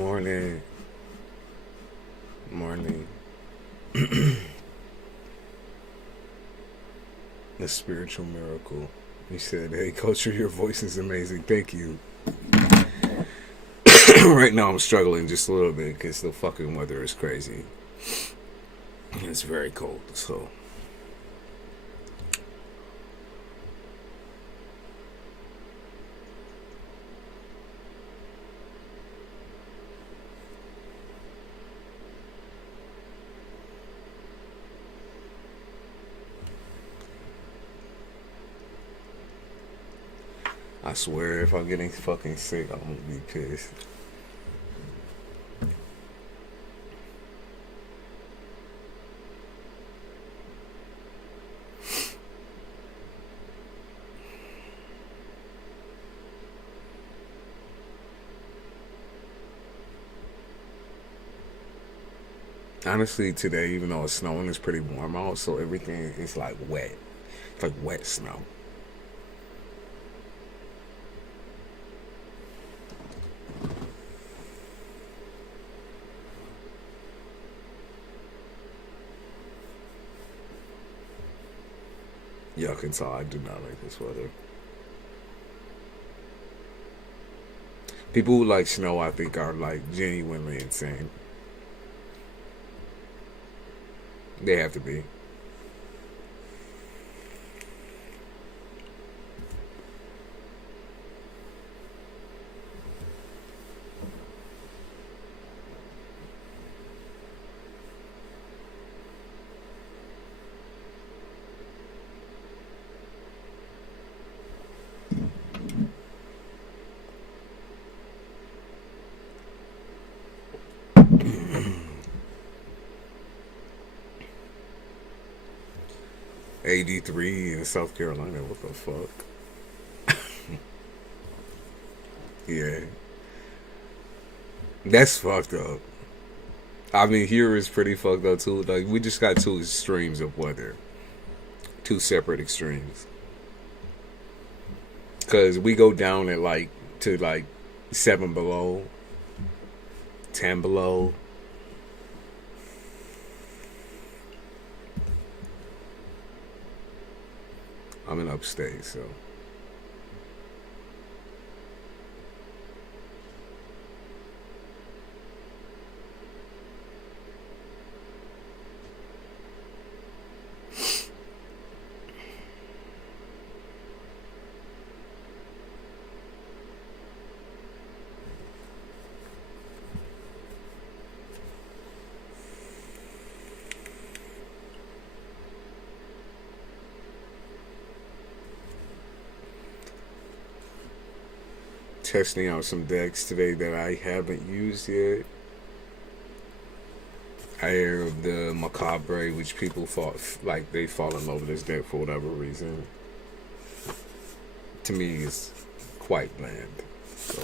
Morning. Morning. The spiritual miracle. He said, hey, Culture, your voice is amazing. Thank you. Right now I'm struggling just a little bit because the fucking weather is crazy. It's very cold, so... I swear, if I'm getting fucking sick, I'm gonna be pissed. Honestly, today, even though it's snowing, it's pretty warm out, so everything is like wet. It's like wet snow. Y'all can tell I do not like this weather. People who like snow, I think, are like genuinely insane. They have to be. '83 in South Carolina. What the fuck? Yeah. That's fucked up. I mean, here is pretty fucked up too. Like, we just got two extremes of weather. Two separate extremes. Because we go down at like, to like 7 below, 10 below. I'm in upstate, so. Testing out some decks today that I haven't used yet. I hear of the macabre, which people they fall in love with this deck for whatever reason. To me, it's quite bland. So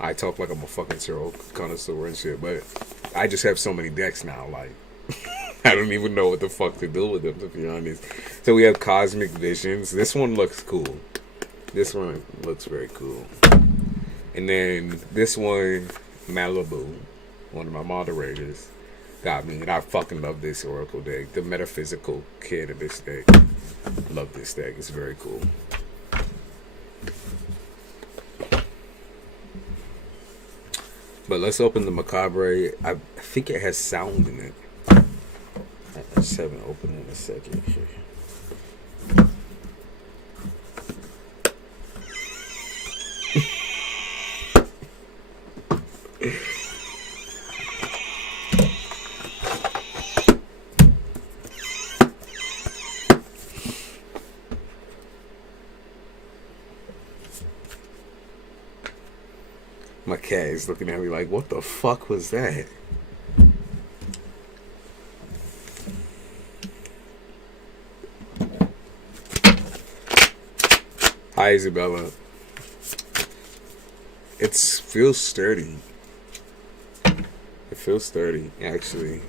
I talk like I'm a fucking tarot connoisseur and shit, but I just have so many decks now, like I don't even know what the fuck to do with them, to be honest. So we have Cosmic Visions. This one looks cool. This one looks very cool. And then this one, Malibu, one of my moderators, got me. And I fucking love this Oracle deck. The metaphysical kid of this deck. Love this deck. It's very cool. But let's open the macabre. I think it has sound in it. I just haven't opened it in a second here. My cat is looking at me like, what the fuck was that? Hi, Isabella. It feels sturdy. It feels sturdy, actually.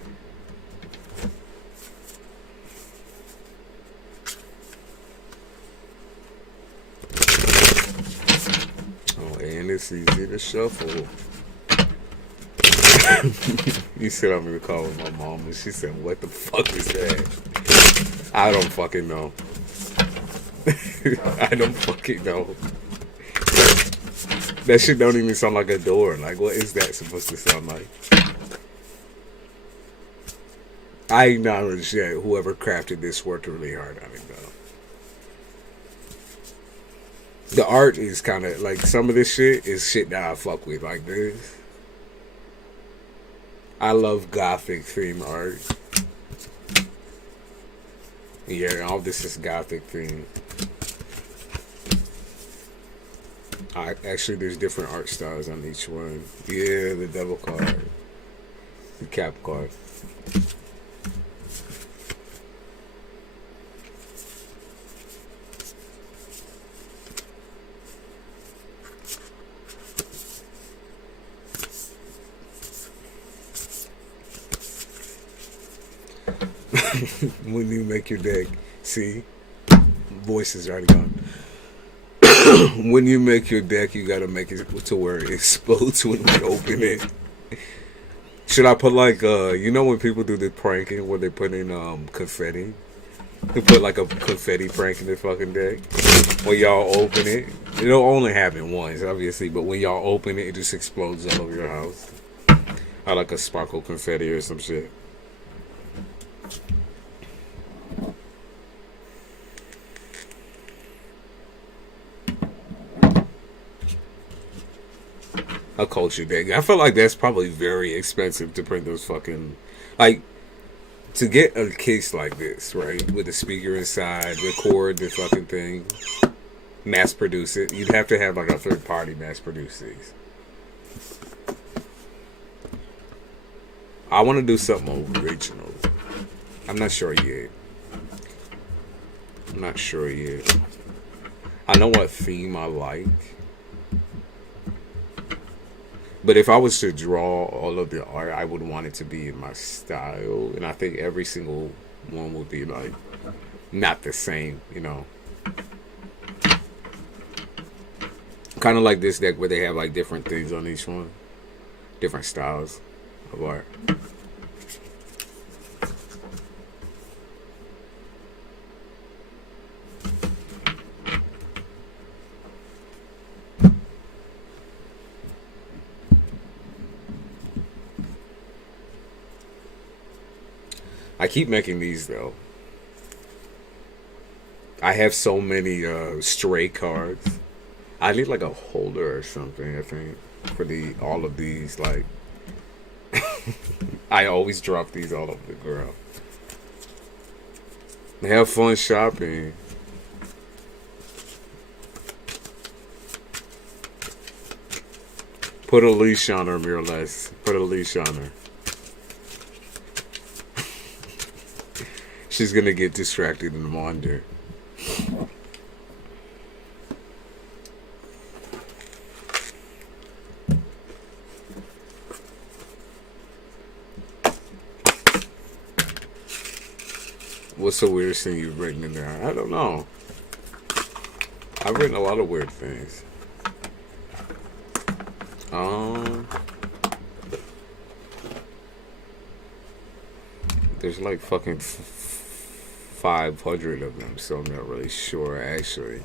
it's easy to shuffle. You said I'm gonna call with my mom, and she said, "What the fuck is that?" I don't fucking know. I don't fucking know. That shit don't even sound like a door. Like, what is that supposed to sound like? I acknowledge that whoever crafted this worked really hard on it, though. The art is kind of like, some of this shit is shit that I fuck with. Like this, I love gothic theme art. Yeah, all this is gothic theme. Actually, there's different art styles on each one. Yeah, the devil card, the cap card. When you make your deck, see, voice is already gone. When you make your deck, you gotta make it to where it explodes when you open it. Should I put like you know when people do the pranking where they put in confetti? They put like a confetti prank in the fucking deck. When y'all open it, it'll only happen once, obviously, but when y'all open it, it just explodes all over your house. I like a sparkle confetti or some shit. A culture deck. I feel like that's probably very expensive to print those fucking, like, to get a case like this, right, with a speaker inside, record the fucking thing, mass produce it. You'd have to have like a third party mass produce these. I want to do something original. I'm not sure yet. I know what theme I like. But if I was to draw all of the art, I would want it to be in my style. And I think every single one would be like, not the same, you know. Kind of like this deck where they have like different things on each one. Different styles of art. I keep making these though. I have so many stray cards. I need like a holder or something, I think, for all of these. Like, I always drop these all over the ground. Have fun shopping. Put a leash on her, Mirrorless. Put a leash on her. She's gonna get distracted and wander. What's the weirdest thing you've written in there? I don't know. I've written a lot of weird things. There's like fucking 500 of them, so I'm not really sure actually.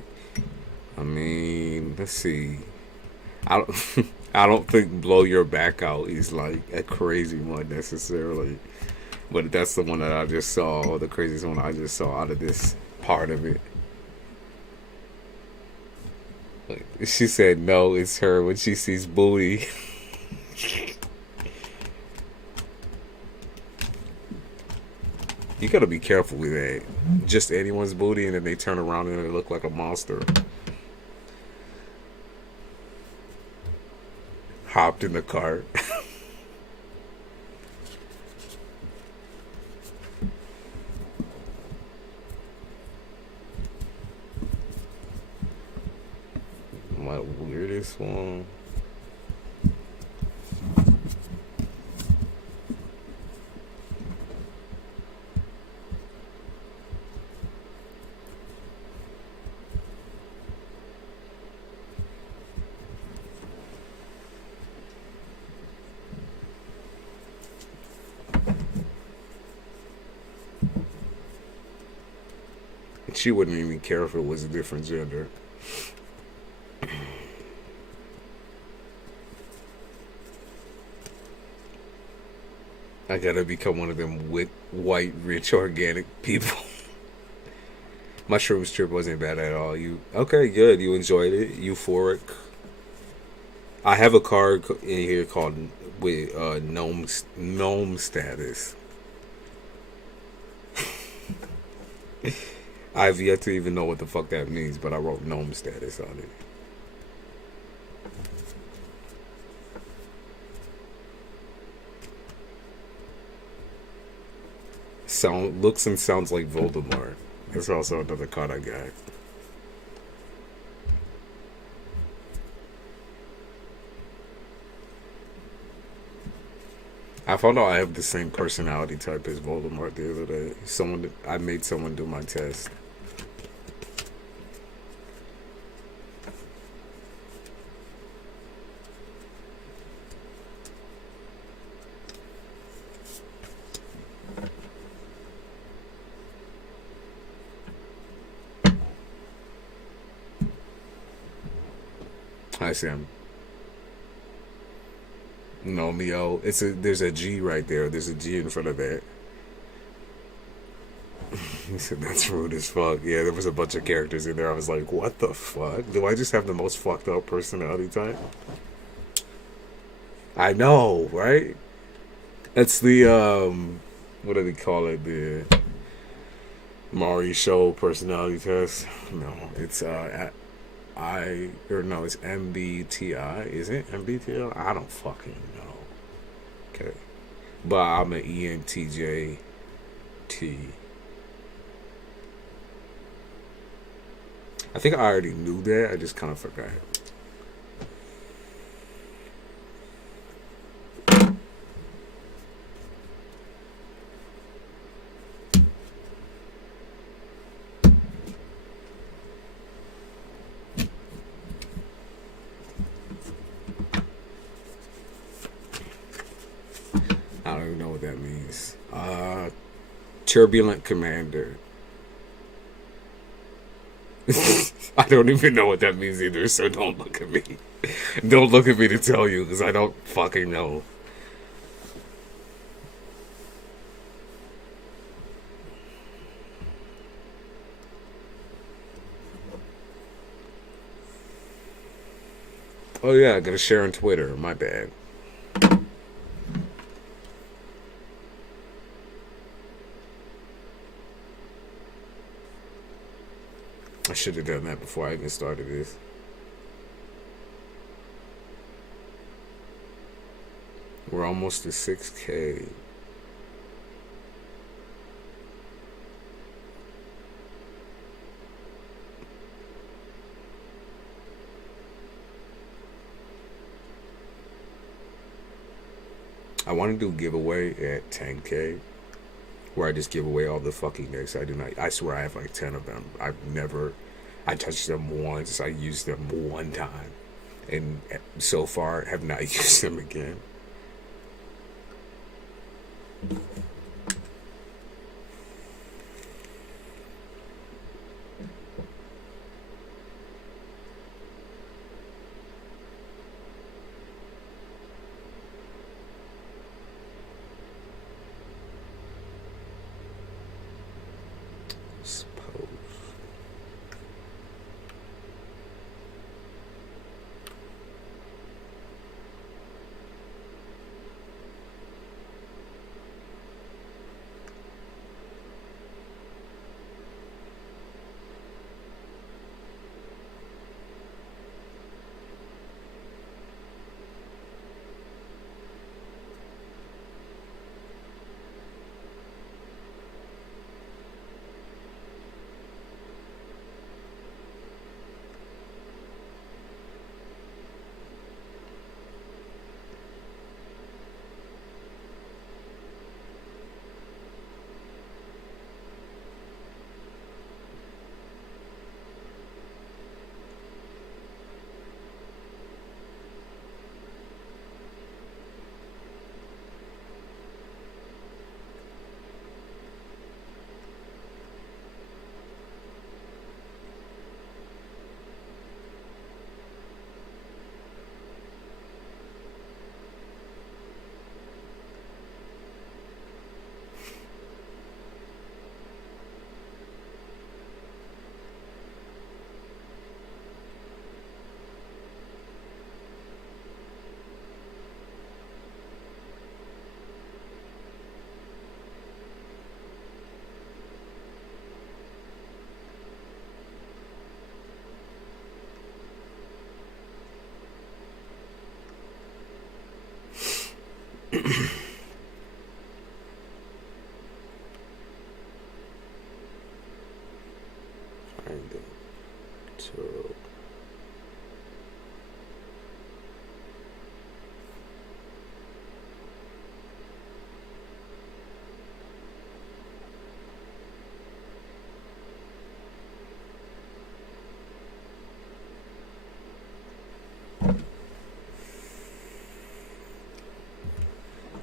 I mean, let's see. I don't think blow your back out is like a crazy one necessarily, but that's the one that I just saw, the craziest one I just saw out of this part of it. She said no, it's her when she sees booty. You gotta be careful with that. Just anyone's booty and then they turn around and they look like a monster. Hopped in the cart. My weirdest one. She wouldn't even care if it was a different gender. I gotta become one of them white, rich, organic people. My shrooms trip wasn't bad at all. You okay? Good. You enjoyed it. Euphoric. I have a card in here called with gnome status. I've yet to even know what the fuck that means, but I wrote gnome status on it. Looks and sounds like Voldemort. That's also another card I got. I found out I have the same personality type as Voldemort the other day. I made someone do my test. Hi, Sam. No, Mio. There's a G right there. There's a G in front of that. He said that's rude as fuck. Yeah, there was a bunch of characters in there. I was like, what the fuck? Do I just have the most fucked up personality type? I know, right? It's the what do they call it? The Maury Show personality test. No, it's it's MBTI. Is it MBTI? I don't fucking know. Okay. But I'm an ENTJT. I think I already knew that. I just kind of forgot. I don't even know what that means. Turbulent commander. I don't even know what that means either, so don't look at me. Don't look at me to tell you, because I don't fucking know. Oh yeah, I gotta share on Twitter. My bad. I should have done that before I even started this. We're almost to 6K. I want to do a giveaway at 10K. Where I just give away all the fucking decks. I swear I have like 10 of them. I touched them once. I used them one time. And so far have not used them again.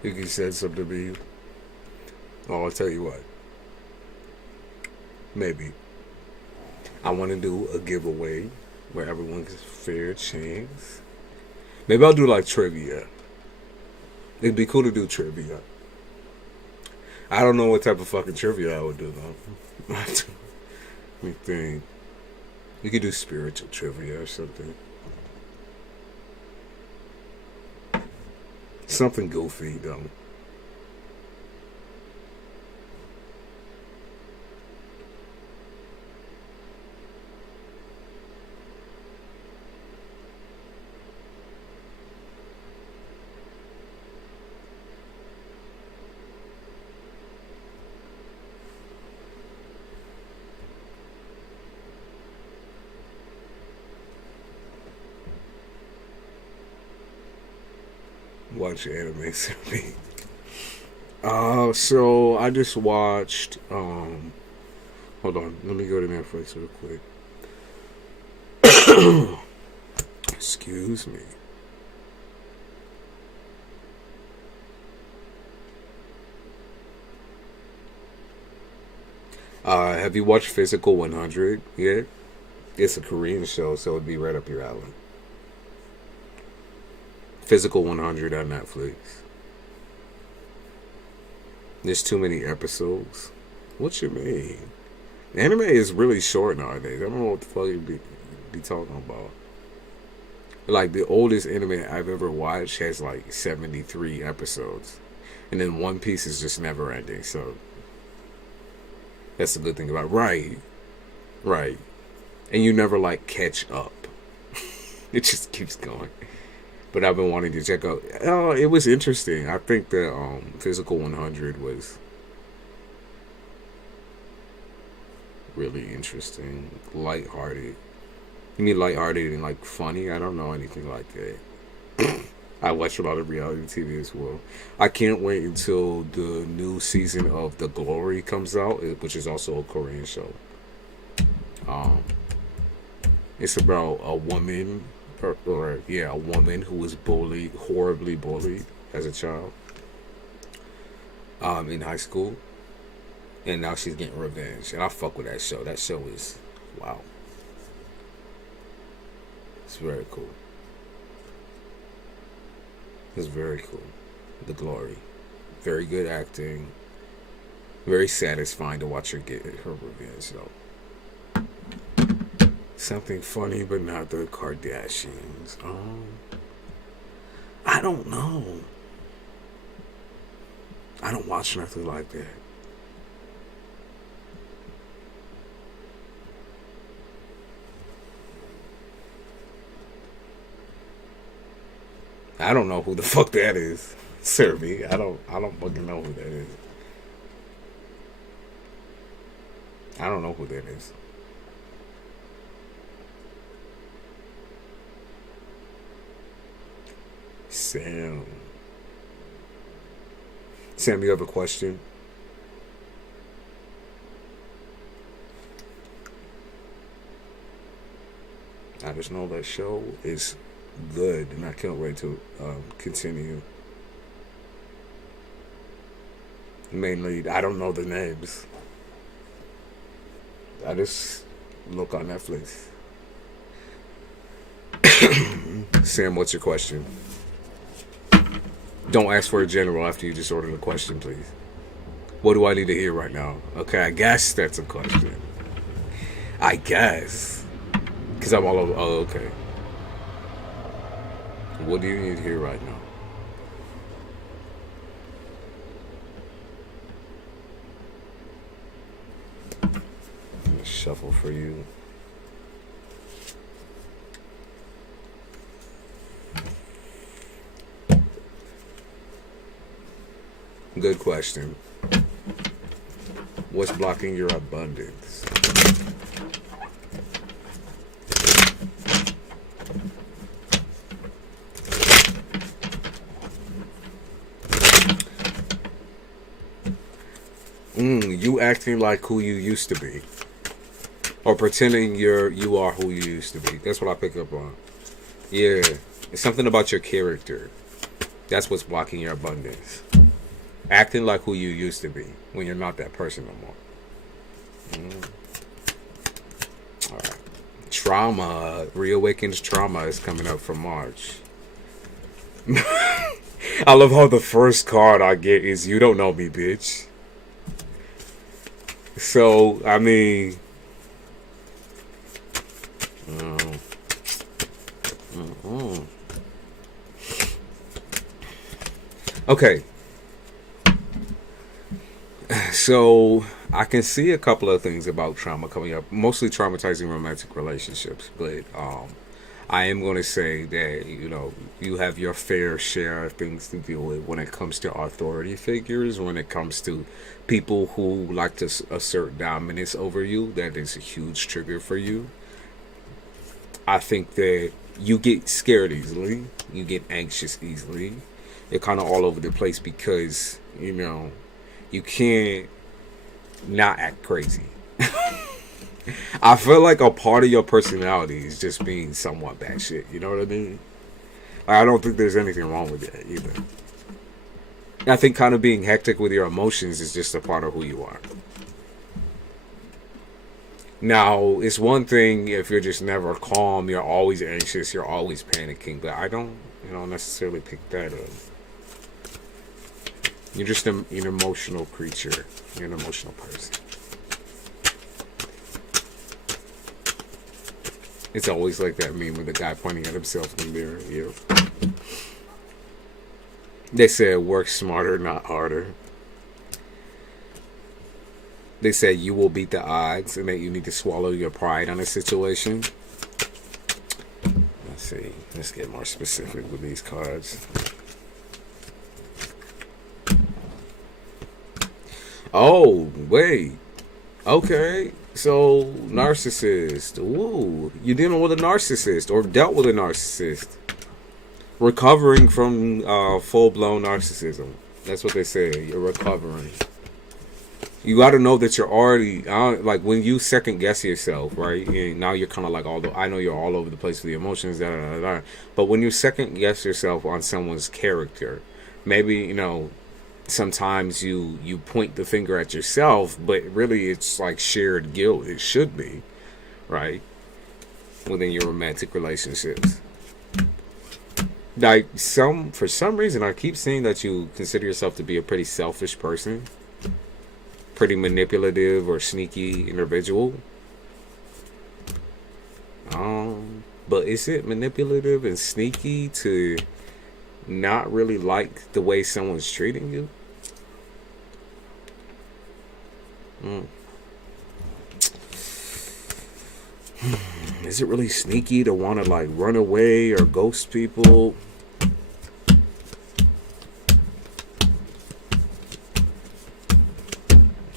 think he said something to me. Oh, I'll tell you what. Maybe I want to do a giveaway where everyone gets a fair chance. Maybe I'll do like trivia. It'd be cool to do trivia. I don't know what type of fucking trivia I would do though. Let me think. You could do spiritual trivia or something. Something goofy though. Watch anime, Sammy. So I just watched. Hold on, let me go to Netflix real quick. Excuse me. Have you watched Physical 100 yet? It's a Korean show, so it'd be right up your alley. Physical 100 on Netflix. There's too many episodes. What you mean? Anime is really short nowadays. I don't know what the fuck you be talking about. Like, the oldest anime I've ever watched has like 73 episodes. And then One Piece is just never ending, so that's the good thing about it. Right. And you never like catch up. It just keeps going. But I've been wanting to check out. Oh, it was interesting. I think the Physical 100 was really interesting. Lighthearted. You mean lighthearted and like funny? I don't know anything like that. I watch a lot of reality TV as well. I can't wait until the new season of The Glory comes out, which is also a Korean show. It's about a woman. A woman who was horribly bullied as a child, in high school, and now she's getting revenge. And I fuck with that show. That show is wow. It's very cool. It's very cool. The Glory, very good acting. Very satisfying to watch her get her revenge. So. Something funny, but not the Kardashians. I don't know. I don't watch nothing like that. I don't know who the fuck that is. Seriously, I don't fucking know who that is. I don't know who that is. Sam, you have a question? I just know that show is good, and I can't wait to continue. Mainly, I don't know the names. I just look on Netflix. Sam, what's your question? Don't ask for a general after you just ordered a question, please. What do I need to hear right now? Okay, I guess that's a question. I guess. Because I'm all over. Oh, okay. What do you need to hear right now? I'm going to shuffle for you. Good question. What's blocking your abundance? You acting like who you used to be, or pretending you are who you used to be. That's what I pick up on. Yeah, it's something about your character. That's what's blocking your abundance. Acting like who you used to be when you're not that person no more. All right. Trauma, reawakened trauma is coming up for March. I love how the first card I get is "You don't know me, bitch." So, I mean, okay. So, I can see a couple of things about trauma coming up, mostly traumatizing romantic relationships, but I am going to say that, you know, you have your fair share of things to deal with when it comes to authority figures, when it comes to people who like to assert dominance over you. That is a huge trigger for you. I think that you get scared easily, you get anxious easily. You're kind of all over the place because, you know, you can't not act crazy. I feel like a part of your personality is just being somewhat batshit. You know what I mean? I don't think there's anything wrong with that either. I think kind of being hectic with your emotions is just a part of who you are. Now, it's one thing if you're just never calm, you're always anxious, you're always panicking, but I don't, you know, necessarily pick that up. You're just an emotional creature. You're an emotional person. It's always like that meme with the guy pointing at himself in the mirror. Yeah. They said work smarter, not harder. They said you will beat the odds and that you need to swallow your pride on a situation. Let's see. Let's get more specific with these cards. Oh, wait. Okay. So, narcissist. Ooh. You're dealing with a narcissist or dealt with a narcissist. Recovering from full-blown narcissism. That's what they say. You're recovering. You got to know that you're already, like when you second guess yourself, right? And now you're kind of like, I know you're all over the place with the emotions, da, da, da, da. But when you second guess yourself on someone's character, maybe, you know, sometimes you point the finger at yourself, but really it's like shared guilt. It should be, right? Within your romantic relationships. Like for some reason, I keep seeing that you consider yourself to be a pretty selfish person. Pretty manipulative or sneaky individual. But is it manipulative and sneaky to not really like the way someone's treating you? Is it really sneaky to want to like run away or ghost people?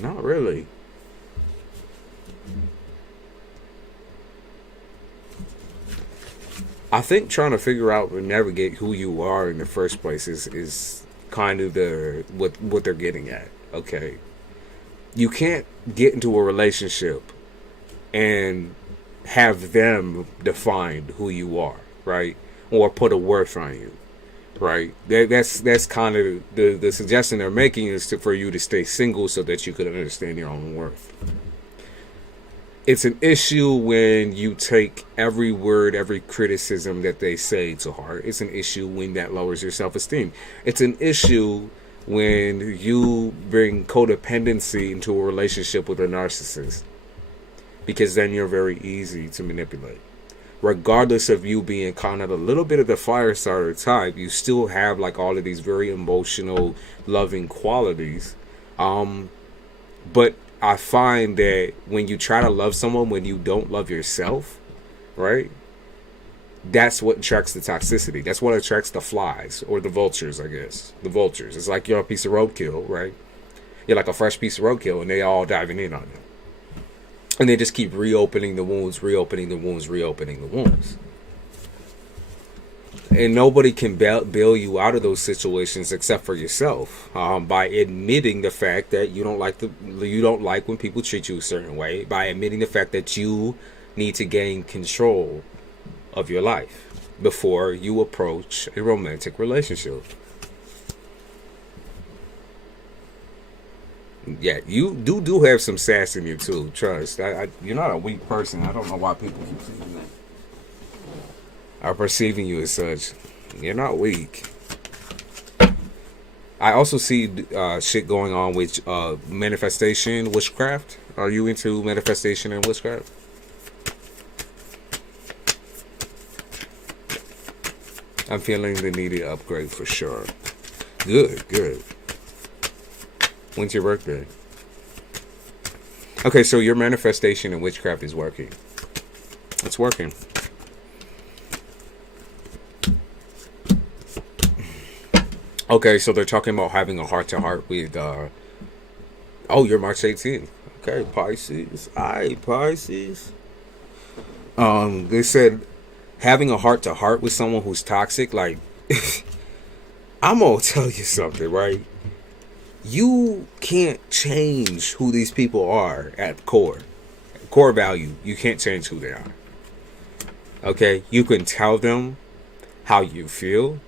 Not really. I think trying to figure out and navigate who you are in the first place is kind of what they're getting at. Okay. You can't get into a relationship and have them define who you are, right? Or put a worth on you. Right, that's kind of the suggestion they're making is for you to stay single so that you could understand your own worth. It's an issue when you take every word, every criticism that they say to heart. It's an issue when that lowers your self-esteem. It's an issue when you bring codependency into a relationship with a narcissist, because then you're very easy to manipulate. Regardless of you being kind of a little bit of the fire starter type, you still have like all of these very emotional, loving qualities. But I find that when you try to love someone when you don't love yourself, right? That's what attracts the toxicity. That's what attracts the flies or the vultures, I guess. The vultures. It's like you're a piece of roadkill, right? You're like a fresh piece of roadkill and they all diving in on you. And they just keep reopening the wounds, reopening the wounds, reopening the wounds. And nobody can bail you out of those situations except for yourself, by admitting the fact that you don't like when people treat you a certain way, by admitting the fact that you need to gain control of your life before you approach a romantic relationship. Yeah, you do have some sass in you too. Trust. You're not a weak person. I don't know why people keep saying that. Are perceiving you as such. You're not weak. I also see shit going on with manifestation, witchcraft. Are you into manifestation and witchcraft? I'm feeling the needed upgrade for sure. Good, good. When's your birthday? Okay, so your manifestation and witchcraft is working. It's working. Okay, so they're talking about having a heart-to-heart with, oh, you're March 18th. Okay, Pisces. Alright, Pisces. They said having a heart-to-heart with someone who's toxic, like, I'm gonna tell you something, right? You can't change who these people are at core. Core value, you can't change who they are. Okay? You can tell them how you feel.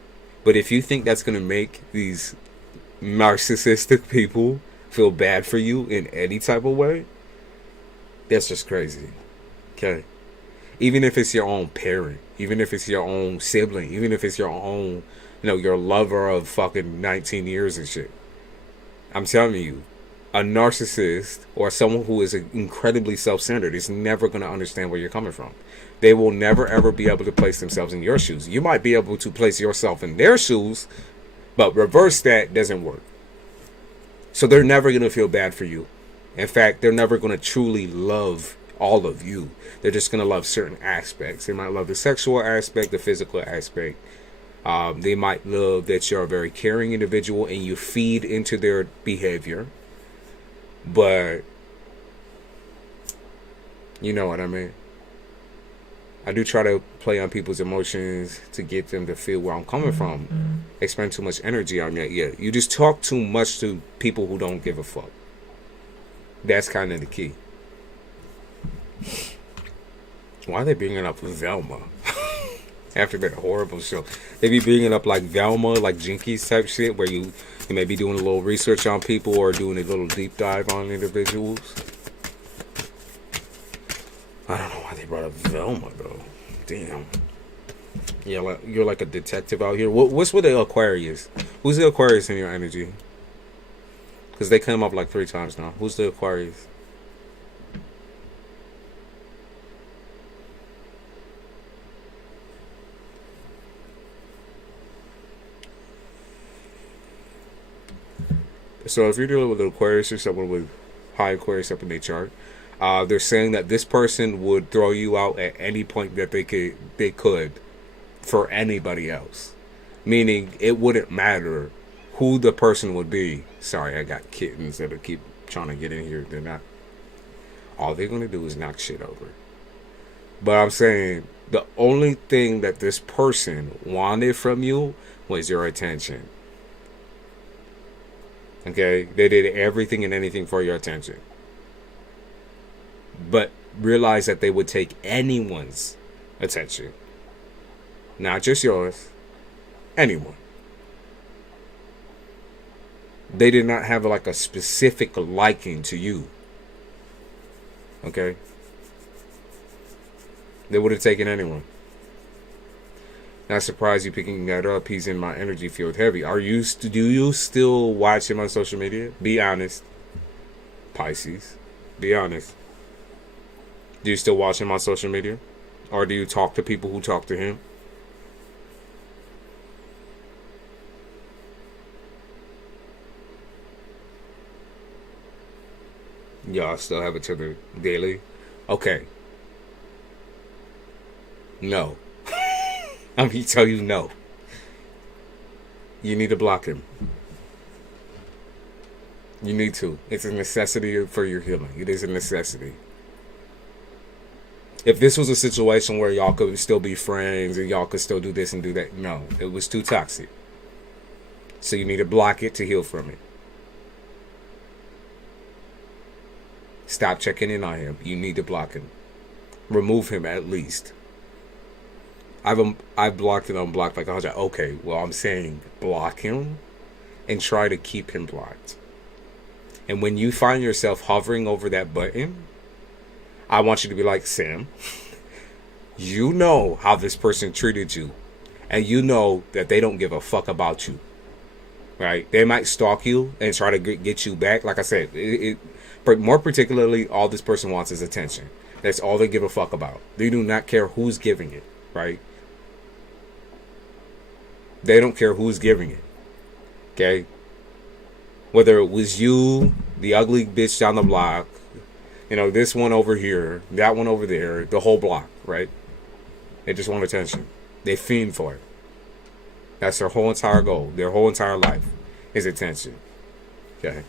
But if you think that's going to make these narcissistic people feel bad for you in any type of way, that's just crazy. Okay? Even if it's your own parent, even if it's your own sibling, even if it's your own, your lover of fucking 19 years and shit. I'm telling you, a narcissist or someone who is incredibly self-centered is never going to understand where you're coming from. They will never ever be able to place themselves in your shoes. You might be able to place yourself in their shoes, but reverse that doesn't work. So they're never going to feel bad for you. In fact, they're never going to truly love all of you. They're just going to love certain aspects. They might love the sexual aspect, the physical aspect. They might love that you're a very caring individual and you feed into their behavior. But you know what I mean. I do try to play on people's emotions to get them to feel where I'm coming from. Expend too much energy on that. Yeah, you just talk too much to people who don't give a fuck. That's kind of the key. Why are they bringing up Velma? After that horrible show. They be bringing up like Velma, like Jinkies type shit, where you may be doing a little research on people or doing a little deep dive on individuals. I don't know why they brought up Velma though. Damn. Yeah, like, you're like a detective out here. What's with the Aquarius? Who's the Aquarius in your energy? Because they came up like 3 times now. Who's the Aquarius? So if you're dealing with an Aquarius or someone with high Aquarius up in their chart, they're saying that this person would throw you out at any point that they could for anybody else. Meaning it wouldn't matter who the person would be. Sorry, I got kittens that keep trying to get in here. They're not. All they're going to do is knock shit over. But I'm saying the only thing that this person wanted from you was your attention. Okay? They did everything and anything for your attention. But realize that they would take anyone's attention. Not just yours. Anyone. They did not have like a specific liking to you. Okay? They would have taken anyone. Not surprised you picking that up. He's in my energy field heavy. Do you still watch him on social media? Be honest. Pisces. Be honest. Do you still watch him on social media? Or do you talk to people who talk to him? Y'all still have each other daily? Okay. No. I'm going to tell you no. You need to block him. You need to. It's a necessity for your healing. It is a necessity. If this was a situation where y'all could still be friends and y'all could still do this and do that, no. It was too toxic. So you need to block it to heal from it. Stop checking in on him. You need to block him. Remove him at least. I've blocked and unblocked like 100. Okay, well I'm saying block him and try to keep him blocked. And when you find yourself hovering over that button, I want you to be like, Sam, you know how this person treated you. And you know that they don't give a fuck about you. Right? They might stalk you and try to get you back. Like I said, but more particularly, all this person wants is attention. That's all they give a fuck about. They do not care who's giving it. Right? They don't care who's giving it. Okay? Whether it was you, the ugly bitch down the block, you know, this one over here, that one over there, the whole block, right? They just want attention. They fiend for it. That's their whole entire goal. Their whole entire life is attention. Okay?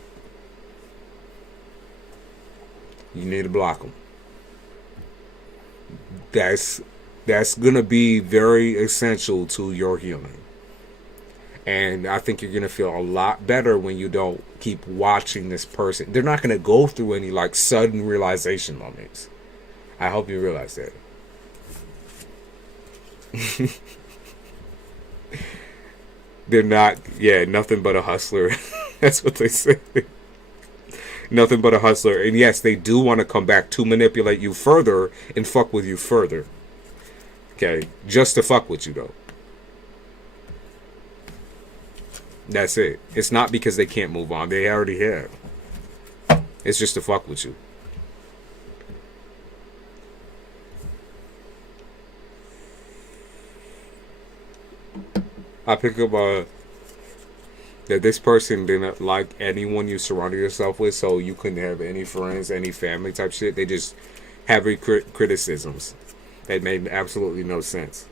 You need to block them. That's going to be very essential to your healing. And I think you're going to feel a lot better when you don't keep watching this person. They're not going to go through any like sudden realization moments. I hope you realize that. They're not, nothing but a hustler. That's what they say. Nothing but a hustler. And yes, they do want to come back to manipulate you further and fuck with you further. Okay? Just to fuck with you, though. That's it. It's not because they can't move on. They already have. It's just to fuck with you. I pick up that this person didn't like anyone you surrounded yourself with, so you couldn't have any friends, any family type shit. They just have criticisms that made absolutely no sense.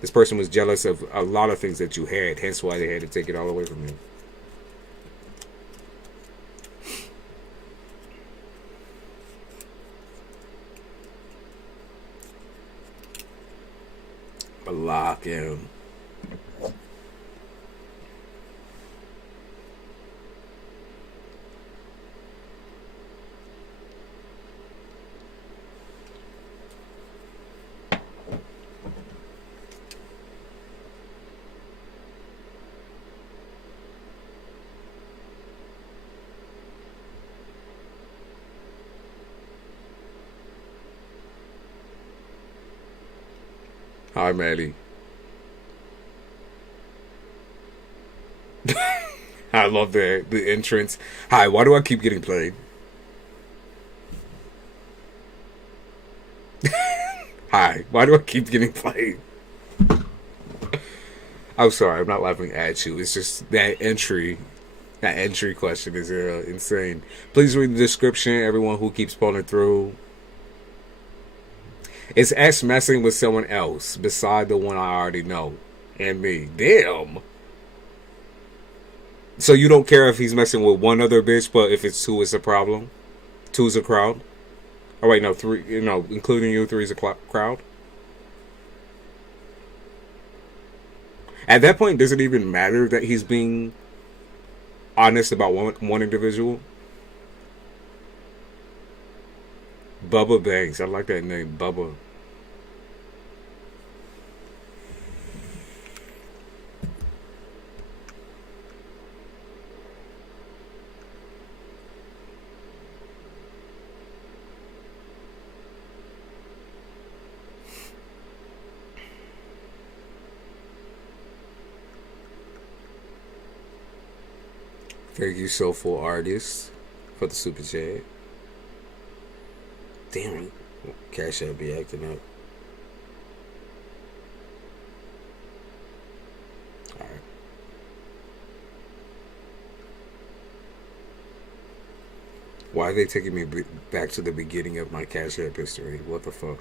This person was jealous of a lot of things that you had, hence why they had to take it all away from you. Block him. Hi, Maddie. I love the entrance. Hi, why do I keep getting played? Hi, why do I keep getting played? I'm sorry, I'm not laughing at you. It's just that entry question is insane. Please read the description, everyone who keeps pulling through. It's X messing with someone else beside the one I already know and me. Damn. So you don't care if he's messing with one other bitch, but if it's two, it's a problem? Two's a crowd? Oh, wait, no, three, including you, three's a crowd? At that point, does it even matter that he's being honest about one individual? Bubba Banks. I like that name, Bubba. Thank you, Soulful Artist, for the super chat. Damn it. CASHAPP be acting up. Alright. Why are they taking me back to the beginning of my CASHAPP history? What the fuck?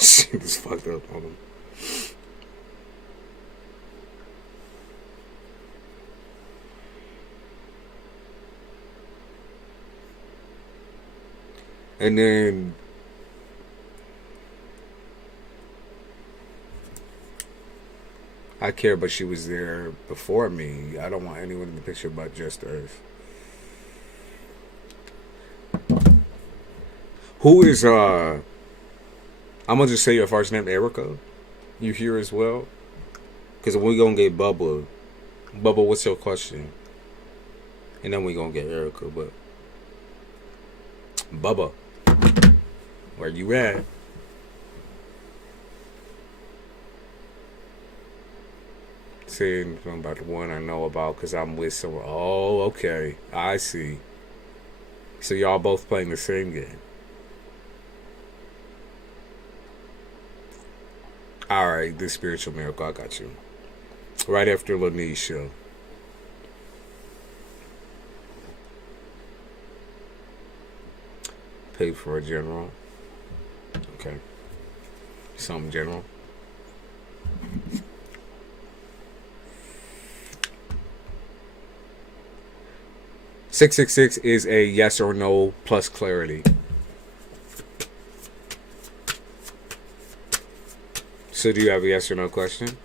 Shit is fucked up on them. And then I care, but she was there before me. I don't want anyone in the picture but just Earth. Who is I'm gonna just say your first name, Erica. You here as well? Because we're gonna get Bubba. Bubba, what's your question? And then we gonna get Erica, but Bubba, where you at? Saying about the one I know about because I'm with someone. Oh, okay. I see. So y'all both playing the same game. Alright, this spiritual miracle, I got you. Right after Lanisha. Paid for a general. Okay. Something general. $666 is a yes or no plus clarity. So do you have a yes or no question?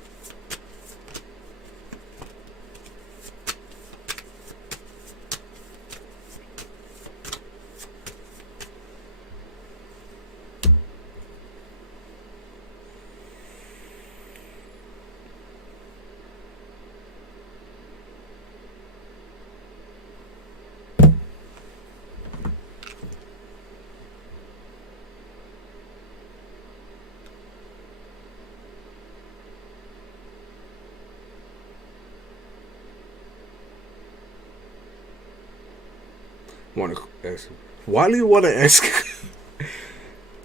Want to ask? Why do you want to ask,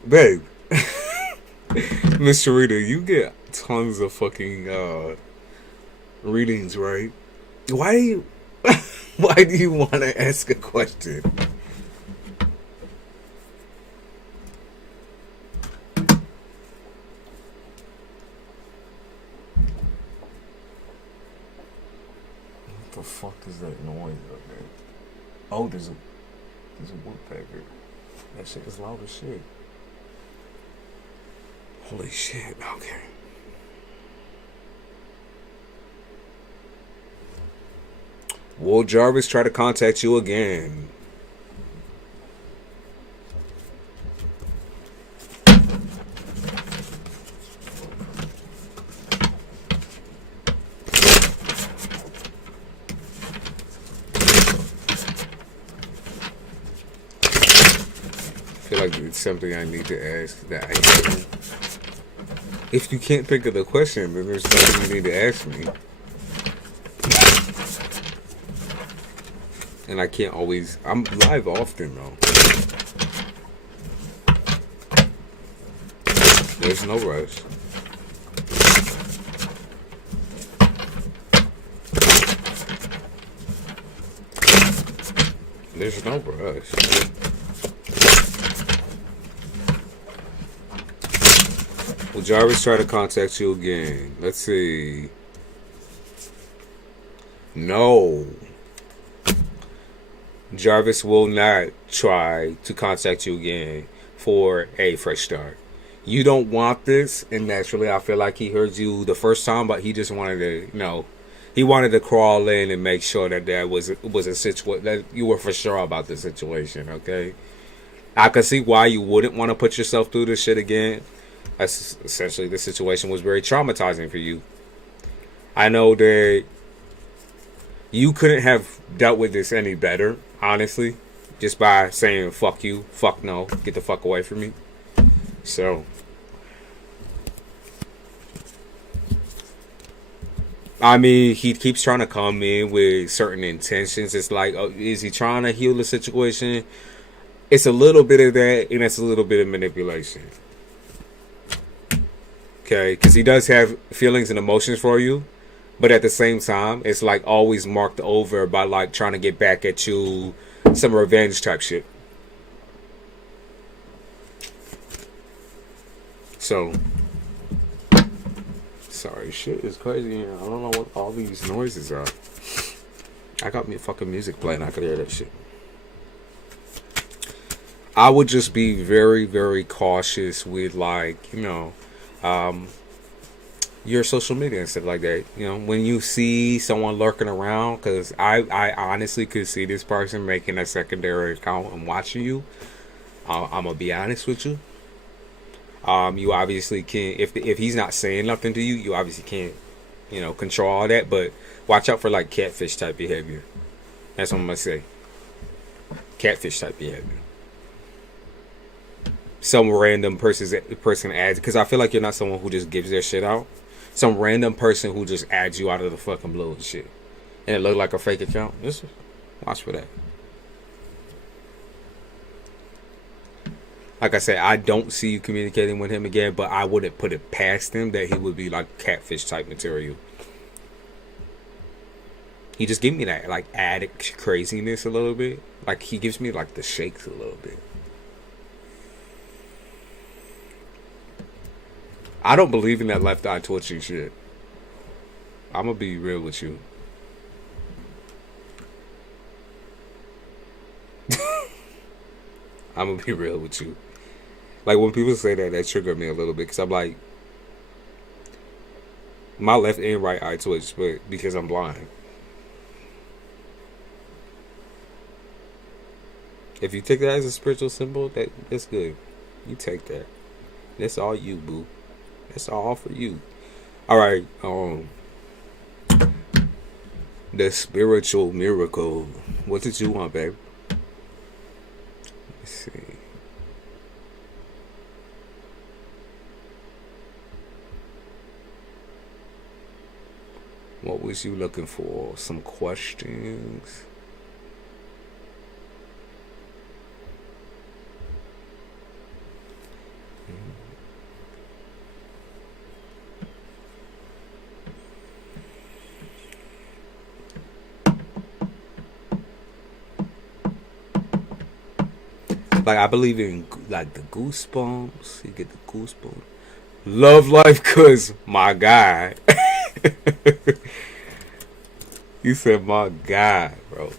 babe? Miss Sharita, you get tons of fucking readings, right? Why do you? Why do you want to ask a question? What the fuck is that noise up there? Oh, there's a woodpecker. That shit is loud as shit. Holy shit, okay. Will Jarvis try to contact you again? I feel like it's something I need to ask that I don't. If you can't think of the question, then there's something you need to ask me. And I can't always. I'm live often though. There's no rush. There's no rush. Will Jarvis try to contact you again? Let's see. No. Jarvis will not try to contact you again for a fresh start. You don't want this, and naturally I feel like he heard you the first time, but he just wanted to, he wanted to crawl in and make sure that was a situation, that you were for sure about the situation, okay? I can see why you wouldn't want to put yourself through this shit again. That's essentially, the situation was very traumatizing for you. I know that you couldn't have dealt with this any better, honestly, just by saying fuck you, fuck no, get the fuck away from me. So I mean, he keeps trying to come in with certain intentions. It's like, is he trying to heal the situation? It's a little bit of that, and it's a little bit of manipulation. Okay, because he does have feelings and emotions for you, but at the same time, it's like always marked over by like trying to get back at you, some revenge type shit. So, sorry, shit is crazy here. I don't know what all these noises are. I got me fucking music playing. I could hear that shit. I would just be very, very cautious with like, your social media and stuff like that. When you see someone lurking around, because I honestly could see this person making a secondary account and watching you. I'm gonna be honest with you. You obviously can't, if he's not saying nothing to you, you obviously can't, control all that. But watch out for like catfish type behavior. That's what I'm gonna say. Catfish type behavior. Some random person adds, because I feel like you're not someone who just gives their shit out. Some random person who just adds you out of the fucking blue and shit, and it looked like a fake account. Just watch for that. Like I said, I don't see you communicating with him again, but I wouldn't put it past him that he would be like catfish type material. He just gave me that like addict craziness a little bit. Like he gives me like the shakes a little bit. I don't believe in that left eye twitching shit. I'm gonna be real with you. I'm gonna be real with you. Like when people say that, that triggered me a little bit because I'm like, my left and right eye twitch, but because I'm blind. If you take that as a spiritual symbol, that's good. You take that. That's all you, boo. That's all for you. All right. The spiritual miracle. What did you want, babe? Let's see. What was you looking for? Some questions. Like I believe in like the goosebumps. You get the goosebumps. Love life, cause my guy. You said my guy, bro.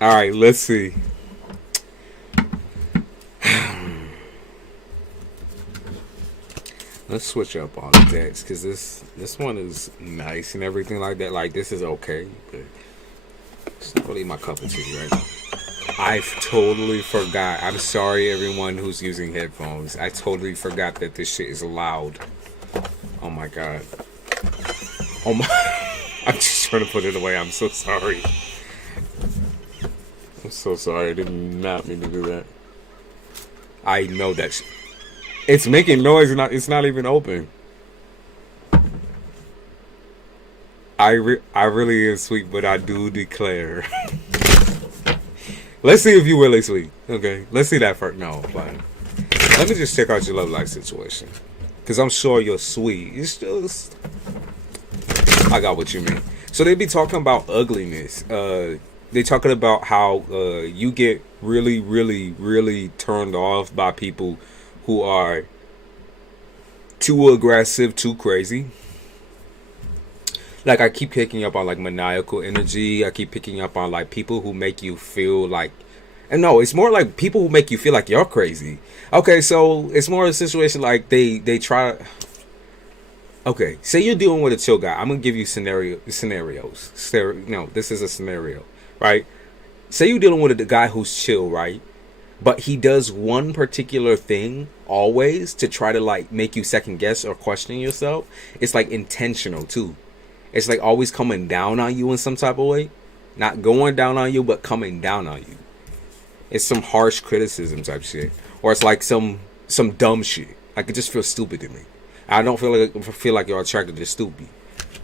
All right, let's see. Let's switch up on the decks because this one is nice and everything like that. Like this is okay, but it's not really my cup of tea right now. I totally forgot. I'm sorry, everyone who's using headphones. I totally forgot that this shit is loud. Oh my god. Oh my. I'm just trying to put it away. I'm so sorry. I'm so sorry. I did not mean to do that. I know that it's making noise and it's not even open. I really am sweet, but I do declare. Let's see if you really sweet. Okay, let's see that first. No, fine. Let me just check out your love life situation, because I'm sure you're sweet. It's just, I got what you mean. So they be talking about ugliness. They talking about how you get really, really, really turned off by people who are too aggressive, too crazy. Like I keep picking up on like maniacal energy. I keep picking up on like people who make you feel like, and no, it's more like people who make you feel like you're crazy. Okay, so it's more a situation like they try. Okay, say you're dealing with a chill guy. I'm gonna give you scenarios. No, this is a scenario, right? Say you're dealing with a guy who's chill, right? But he does one particular thing always to try to like make you second guess or question yourself. It's like intentional too. It's like always coming down on you in some type of way. Not going down on you, but coming down on you. It's some harsh criticism type shit. Or it's like some dumb shit. Like it just feels stupid to me. I don't feel like you're attracted to stupid.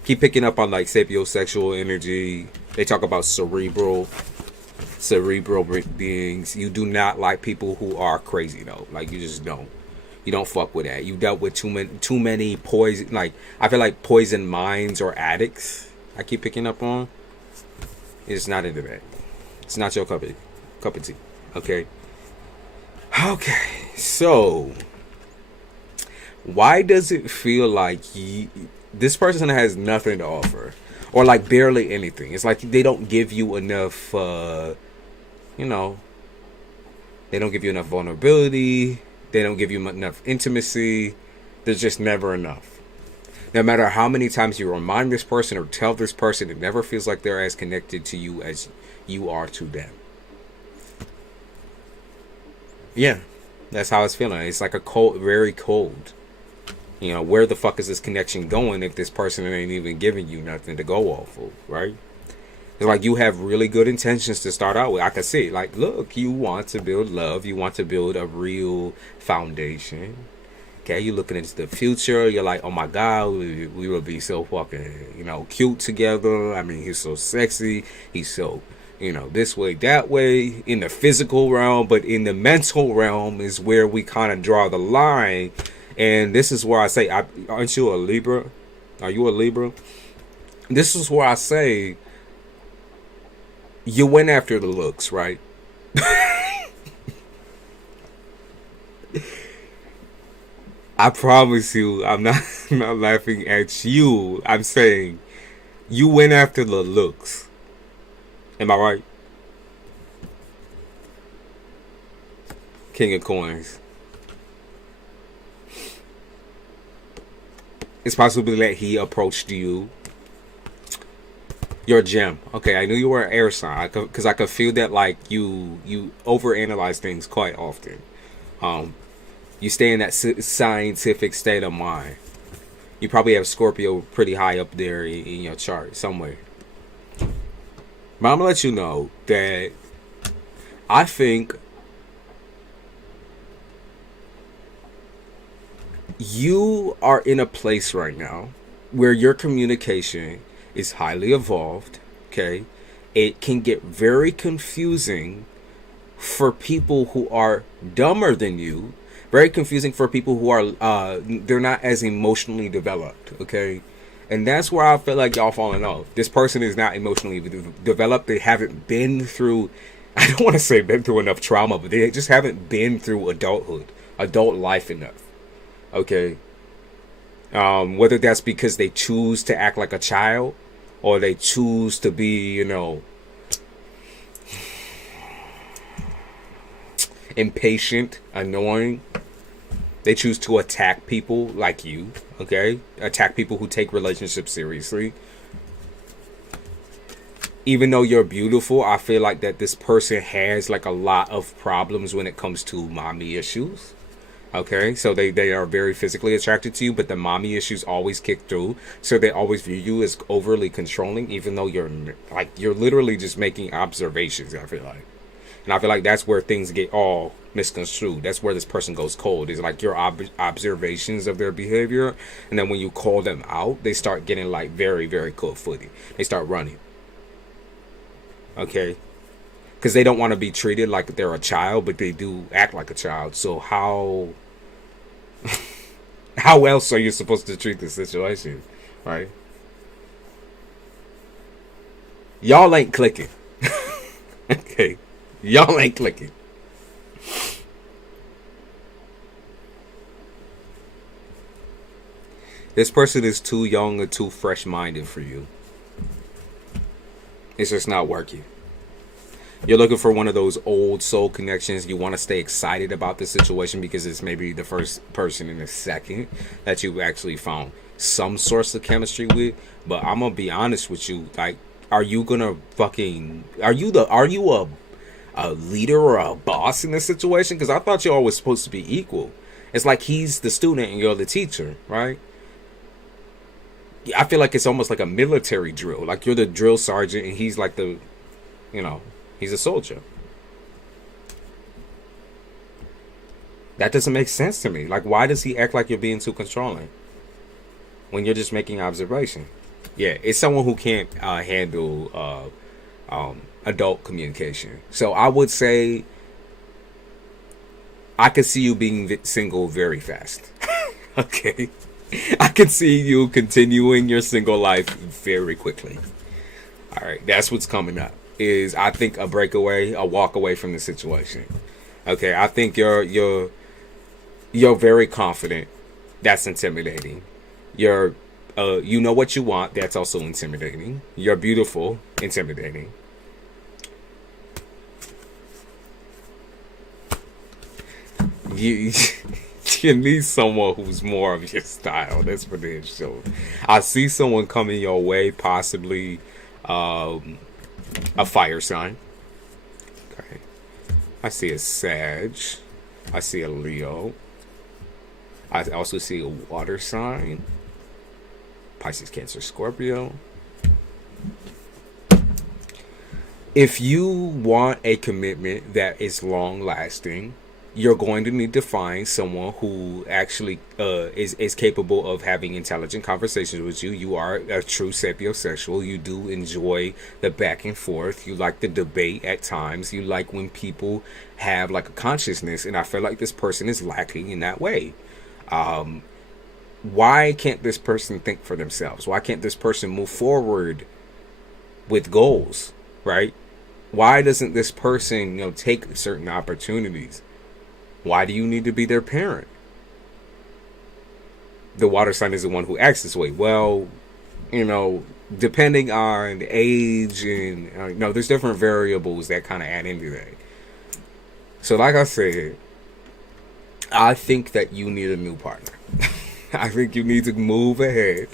Keep picking up on like sapiosexual energy. They talk about cerebral beings. You do not like people who are crazy though. Like you just don't. You don't fuck with that. You dealt with too many poison. Like I feel like poison minds or addicts. I keep picking up on. It's not into that. It's not your cup of tea. Okay. Okay. So, why does it feel like this person has nothing to offer, or like barely anything? It's like they don't give you enough. They don't give you enough vulnerability. They don't give you enough intimacy. There's just never enough. No matter how many times you remind this person or tell this person, it never feels like they're as connected to you as you are to them. Yeah, that's how it's feeling. It's like a cold, very cold. Where the fuck is this connection going if this person ain't even giving you nothing to go off of, right? It's like you have really good intentions to start out with. I can see, like, look, you want to build love. You want to build a real foundation. Okay, you're looking into the future. You're like, oh my God, we will be so fucking, cute together. I mean, he's so sexy. He's so, this way, that way, in the physical realm. But in the mental realm is where we kind of draw the line. And this is where I say, aren't you a Libra? Are you a Libra? This is where I say, you went after the looks, right? I promise you, I'm not, I'm not laughing at you. I'm saying you went after the looks. Am I right? King of Coins. It's possible that he approached you. You're a gem. Okay, I knew you were an air sign because I could feel that, like, you overanalyze things quite often. You stay in that scientific state of mind. You probably have Scorpio pretty high up there in your chart somewhere. But I'm gonna let you know that I think you are in a place right now where your communication is highly evolved. Okay, it can get very confusing for people who are dumber than you. Very confusing for people who are they're not as emotionally developed. Okay, and that's where I feel like y'all falling off. This person is not emotionally developed. They haven't been through, I don't want to say been through enough trauma, but they just haven't been through adult life enough. Okay, whether that's because they choose to act like a child, or they choose to be, impatient, annoying. They choose to attack people like you, okay? Attack people who take relationships seriously. Even though you're beautiful, I feel like that this person has, like, a lot of problems when it comes to mommy issues. Okay, so they are very physically attracted to you, but the mommy issues always kick through. So they always view you as overly controlling, even though you're literally just making observations, I feel like. And I feel like that's where things get all misconstrued. That's where this person goes cold. Is like your observations of their behavior. And then when you call them out, they start getting, like, very, very cold-footed. They start running. Okay? Because they don't want to be treated like they're a child, but they do act like a child. So how else are you supposed to treat the situation? Right? Y'all ain't clicking. Okay. Y'all ain't clicking. This person is too young or too fresh-minded for you. It's just not working. You're looking for one of those old soul connections. You want to stay excited about the situation because it's maybe the first person in a second that you actually found some source of chemistry with. But I'm gonna be honest with you. Like, are you a leader or a boss in this situation? Because I thought y'all was supposed to be equal. It's like he's the student and you're the teacher, right? I feel like it's almost like a military drill. Like, you're the drill sergeant and he's like the, he's a soldier. That doesn't make sense to me. Like, why does he act like you're being too controlling when you're just making observation? Yeah, it's someone who can't handle adult communication. So I would say I could see you being single very fast. Okay, I could see you continuing your single life very quickly. All right, that's what's coming up. Is, I think, a breakaway, a walk away from the situation. Okay, I think you're very confident. That's intimidating. You know what you want. That's also intimidating. You're beautiful. Intimidating. You need someone who's more of your style. That's what it is. So I see someone coming your way, possibly a fire sign. Okay. I see a Sag. I see a Leo. I also see a water sign. Pisces, Cancer, Scorpio. If you want a commitment that is long lasting, you're going to need to find someone who actually is capable of having intelligent conversations with you. You are a true sapiosexual. You do enjoy the back and forth. You like the debate at times. You like when people have like a consciousness, and I feel like this person is lacking in that way. Why can't this person think for themselves? Why can't this person move forward with goals, right? Why doesn't this person, take certain opportunities? Why do you need to be their parent? The water sign is the one who acts this way. Well, depending on age and, there's different variables that kind of add into that. So like I said, I think that you need a new partner. I think you need to move ahead,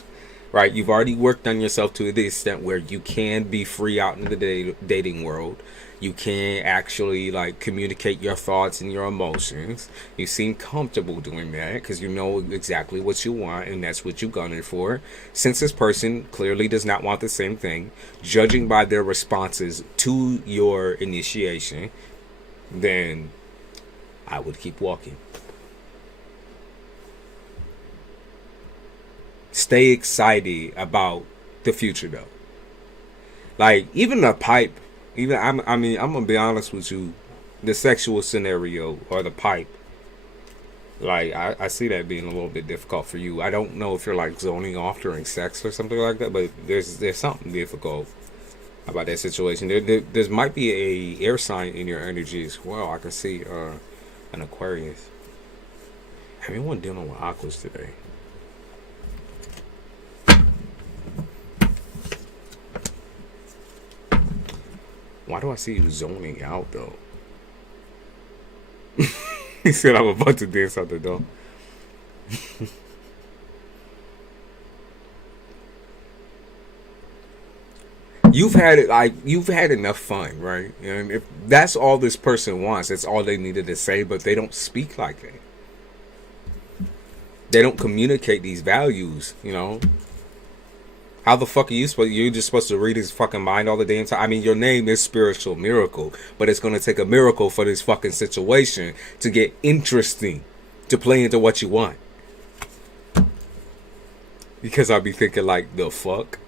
right? You've already worked on yourself to the extent where you can be free out in the dating world. You can actually communicate your thoughts and your emotions. You seem comfortable doing that because you know exactly what you want, and that's what you're gunning for. Since this person clearly does not want the same thing, judging by their responses to your initiation, then I would keep walking. Stay excited about the future though. Even the pipe, I'm gonna be honest with you, the sexual scenario or the pipe, I see that being a little bit difficult for you. I don't know if you're zoning off during sex or something like that, but there's something difficult about that situation. There might be a air sign in your energy as well. I can see an Aquarius. Everyone dealing with aquas today. Why do I see you zoning out, though? He said I'm about to dance out the door. You've had enough fun, right? And if that's all this person wants, that's all they needed to say, but they don't speak like that. They don't communicate these values, How the fuck are you supposed? You're just supposed to read his fucking mind all the damn time. I mean, your name is Spiritual Miracle, but it's gonna take a miracle for this fucking situation to get interesting, to play into what you want. Because I'll be thinking the fuck.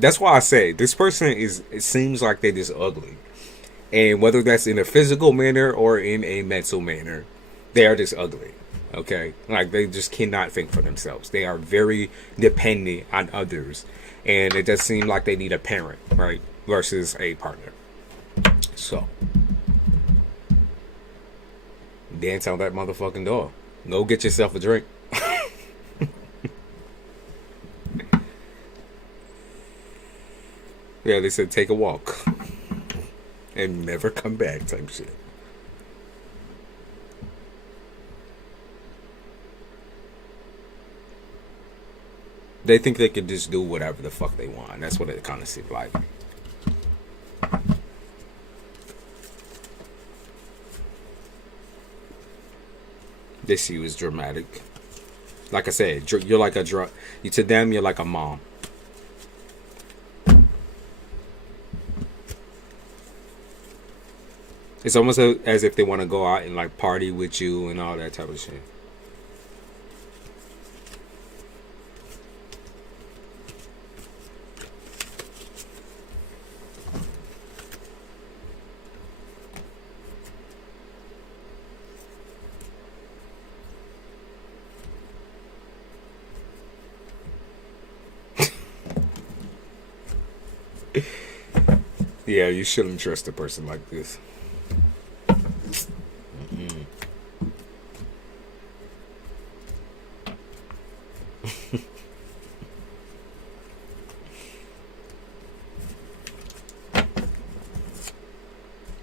That's why I say this person it seems like they're just ugly, and whether that's in a physical manner or in a mental manner, they are just ugly. Okay, they just cannot think for themselves. They are very dependent on others. And it does seem like they need a parent, right? Versus a partner. So, dance out that motherfucking door. Go get yourself a drink. Yeah, they said take a walk. And never come back type shit. They think they can just do whatever the fuck they want. That's what it kind of seems like. They see you as dramatic. Like I said, you're like to them, you're like a mom. It's almost as if they want to go out and party with you and all that type of shit. Yeah, you shouldn't trust a person like this.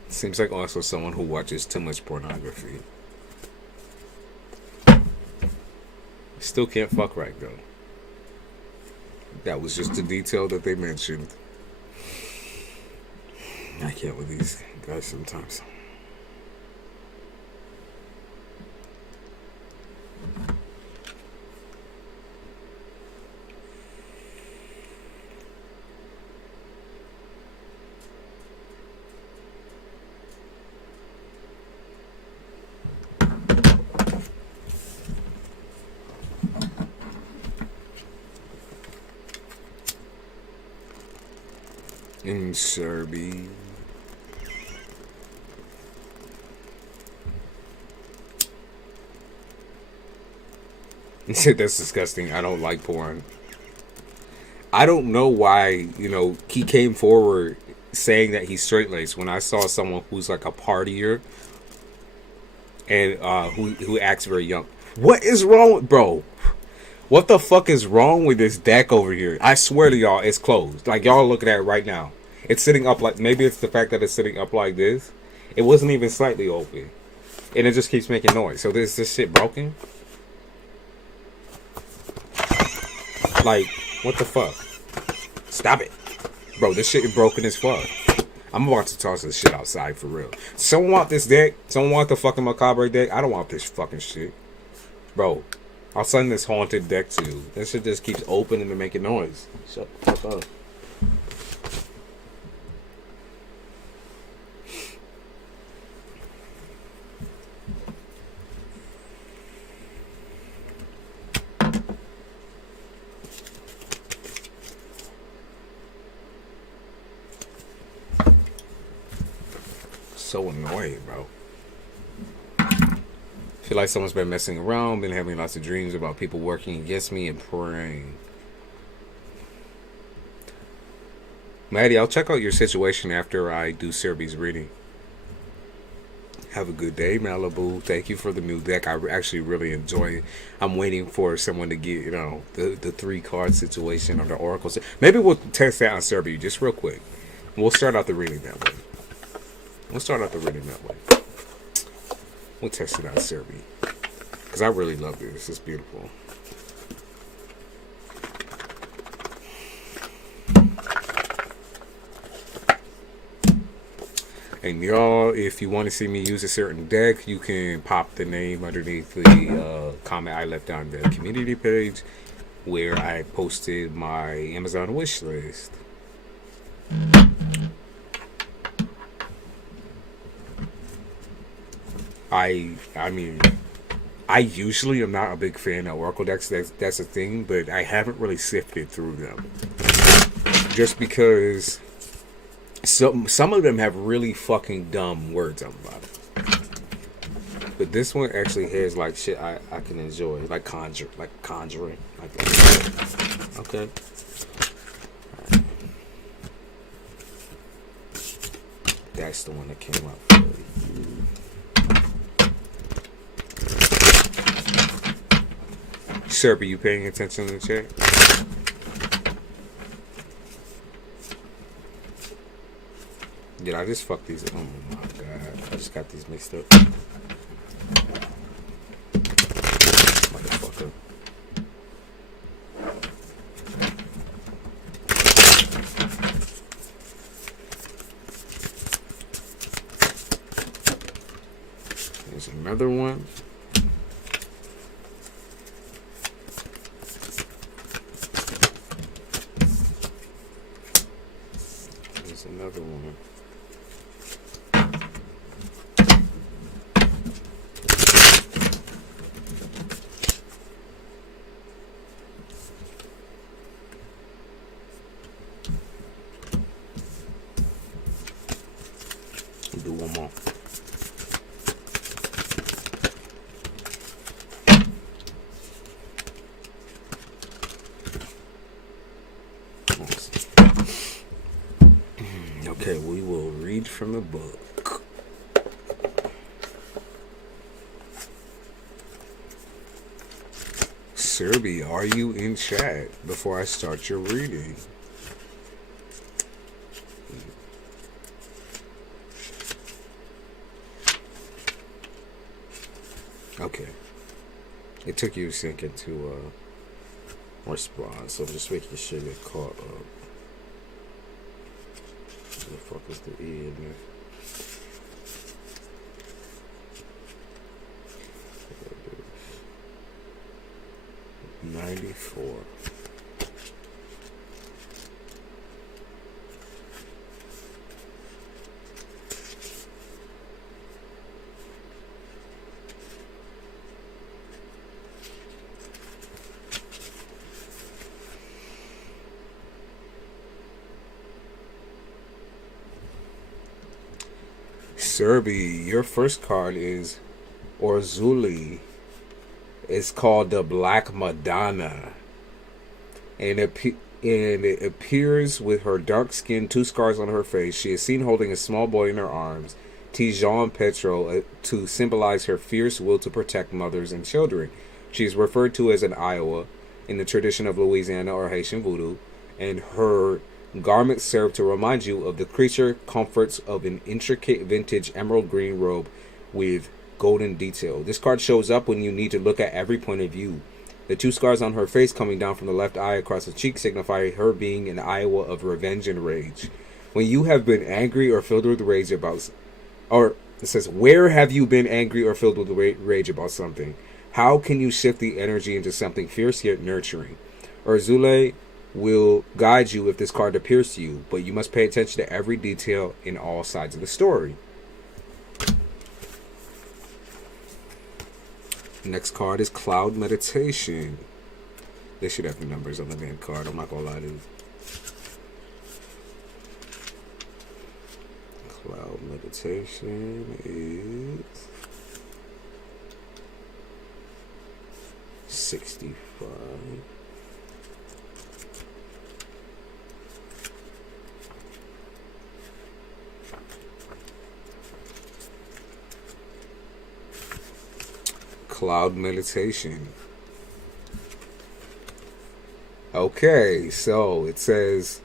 Seems like also someone who watches too much pornography. Still can't fuck right though. That was just a detail that they mentioned. I can't with these guys sometimes. in Serbia. That's disgusting. I don't like porn. I don't know why, he came forward saying that he's straight laced when I saw someone who's like a partier and who acts very young. What is wrong with, bro? What the fuck is wrong with this deck over here? I swear to y'all, it's closed. Like, y'all looking at it right now. It's sitting up like, maybe it's the fact that it's sitting up like this. It wasn't even slightly open. And it just keeps making noise. So this shit broken? Like, what the fuck? Stop it. Bro, this shit is broken as fuck. I'm about to toss this shit outside for real. Someone want this deck? Someone want the fucking macabre deck? I don't want this fucking shit. Bro, I'll send this haunted deck to you. That shit just keeps opening and making noise. Shut the fuck up. So annoying, bro. Feel like someone's been messing around, been having lots of dreams about people working against me and praying. Maddie, I'll check out your situation after I do Serbi's reading. Have a good day, Malibu. Thank you for the new deck. I actually really enjoy it. I'm waiting for someone to get, the 3-card situation or the oracle. Maybe we'll test that on Serbia just real quick. We'll start out the reading that way. We'll test it out Serbia. Because I really love this. It's beautiful. And y'all, if you want to see me use a certain deck, you can pop the name underneath the comment I left on the community page where I posted my Amazon wish list. I mean, I usually am not a big fan of oracle decks. That's a thing, but I haven't really sifted through them. Just because some of them have really fucking dumb words on the bottom. But this one actually has like shit I can enjoy, like conjuring, like that. Okay. Right. That's the one that came up. Sherpa, you paying attention to the chat? Did I just fuck these? Oh my god. I just got these mixed up. Motherfucker. There's another one. Another one. Do one more. Okay, we will read from the book. Serbia, are you in chat before I start your reading? Okay. It took you a second to respond, so I'm just making sure you're caught up. Where the fuck is the E in there? 94. Serbi, your first card is Orzuli. It's called the Black Madonna. And it appears with her dark skin, 2 scars on her face. She is seen holding a small boy in her arms, Tijan Petro, to symbolize her fierce will to protect mothers and children. She is referred to as an Iowa in the tradition of Louisiana or Haitian voodoo, and her garments serve to remind you of the creature comforts of an intricate vintage emerald green robe with golden detail. This card shows up when you need to look at every point of view. The 2 scars on her face coming down from the left eye across the cheek signify her being an Iowa of revenge and rage. When you have been angry or filled with rage about, or it says, where have you been angry or filled with rage about something? How can you shift the energy into something fierce yet nurturing? Orzuli will guide you if this card appears to you, but you must pay attention to every detail in all sides of the story. Next card is Cloud Meditation. They should have the numbers on the main card. I'm not gonna lie to you. Cloud Meditation is 65. Cloud Meditation. Okay, so it says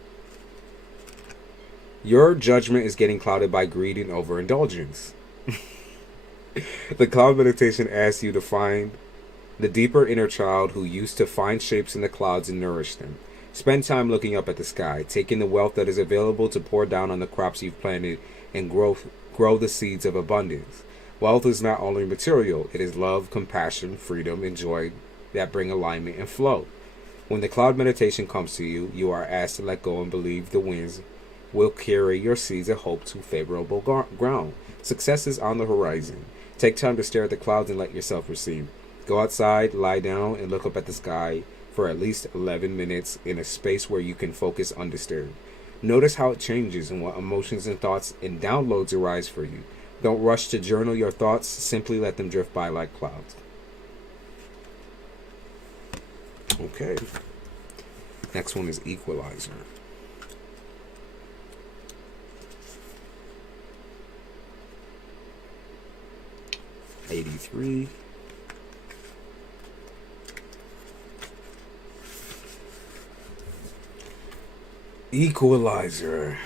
your judgment is getting clouded by greed and overindulgence. The Cloud Meditation asks you to find the deeper inner child who used to find shapes in the clouds and nourish them. Spend time looking up at the sky, taking the wealth that is available to pour down on the crops you've planted and grow the seeds of abundance. Wealth is not only material, it is love, compassion, freedom, and joy that bring alignment and flow. When the Cloud Meditation comes to you, you are asked to let go and believe the winds will carry your seeds of hope to favorable ground. Success is on the horizon. Take time to stare at the clouds and let yourself receive. Go outside, lie down, and look up at the sky for at least 11 minutes in a space where you can focus undisturbed. Notice how it changes and what emotions and thoughts and downloads arise for you. Don't rush to journal your thoughts. Simply let them drift by like clouds. Okay. Next one is Equalizer. $83. Equalizer.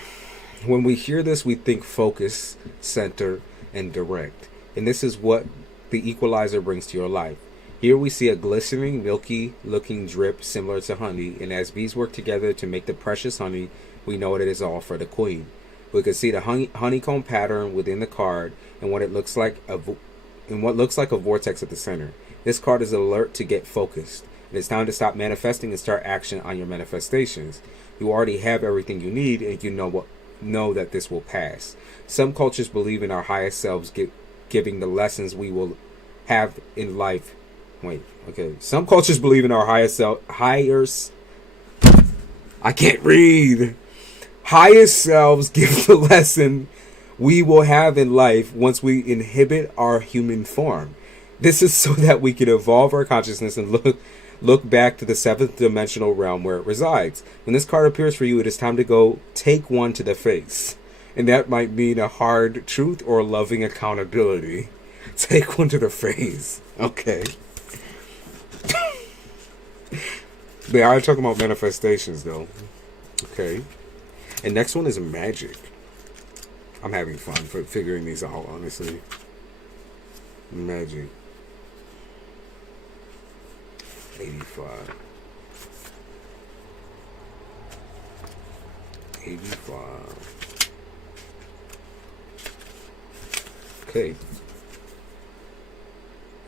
When we hear this, we think focus, center, and direct. And this is what the Equalizer brings to your life. Here we see a glistening, milky-looking drip similar to honey, and as bees work together to make the precious honey, we know it is all for the queen. We can see the honeycomb pattern within the card and what it looks like what looks like a vortex at the center. This card is an alert to get focused. It is time to stop manifesting and start action on your manifestations. You already have everything you need, and you know that this will pass. Some cultures believe in our highest selves giving the lessons we will have in life. Some cultures believe in our highest I can't read. Highest selves give the lesson we will have in life once we inhibit our human form. This is so that we can evolve our consciousness and look back to the 7th dimensional realm where it resides. When this card appears for you, it is time to go take one to the face. And that might mean a hard truth or loving accountability. Take one to the face. Okay. They are talking about manifestations, though. Okay. And next one is magic. I'm having fun for figuring these out, honestly. Magic. 85. 85. Okay.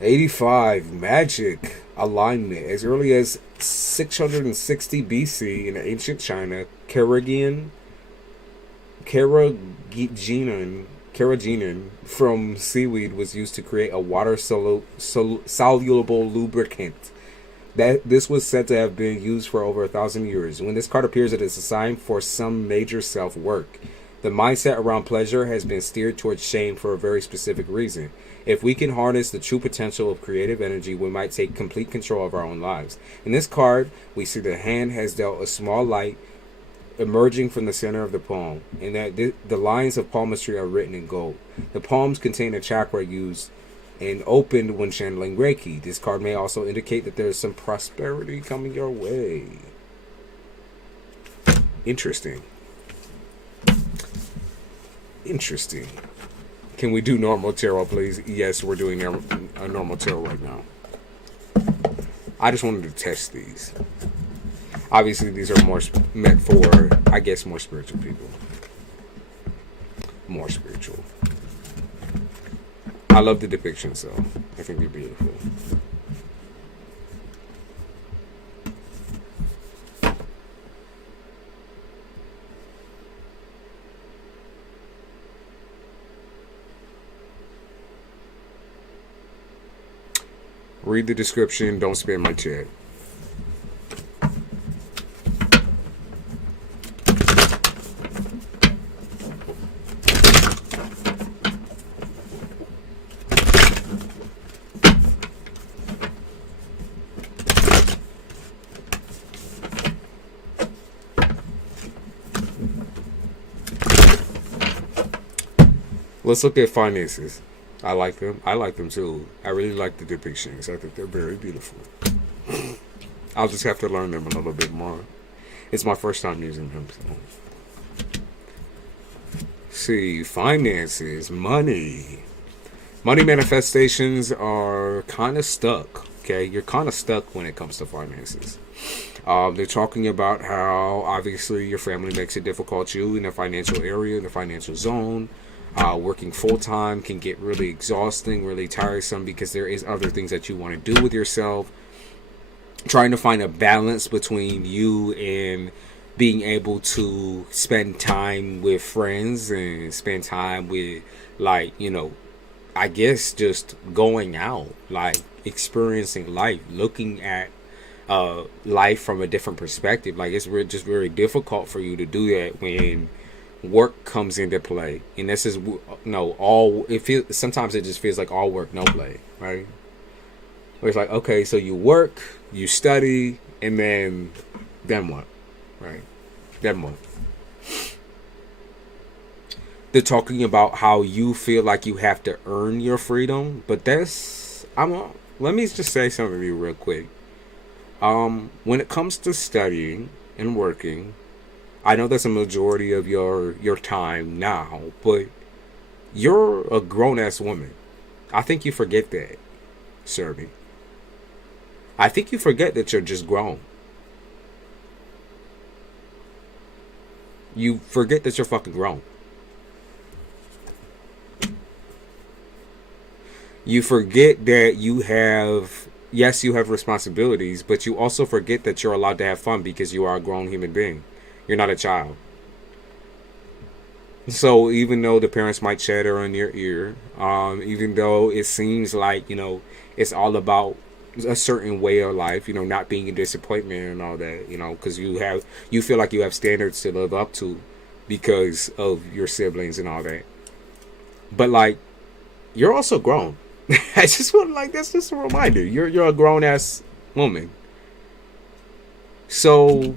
85. Magic. Alignment. As early as 660 BC in ancient China, carrageenan from seaweed was used to create a water soluble lubricant. This was said to have been used for over 1,000 years. When this card appears, it is a sign for some major self-work. The mindset around pleasure has been steered towards shame for a very specific reason. If we can harness the true potential of creative energy, we might take complete control of our own lives. In this card, we see the hand has dealt a small light emerging from the center of the palm, and that the lines of palmistry are written in gold. The palms contain a chakra used and opened when channeling Reiki. This card may also indicate that there is some prosperity coming your way. Interesting. Interesting. Can we do normal tarot, please? Yes, we're doing a normal tarot right now. I just wanted to test these. Obviously, these are more meant for, I guess, more spiritual people. More spiritual. I love the depictions, though. I think they're beautiful. Read the description. Don't spam my chat. Let's look at finances. I like them. I like them too. I really like the depictions. I think they're very beautiful. I'll just have to learn them a little bit more. It's my first time using them. So. See, finances, money. Money manifestations are kind of stuck. Okay, you're kind of stuck when it comes to finances. They're talking about how obviously your family makes it difficult. You in the financial area, in the financial zone. Working full-time can get really exhausting, really tiresome, because there is other things that you want to do with yourself. Trying to find a balance between you and being able to spend time with friends and spend time with, like, you know, I guess just going out, like experiencing life, looking at life from a different perspective. Like, it's just very difficult for you to do that when work comes into play. And this is sometimes it just feels like all work, no play, right? Where it's like, okay, so you work, you study, and then what, right? Then what? They're talking about how you feel like you have to earn your freedom, but let me just say something to you real quick. When it comes to studying and working, I know that's a majority of your time now, but you're a grown-ass woman. I think you forget that, Serby. I think you forget that you're just grown. You forget that you're fucking grown. You forget that you have responsibilities, but you also forget that you're allowed to have fun because you are a grown human being. You're not a child. So even though the parents might chatter in your ear, even though it seems like, you know, it's all about a certain way of life, you know, not being a disappointment and all that, you know, because you feel like you have standards to live up to because of your siblings and all that. But like, you're also grown. I just want, like, that's just a reminder. You're a grown ass woman. So,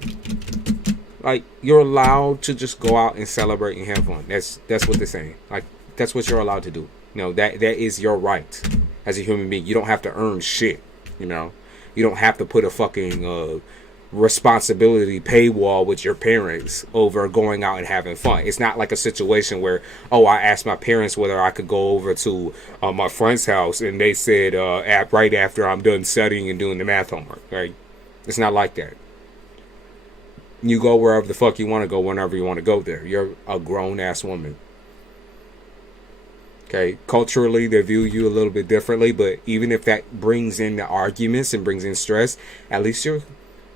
like, you're allowed to just go out and celebrate and have fun. That's what they're saying. Like, that's what you're allowed to do. You know, that is your right as a human being. You don't have to earn shit. You know, you don't have to put a fucking responsibility paywall with your parents over going out and having fun. It's not like a situation where, oh, I asked my parents whether I could go over to my friend's house and they said right after I'm done studying and doing the math homework. Right? It's not like that. You go wherever the fuck you want to go whenever you want to go there. You're a grown-ass woman. Okay, culturally, they view you a little bit differently, but even if that brings in the arguments and brings in stress, at least you're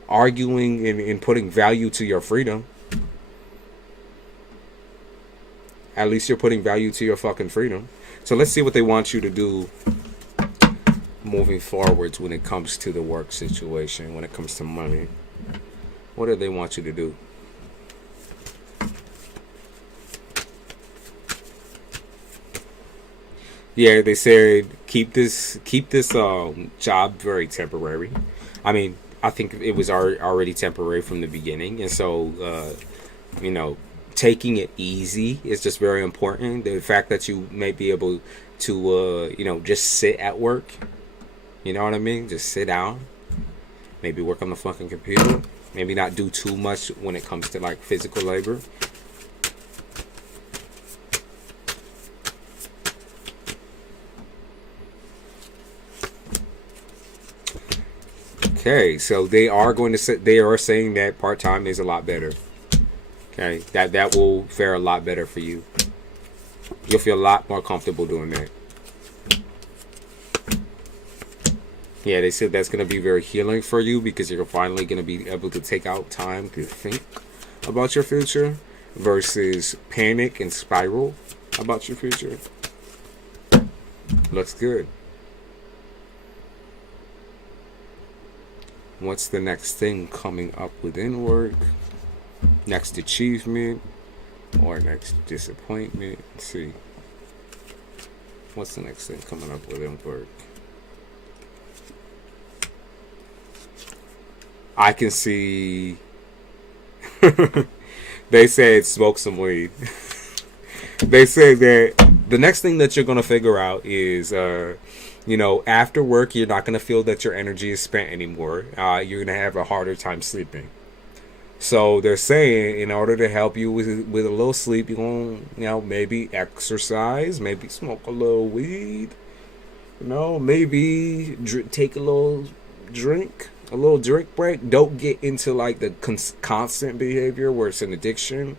arguing and putting value to your freedom. At least you're putting value to your fucking freedom. So let's see what they want you to do moving forwards when it comes to the work situation, when it comes to money. What do they want you to do? Yeah, they said keep this job very temporary. I mean, I think it was already temporary from the beginning, and so you know, taking it easy is just very important. The fact that you may be able to you know, just sit at work, you know what I mean? Just sit down, maybe work on the fucking computer, maybe not do too much when it comes to like physical labor. Okay, so they are going to say, they are saying that part-time is a lot better. Okay, that will fare a lot better for you. You'll feel a lot more comfortable doing that. Yeah, they said that's going to be very healing for you because you're finally going to be able to take out time to think about your future versus panic and spiral about your future. Looks good. What's the next thing coming up within work? Next achievement or next disappointment? Let's see. What's the next thing coming up within work? I can see. They said smoke some weed. They said that the next thing that you're going to figure out is you know, after work, you're not going to feel that your energy is spent anymore. You're going to have a harder time sleeping. So they're saying in order to help you with a little sleep, you're going to, you know, maybe exercise, maybe smoke a little weed, you know, maybe take a little drink break. Don't get into like the constant behavior where it's an addiction.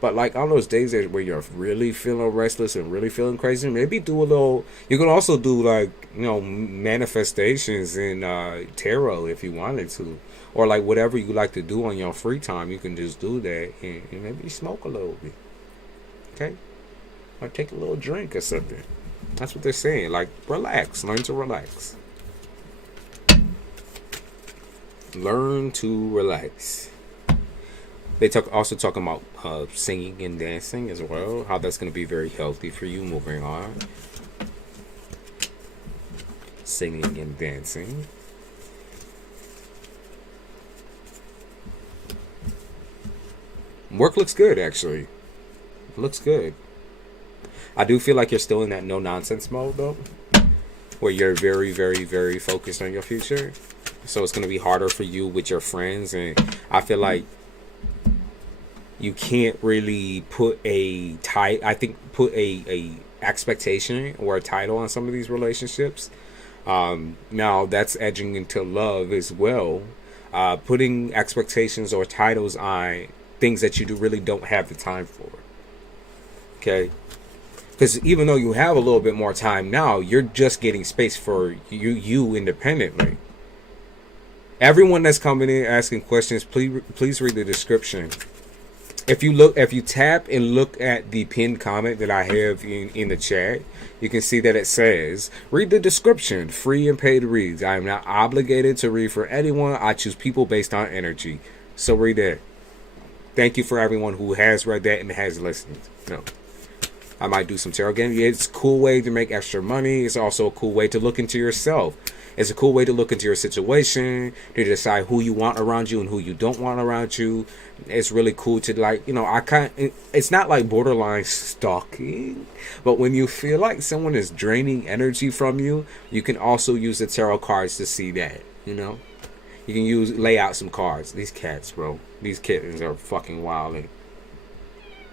But like on those days where you're really feeling restless and really feeling crazy, maybe do a little. You can also do like, you know, manifestations in tarot if you wanted to, or like whatever you like to do on your free time. You can just do that and maybe smoke a little bit, okay, or take a little drink or something. That's what they're saying. Like relax, learn to relax, learn to relax. They also talking about singing and dancing as well. How that's going to be very healthy for you moving on. Singing and dancing. Work looks good, actually. It looks good. I do feel like you're still in that no nonsense mode though, where you're very, very, very focused on your future. So it's going to be harder for you with your friends, and I feel like you can't really put a expectation or a title on some of these relationships. Now that's edging into love as well. Putting expectations or titles on things that you really don't have the time for. Okay, because even though you have a little bit more time now, you're just getting space for you independently. Everyone that's coming in asking questions, please read the description. If you tap and look at the pinned comment that I have in the chat, you can see that it says, read the description, free and paid reads. I am not obligated to read for anyone. I choose people based on energy. So read that. Thank you for everyone who has read that and has listened. No. I might do some tarot games. It's a cool way to make extra money. It's also a cool way to look into yourself. It's a cool way to look into your situation, to decide who you want around you and who you don't want around you. It's really cool to, like, you know, it's not like borderline stalking, but when you feel like someone is draining energy from you, you can also use the tarot cards to see that, you know. You can lay out some cards. These cats, bro. These kittens are fucking wilding.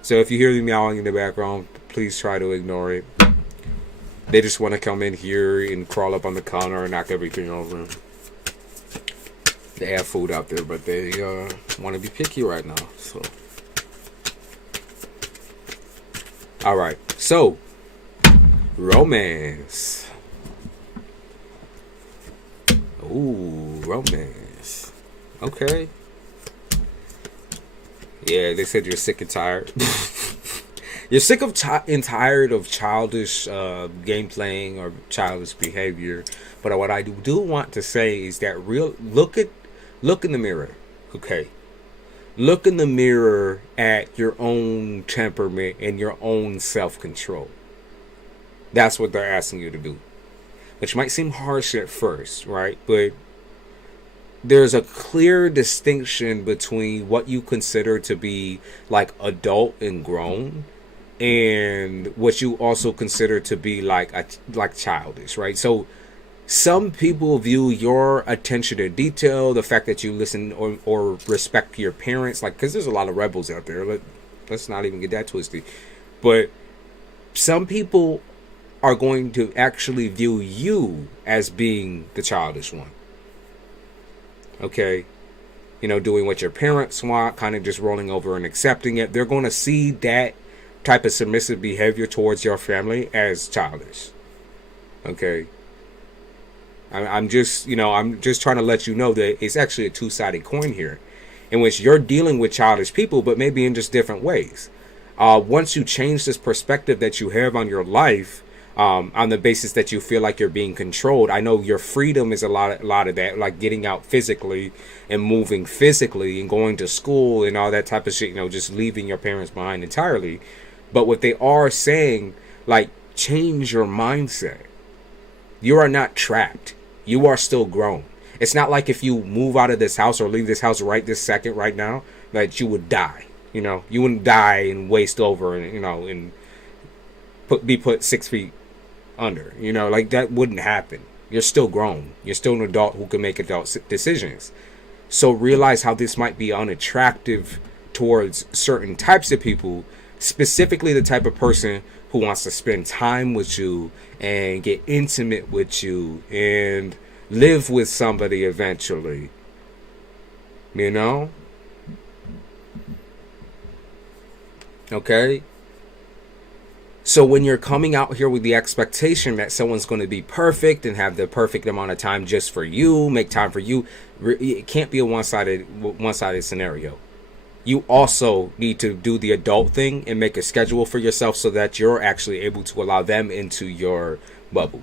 So if you hear them meowing in the background, please try to ignore it. They just want to come in here and crawl up on the counter and knock everything over. They have food out there, but they want to be picky right now. So, all right. So, romance. Ooh, romance. Okay. Yeah, they said you're sick and tired. You're sick of and tired of childish game playing or childish behavior. But what I do want to say is that look in the mirror, okay? Look in the mirror at your own temperament and your own self-control. That's what they're asking you to do, which might seem harsh at first, right? But there's a clear distinction between what you consider to be like adult and grown, and what you also consider to be like childish, right? So some people view your attention to detail, the fact that you listen or respect your parents, like, because there's a lot of rebels out there. Let's not even get that twisted. But some people are going to actually view you as being the childish one. Okay? You know, doing what your parents want, kind of just rolling over and accepting it. They're going to see that type of submissive behavior towards your family as childish. Okay? I'm just trying to let you know that it's actually a two-sided coin here, in which you're dealing with childish people, but maybe in just different ways. Once you change this perspective that you have on your life, on the basis that you feel like you're being controlled. I know your freedom is a lot of that, like getting out physically and moving physically and going to school and all that type of shit, you know, just leaving your parents behind entirely. But what they are saying, like, change your mindset. You are not trapped. You are still grown. It's not like if you move out of this house or leave this house right this second, right now, that you would die. You know, you wouldn't die and waste over and, you know, and be put 6 feet under, you know, like that wouldn't happen. You're still grown. You're still an adult who can make adult decisions. So realize how this might be unattractive towards certain types of people, specifically the type of person who wants to spend time with you and get intimate with you and live with somebody eventually, you know? Okay? So when you're coming out here with the expectation that someone's going to be perfect and have the perfect amount of time just for you, make time for you, it can't be a one-sided scenario. You also need to do the adult thing and make a schedule for yourself so that you're actually able to allow them into your bubble,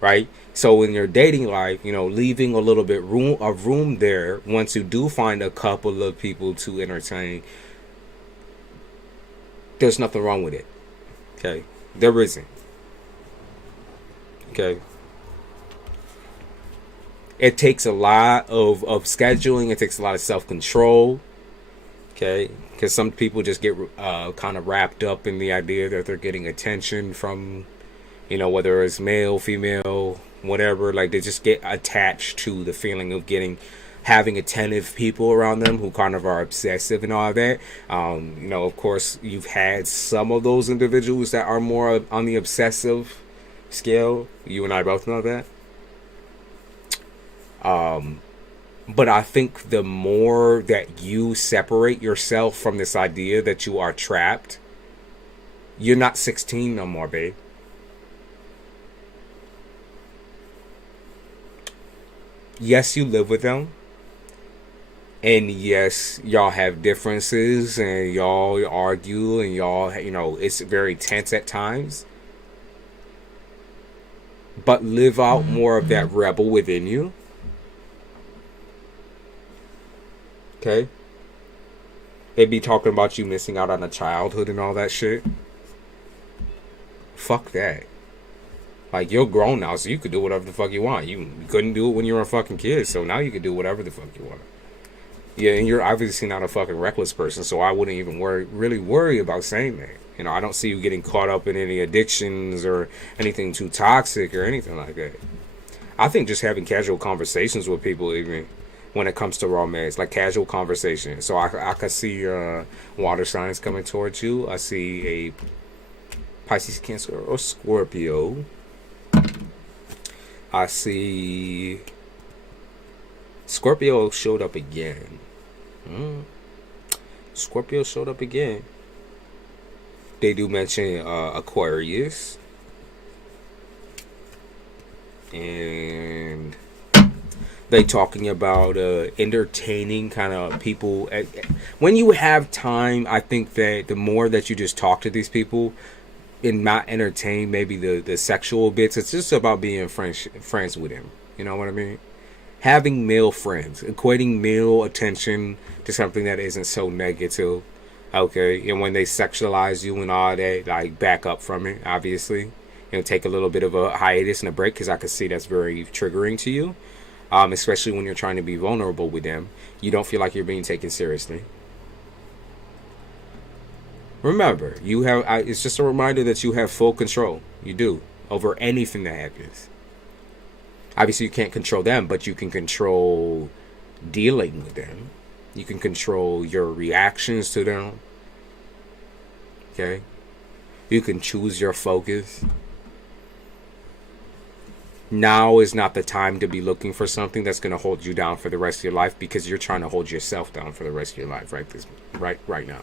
right? So in your dating life, you know, leaving a little bit of room there once you do find a couple of people to entertain, there's nothing wrong with it. Okay, there isn't. Okay, it takes a lot of scheduling. It takes a lot of self-control. Okay, because some people just get kind of wrapped up in the idea that they're getting attention from, you know, whether it's male, female, whatever. Like, they just get attached to the feeling of having attentive people around them who kind of are obsessive and all that. You know, of course, you've had some of those individuals that are more on the obsessive scale. You and I both know that. But I think the more that you separate yourself from this idea that you are trapped, you're not 16 no more, babe. Yes, you live with them. And yes, y'all have differences and y'all argue and y'all, you know, it's very tense at times. But live out more of that rebel within you. Okay? They be talking about you missing out on a childhood and all that shit. Fuck that. Like, you're grown now, so you could do whatever the fuck you want. You couldn't do it when you were a fucking kid, so now you can do whatever the fuck you want. Yeah, and you're obviously not a fucking reckless person, so I wouldn't even really worry about saying that. You know, I don't see you getting caught up in any addictions or anything too toxic or anything like that. I think just having casual conversations with people, even when it comes to romance, like casual conversation. So I could see water signs coming towards you. I see a Pisces, Cancer, or Scorpio. I see Scorpio showed up again. Scorpio showed up again. They do mention Aquarius. And they talking about entertaining kind of people. When you have time, I think that the more that you just talk to these people and not entertain maybe the sexual bits, it's just about being friends with them. You know what I mean? Having male friends, equating male attention to something that isn't so negative. Okay, and when they sexualize you and all that, like, back up from it, obviously. take a little bit of a hiatus and a break, because I can see that's very triggering to you, especially when you're trying to be vulnerable with them. You don't feel like you're being taken seriously. Remember, you have. It's just a reminder that you have full control. You do, over anything that happens. Obviously, you can't control them, but you can control dealing with them. You can control your reactions to them. Okay? You can choose your focus. Now is not the time to be looking for something that's going to hold you down for the rest of your life, because you're trying to hold yourself down for the rest of your life right now.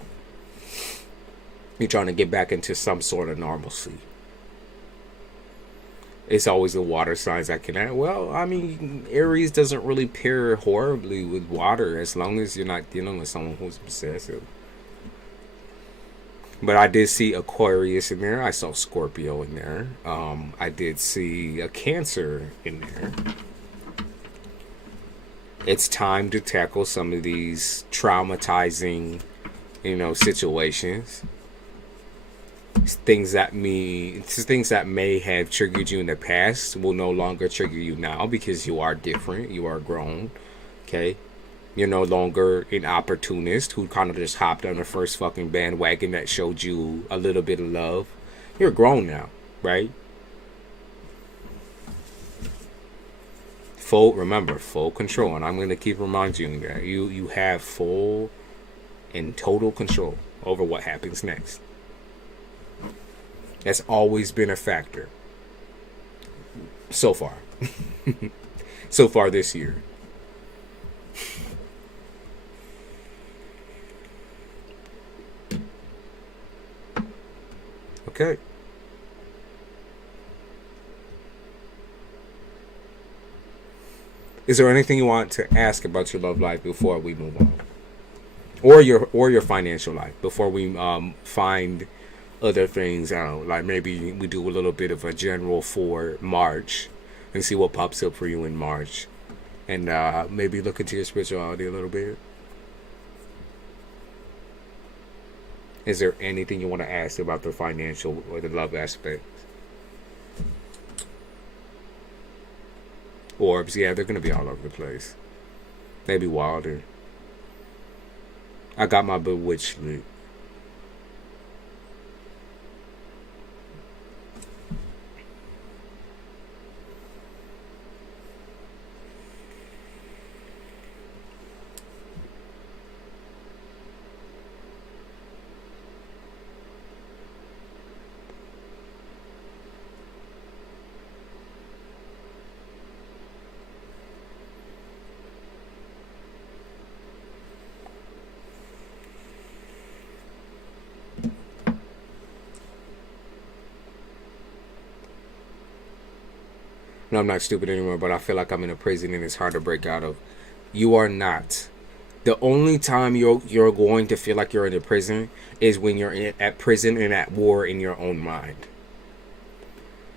You're trying to get back into some sort of normalcy. It's always the water signs that can add. Well, I mean, Aries doesn't really pair horribly with water, as long as you're not dealing with someone who's possessive. But I did see Aquarius in there. I saw Scorpio in there. I did see a Cancer in there. It's time to tackle some of these traumatizing, situations. Things that may have triggered you in the past will no longer trigger you now, because you are different. You are grown. Okay? You're no longer an opportunist who kind of just hopped on the first fucking bandwagon that showed you a little bit of love. You're grown now, right? Remember, full control. And I'm going to keep reminding you that you have full and total control over what happens next. That's always been a factor. So far. So far this year. Okay. Is there anything you want to ask about your love life before we move on? Or your financial life before we find other things out? Like maybe we do a little bit of a general for March and see what pops up for you in March, and maybe look into your spirituality a little bit. Is there anything you want to ask about the financial or the love aspect? Orbs, yeah, they're going to be all over the place. Maybe wilder. I got my bewitched lit. No, I'm not stupid anymore, but I feel like I'm in a prison and it's hard to break out of. You are not. The only time you're going to feel like you're in a prison is when you're at prison and at war in your own mind.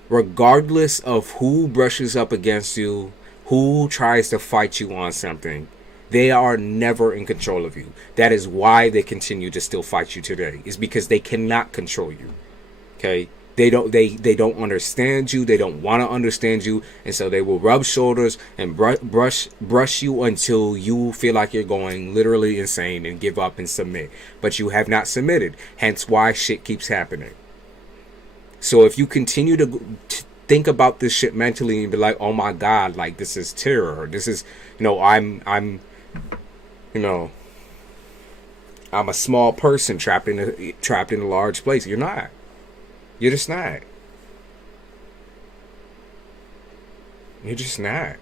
Regardless of who brushes up against you, who tries to fight you on something, they are never in control of you. That is why they continue to still fight you today. It's because they cannot control you. Okay? They don't understand you. They don't want to understand you, and so they will rub shoulders and brush you until you feel like you're going literally insane and give up and submit. But you have not submitted. Hence why shit keeps happening. So if you continue to think about this shit mentally and be like, "Oh my God, like this is terror. This is, I'm a small person trapped in a large place." You're not. You're just not. You're just not.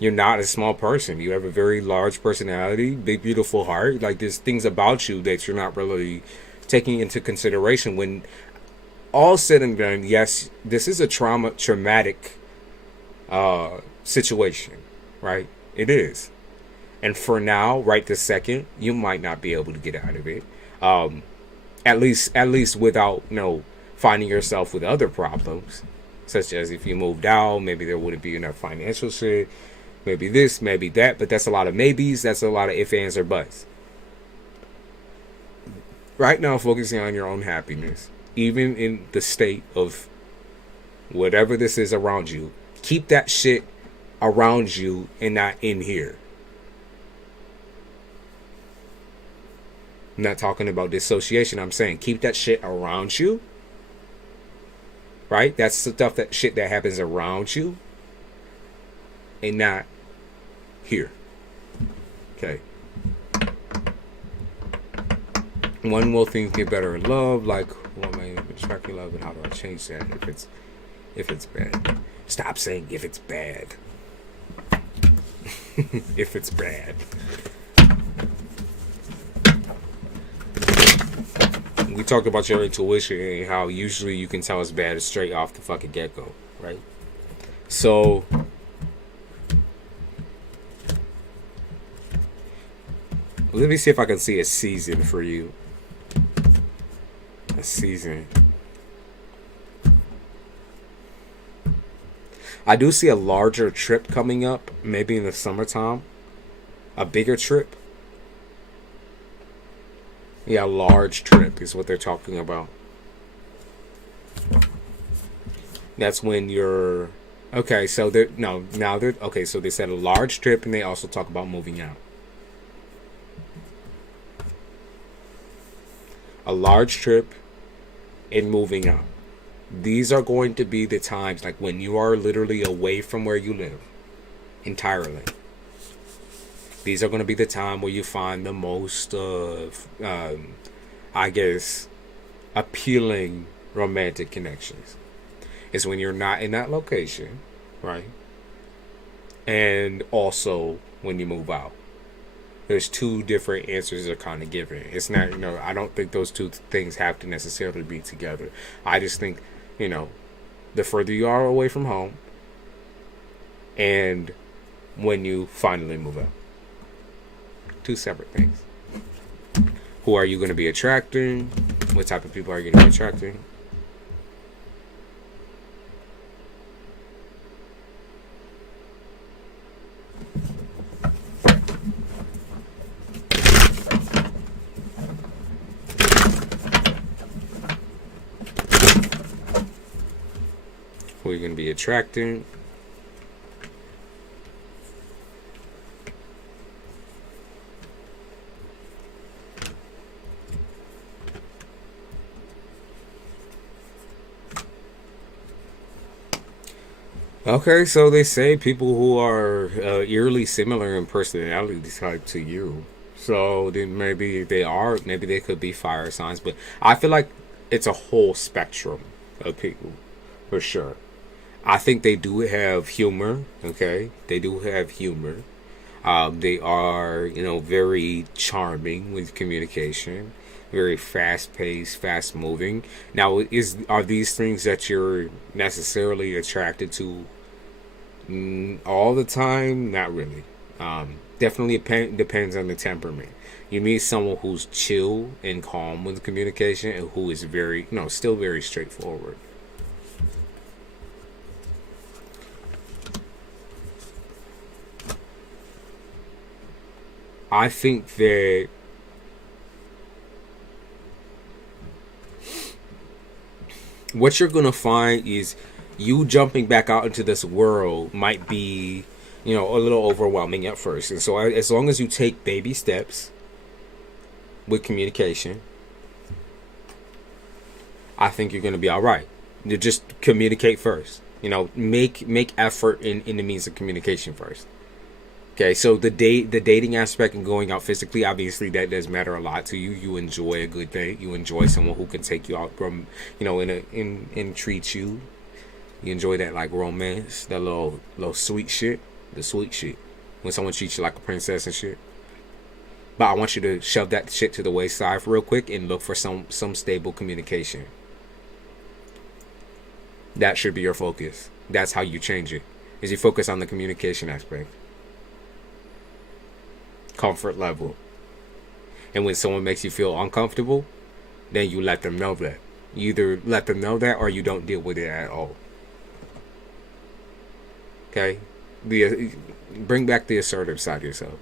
You're not a small person. You have a very large personality, big, beautiful heart. Like, there's things about you that you're not really taking into consideration. When all said and done, yes, this is a traumatic situation, right? It is. And for now, right this second, you might not be able to get out of it. At least without, finding yourself with other problems, such as if you moved out, maybe there wouldn't be enough financial shit, maybe this, maybe that, but that's a lot of maybes, that's a lot of ifs, ands, or buts. Right now, focusing on your own happiness, even in the state of whatever this is around you, keep that shit around you and not in here. I'm not talking about dissociation. I'm saying keep that shit around you. Right? That's the stuff, that shit that happens around you and not here. Okay. When will things get better in love? Like, what may attract you love, and how do I change that if it's bad? Stop saying if it's bad. If it's bad. We talked about your intuition and how usually you can tell it's bad straight off the fucking get-go, right? So let me see if I can see a season for you. A season. I do see a larger trip coming up, maybe in the summertime. A bigger trip. Yeah, a large trip is what they're talking about. That's when you're... Okay, so they're... No, now they're... Okay, so they said a large trip, and they also talk about moving out. A large trip and moving out. These are going to be the times, like when you are literally away from where you live entirely. These are going to be the time where you find the most, I guess, appealing romantic connections. It's when you're not in that location, right? And also when you move out. There's two different answers that are kind of given. It's not, I don't think those two things have to necessarily be together. I just think, the further you are away from home and when you finally move out. Two separate things. Who are you going to be attracting? What type of people are you going to be attracting? Who are you going to be attracting? Okay, so they say people who are eerily similar in personality type to you. So then maybe they could be fire signs, but I feel like it's a whole spectrum of people, for sure. I think they do have humor, okay? They do have humor. They are, very charming with communication. Very fast-paced, fast-moving. Now, are these things that you're necessarily attracted to all the time? Not really. Definitely depends on the temperament. You meet someone who's chill and calm with communication, and who is very, still very straightforward. I think that what you're going to find is you jumping back out into this world might be, a little overwhelming at first. And so as long as you take baby steps with communication, I think you're going to be all right. You just communicate first. Make effort in the means of communication first. Okay, so the dating aspect and going out physically, obviously that does matter a lot to you. You enjoy a good date. You enjoy someone who can take you out from, and treat you. You enjoy that like romance, that little sweet shit, the sweet shit. When someone treats you like a princess and shit. But I want you to shove that shit to the wayside real quick and look for some stable communication. That should be your focus. That's how you change it. Is you focus on the communication aspect. Comfort level. And when someone makes you feel uncomfortable, then you let them know that. You either let them know that or you don't deal with it at all. Okay? Bring back the assertive side of yourself.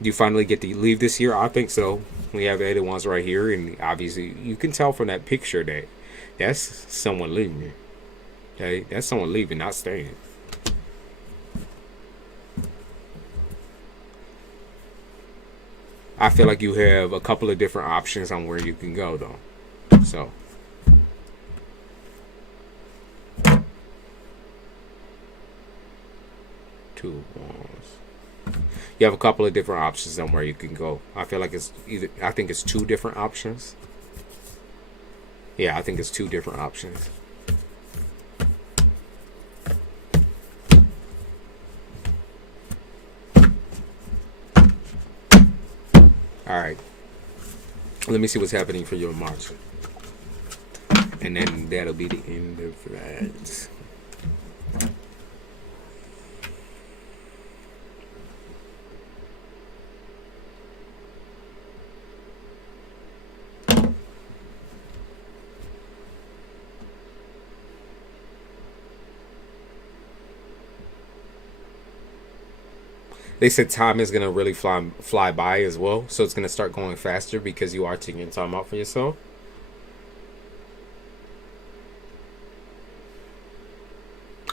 Do you finally get to leave this year? I think so. We have the other ones right here, and obviously you can tell from that picture that that's someone leaving you. Okay, that's someone leaving, not staying. I feel like you have a couple of different options on where you can go, though. So, two of wands. You have a couple of different options on where you can go. I feel like it's either, I think it's two different options. Yeah, I think it's two different options. All right. Let me see what's happening for you in March. And then that'll be the end of that. They said time is going to really fly by as well. So it's going to start going faster because you are taking time out for yourself.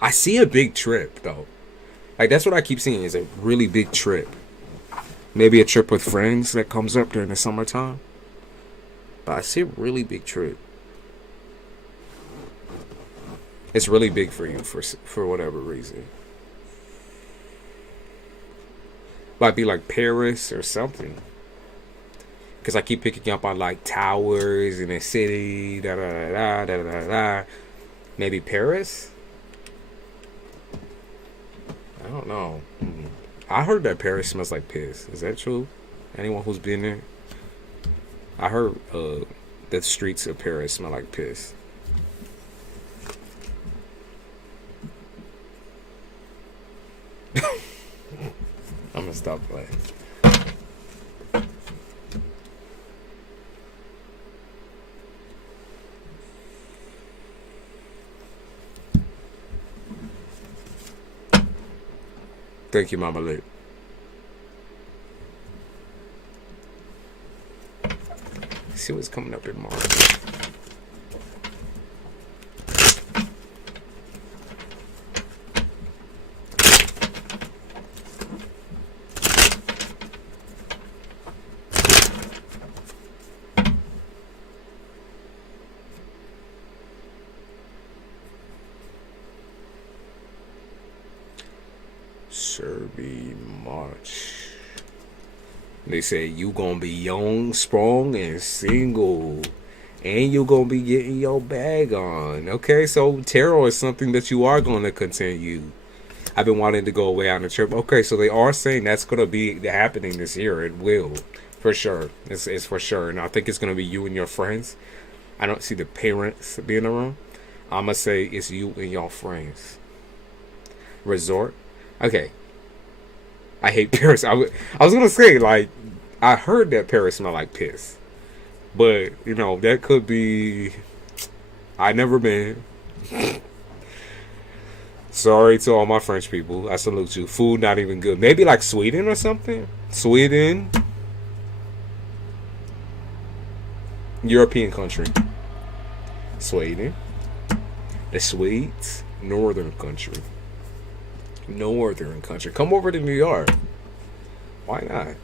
I see a big trip, though. Like, that's what I keep seeing, is a really big trip. Maybe a trip with friends that comes up during the summertime. But I see a really big trip. It's really big for you for whatever reason. Might be like Paris or something. Because I keep picking up on like towers in a city. Da da da da da da. Maybe Paris? I don't know. I heard that Paris smells like piss. Is that true? Anyone who's been there? I heard the streets of Paris smell like piss. I'm gonna stop playing. Thank you, Mama Lit. See what's coming up in March. March. They say you gonna be young, strong, and single, and you gonna be getting your bag on. Okay, so tarot is something that you are gonna continue. I've been wanting to go away on a trip. Okay, so they are saying that's gonna be happening this year. It will, for sure. It's for sure, and I think it's gonna be you and your friends. I don't see the parents being around. I'm gonna say it's you and your friends. Resort. Okay. I hate Paris. I was gonna say, like, I heard that Paris smell like piss, but you know that could be. I never been. Sorry to all my French people. I salute you. Food not even good. Maybe like Sweden or something. Sweden. European country. Sweden. The Swedes. Northern country. Northern country. Come over to New York. Why not?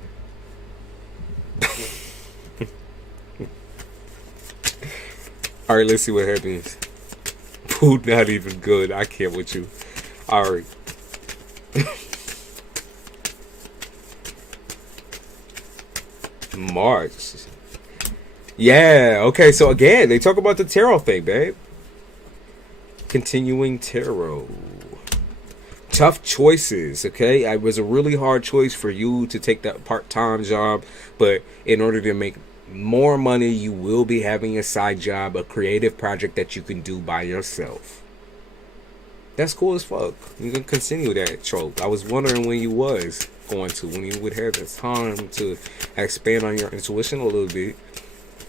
Alright, let's see what happens. Food not even good. I can't with you. Alright. March. Yeah, okay, so again, they talk about the tarot thing, babe. Continuing tarot. Tough choices, okay? It was a really hard choice for you to take that part-time job, but in order to make more money, you will be having a side job, a creative project that you can do by yourself. That's cool as fuck. You can continue that trope. I was wondering when you was going to, when you would have the time to expand on your intuition a little bit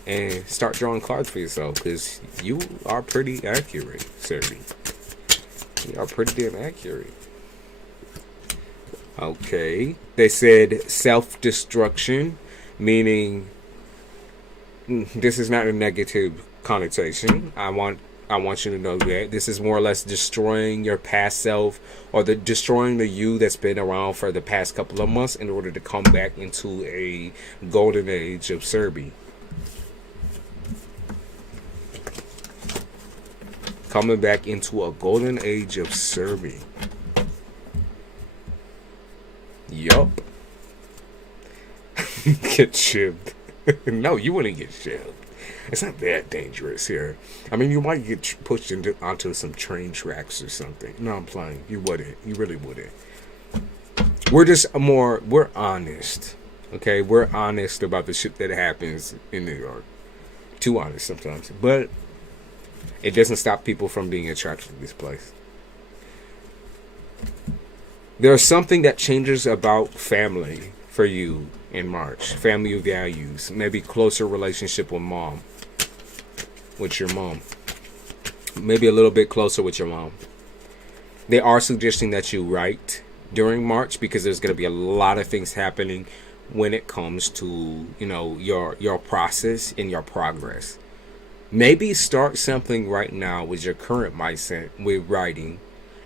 and start drawing cards for yourself, because you are pretty accurate, sir. You are pretty damn accurate. Okay. They said self-destruction, meaning this is not a negative connotation. I want I want you to know that this is more or less destroying your past self, or destroying the you that's been around for the past couple of months in order to come back into a golden age of Serbi. Coming back into a golden age of Serbi. Yup. Get chipped. No, you wouldn't get chipped. It's not that dangerous here. I mean, you might get pushed onto some train tracks or something. No, I'm playing. You wouldn't. You really wouldn't. We're honest. Okay? We're honest about the shit that happens in New York. Too honest sometimes. But it doesn't stop people from being attracted to this place. There's something that changes about family for you in March. Family values. Maybe closer relationship with mom. With your mom. Maybe a little bit closer with your mom. They are suggesting that you write during March, because there's going to be a lot of things happening when it comes to, you know, your process and your progress. Maybe start something right now with your current mindset with writing,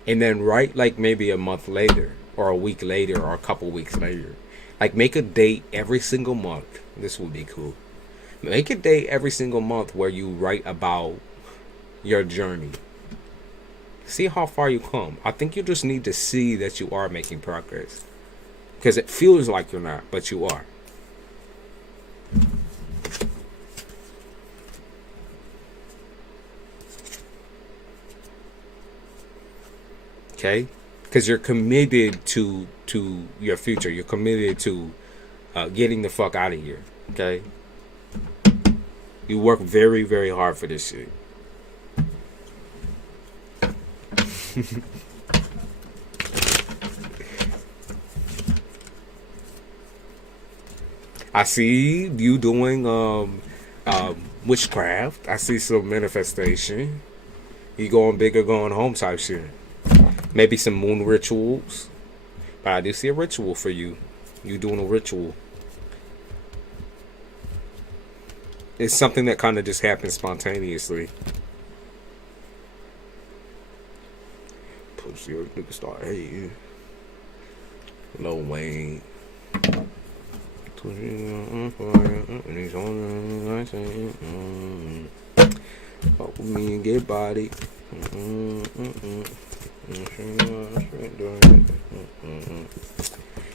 and then write like maybe a month later, or a week later, or a couple weeks later. Like, make a date every single month. This would be cool. Make a date every single month where you write about your journey. See how far you come. I think you just need to see that you are making progress. Because it feels like you're not, but you are. Okay? Because you're committed to your future. You're committed to getting the fuck out of here. Okay? You work very, very hard for this shit. I see you doing witchcraft. I see some manifestation. You going big or going home type shit. Maybe some moon rituals. But I do see a ritual for you. You doing a ritual. It's something that kind of just happens spontaneously. Pussy, nigga start hating. Lil Wayne. Fuck with me and get body.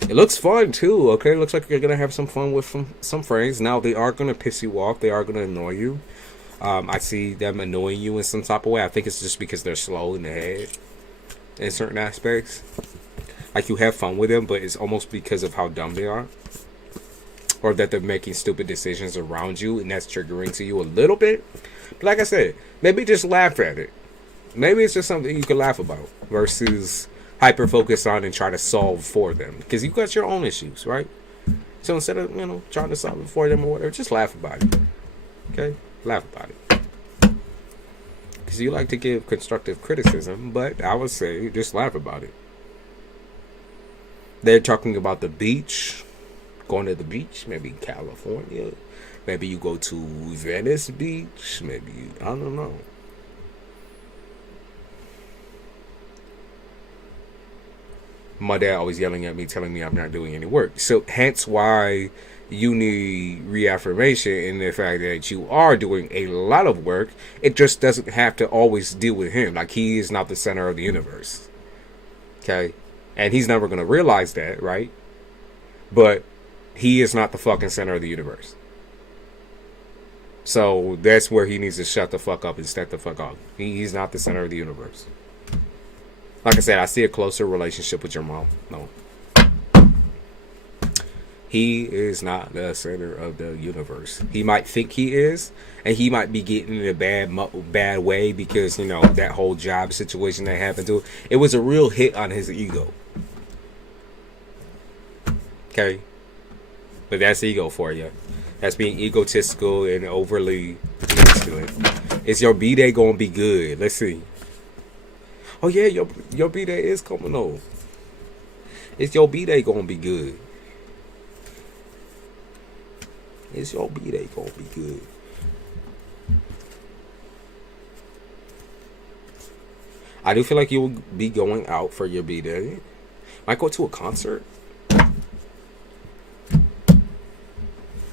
It looks fun too, okay? It looks like you're gonna have some fun with some friends. Now, they are gonna piss you off. They are gonna annoy you. I see them annoying you in some type of way. I think it's just because they're slow in the head in certain aspects. Like, you have fun with them, but it's almost because of how dumb they are. Or that they're making stupid decisions around you, and that's triggering to you a little bit. But like I said, maybe just laugh at it. Maybe it's just something you can laugh about versus hyper focus on and try to solve for them, because you got your own issues, right? So instead of, you know, trying to solve it for them or whatever, just laugh about it. Okay? Laugh about it. Because you like to give constructive criticism, but I would say just laugh about it. They're talking about the beach, going to the beach, maybe California, maybe you go to Venice Beach, maybe, I don't know. My dad always yelling at me, telling me I'm not doing any work. So hence why you need reaffirmation in the fact that you are doing a lot of work. It just doesn't have to always deal with him. Like, he is not the center of the universe. Okay? And he's never going to realize that, right? But he is not the fucking center of the universe. So that's where he needs to shut the fuck up and step the fuck up. He's not the center of the universe. Like I said, I see a closer relationship with your mom. No. He is not the center of the universe. He might think he is, and he might be getting in a bad way because, you know, that whole job situation that happened to him, it was a real hit on his ego. Okay? But that's ego for you. That's being egotistical and overly masculine. Is your B-Day gonna be good? Let's see. Oh yeah, your B-Day is coming on. Is your B-Day gonna be good? Is your B-Day gonna be good? I do feel like you will be going out for your B-Day. Might go to a concert.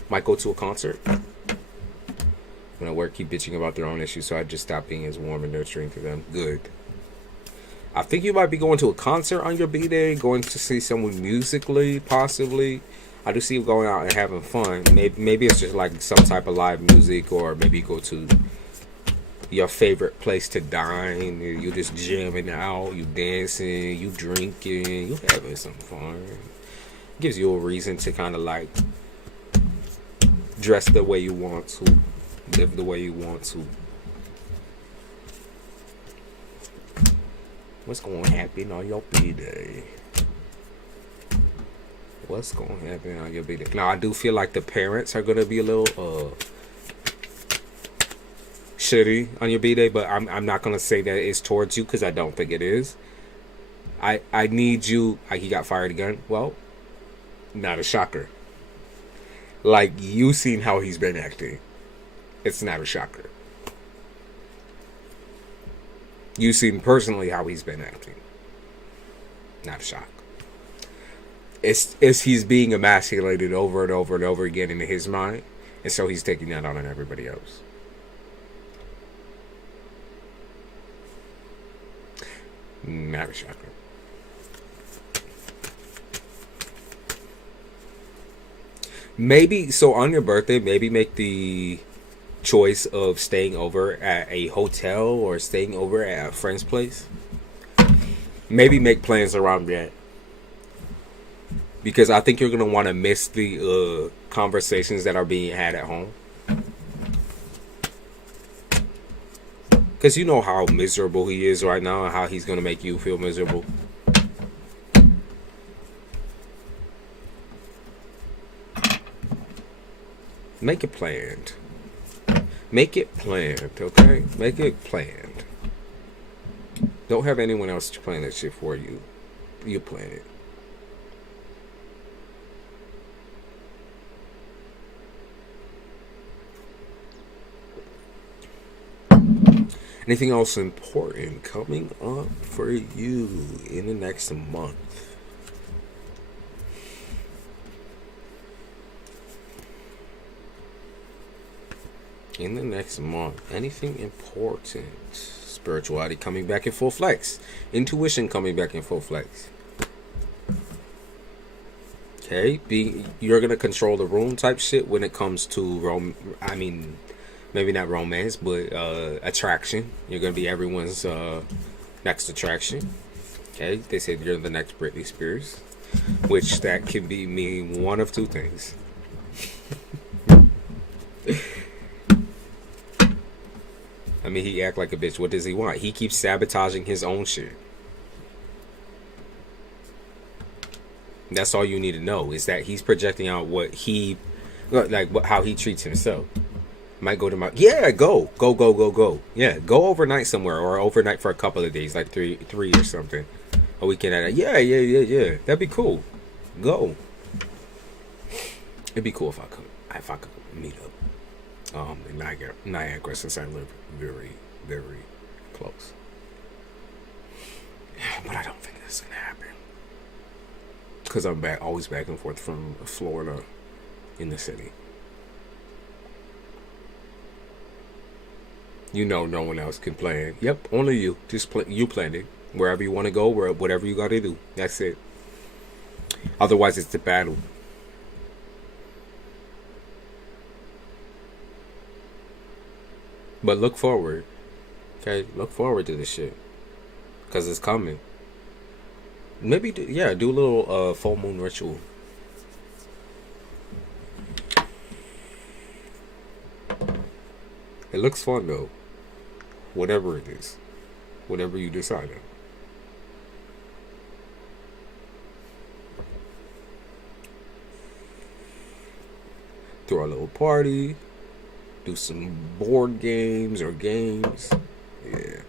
Might go to a concert. When I work, keep bitching about their own issues, so I just stop being as warm and nurturing to them. Good. I think you might be going to a concert on your B-Day, going to see someone musically, possibly. I do see you going out and having fun. Maybe it's just like some type of live music, or maybe you go to your favorite place to dine. You just jamming out, you dancing, you drinking, you having some fun. Gives you a reason to kind of like dress the way you want to, live the way you want to. What's going to happen on your B-Day? What's going to happen on your B-Day? Now, I do feel like the parents are going to be a little shitty on your B-Day, but I'm not going to say that it's towards you, because I don't think it is. I need you. Like, he got fired again. Well, not a shocker. Like, you seen how he's been acting. It's not a shocker. You seen personally how he's been acting. Not a shock. It's he's being emasculated over and over and over again in his mind, and so he's taking that on everybody else. Not a shocker. Maybe, so on your birthday, maybe make the choice of staying over at a hotel or staying over at a friend's place. Maybe make plans around that, because I think you're going to want to miss the conversations that are being had at home. Because you know how miserable he is right now and how he's going to make you feel miserable. Make it planned. Make it planned, okay? Make it planned. Don't have anyone else to plan that shit for you. You plan it. Anything else important coming up for you in the next month? In the next month, anything important? Spirituality coming back in full flex. Intuition coming back in full flex. Okay, you're gonna control the room type shit when it comes to maybe not romance, but attraction. You're gonna be everyone's next attraction. Okay, they said you're the next Britney Spears, which that can mean one of two things. I mean, he act like a bitch. What does he want? He keeps sabotaging his own shit. That's all you need to know, is that he's projecting out what he, how he treats himself. Might go to go. Yeah, go overnight somewhere, or overnight for a couple of days, like three or something. A weekend at it. Yeah. That'd be cool. Go. It'd be cool if I could meet up. In Niagara, since I live very, very close. But I don't think that's gonna happen, because I'm always back and forth from Florida in the city. You know, no one else can plan. Yep, only you. Just you plan it. Wherever you want to go, whatever you got to do. That's it. Otherwise, it's the battle. But look forward. Okay? Look forward to this shit, because it's coming. Maybe, do a little full moon ritual. It looks fun, though. Whatever it is. Whatever you decide on. Throw a little party. Do some board games or games. Yeah.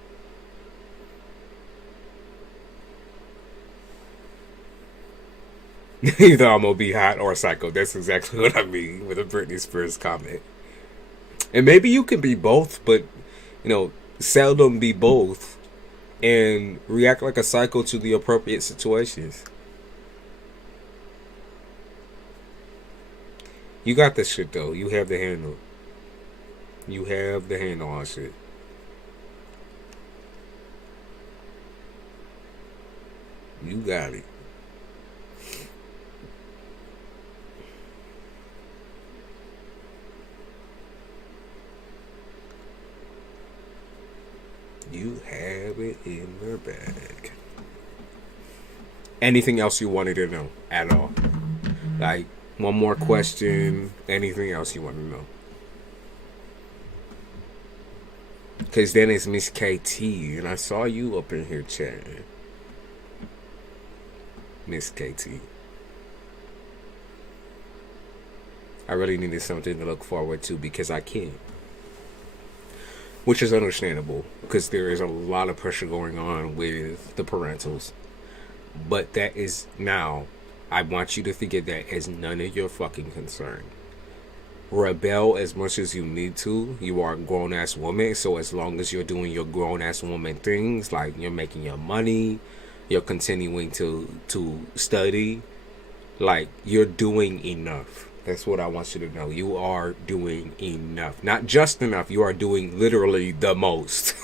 Either I'm gonna be hot or psycho. That's exactly what I mean with a Britney Spears comment. And maybe you can be both, but seldom be both. and react like a psycho to the appropriate situations. You got this shit though. You have the handle. You have the handle on shit. You got it. You have it in your bag. Anything else you wanted to know at all? Like, one more question. Anything else you want to know? Because then it's Miss KT, and I saw you up in here chatting. Miss KT. I really needed something to look forward to because I can't. Which is understandable, because there is a lot of pressure going on with the parentals. But that is now, I want you to forget that as none of your fucking concern. Rebel as much as you need to. You are a grown-ass woman, so as long as you're doing your grown-ass woman things, like you're making your money, you're continuing to study, like you're doing enough. That's what I want you to know. You are doing enough. Not just enough. You are doing literally the most.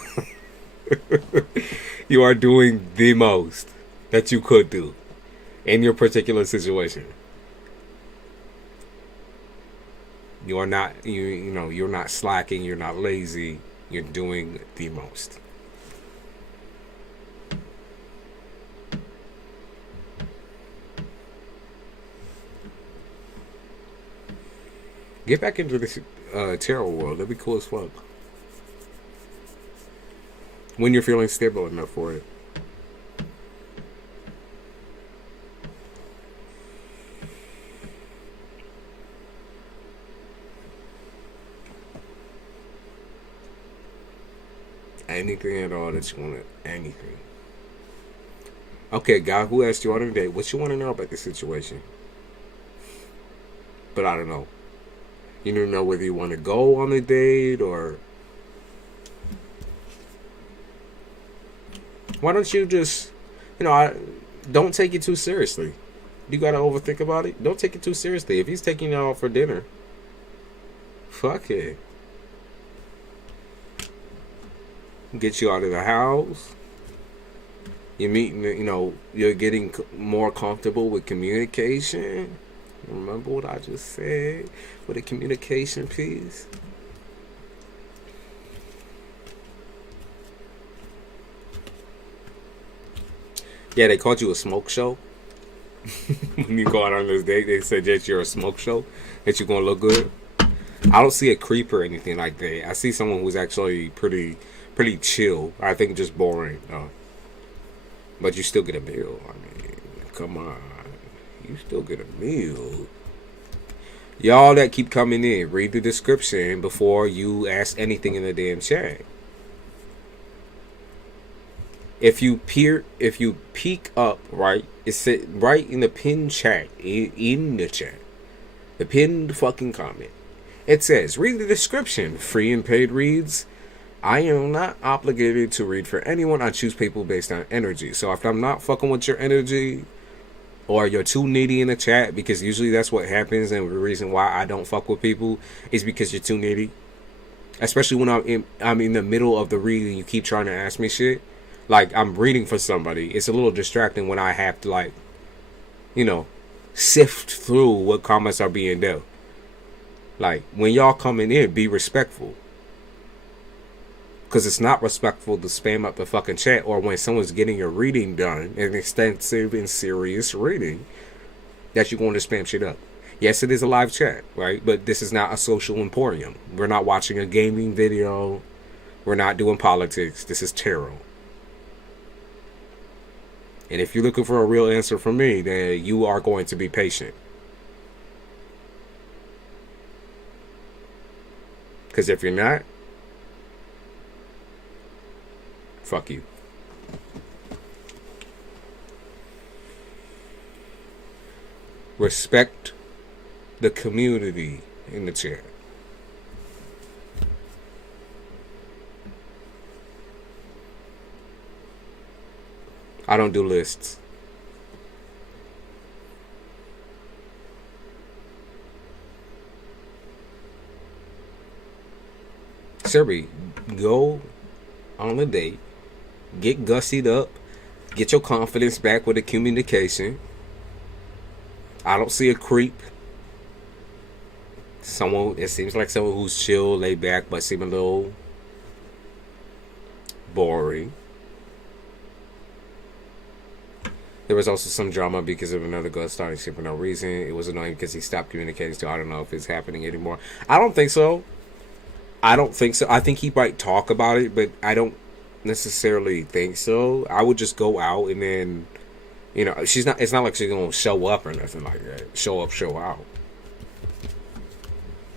You are doing the most that you could do in your particular situation. You are not, you know, you're not slacking. You're not lazy. You're doing the most. Get back into this tarot world. That'd be cool as fuck. When you're feeling stable enough for it. Anything at all that you want to, anything. Okay, guy who asked you on a date, what you want to know about this situation? But I don't know. You don't know whether you want to go on a date or... Why don't you just, you know, don't take it too seriously. You got to overthink about it. Don't take it too seriously. If he's taking you out for dinner, fuck it. Get you out of the house. You're meeting, you know, you're getting more comfortable with communication. Remember what I just said with the communication piece? Yeah, they called you a smoke show. When you go out on this date, they said that you're a smoke show, that you're gonna look good. I don't see a creep or anything like that. I see someone who's actually pretty chill. I think just boring. But you still get a meal. I mean, come on. You still get a meal. Y'all that keep coming in, read the description before you ask anything in the damn chat. If you peek up, right, it's right in the pinned chat, in the chat, the pinned fucking comment. It says, read the description. Free and paid reads. I am not obligated to read for anyone. I choose people based on energy. So if I'm not fucking with your energy, or you're too needy in the chat, because usually that's what happens, and the reason why I don't fuck with people is because you're too needy. Especially when I'm in the middle of the reading, you keep trying to ask me shit. Like, I'm reading for somebody. It's a little distracting when I have to, like, you know, sift through what comments are being dealt. Like, when y'all coming in, be respectful. Because it's not respectful to spam up the fucking chat, or when someone's getting your reading done, an extensive and serious reading, that you're going to spam shit up. Yes, it is a live chat, right? But this is not a social emporium. We're not watching a gaming video. We're not doing politics. This is tarot. And if you're looking for a real answer from me, then you are going to be patient. Because if you're not, fuck you. Respect the community in the chat. I don't do lists. Serby, go on a date, get gussied up, get your confidence back with the communication. I don't see a creep. Someone, it seems like someone who's chill, laid back, but seem a little boring. There was also some drama because of another girl starting shit for no reason. It was annoying because he stopped communicating, so I don't know if it's happening anymore. I don't think so. I don't think so. I think he might talk about it, but I don't necessarily think so. I would just go out and then, you know, she's not. It's not like she's gonna show up or nothing like that. Show up, show out.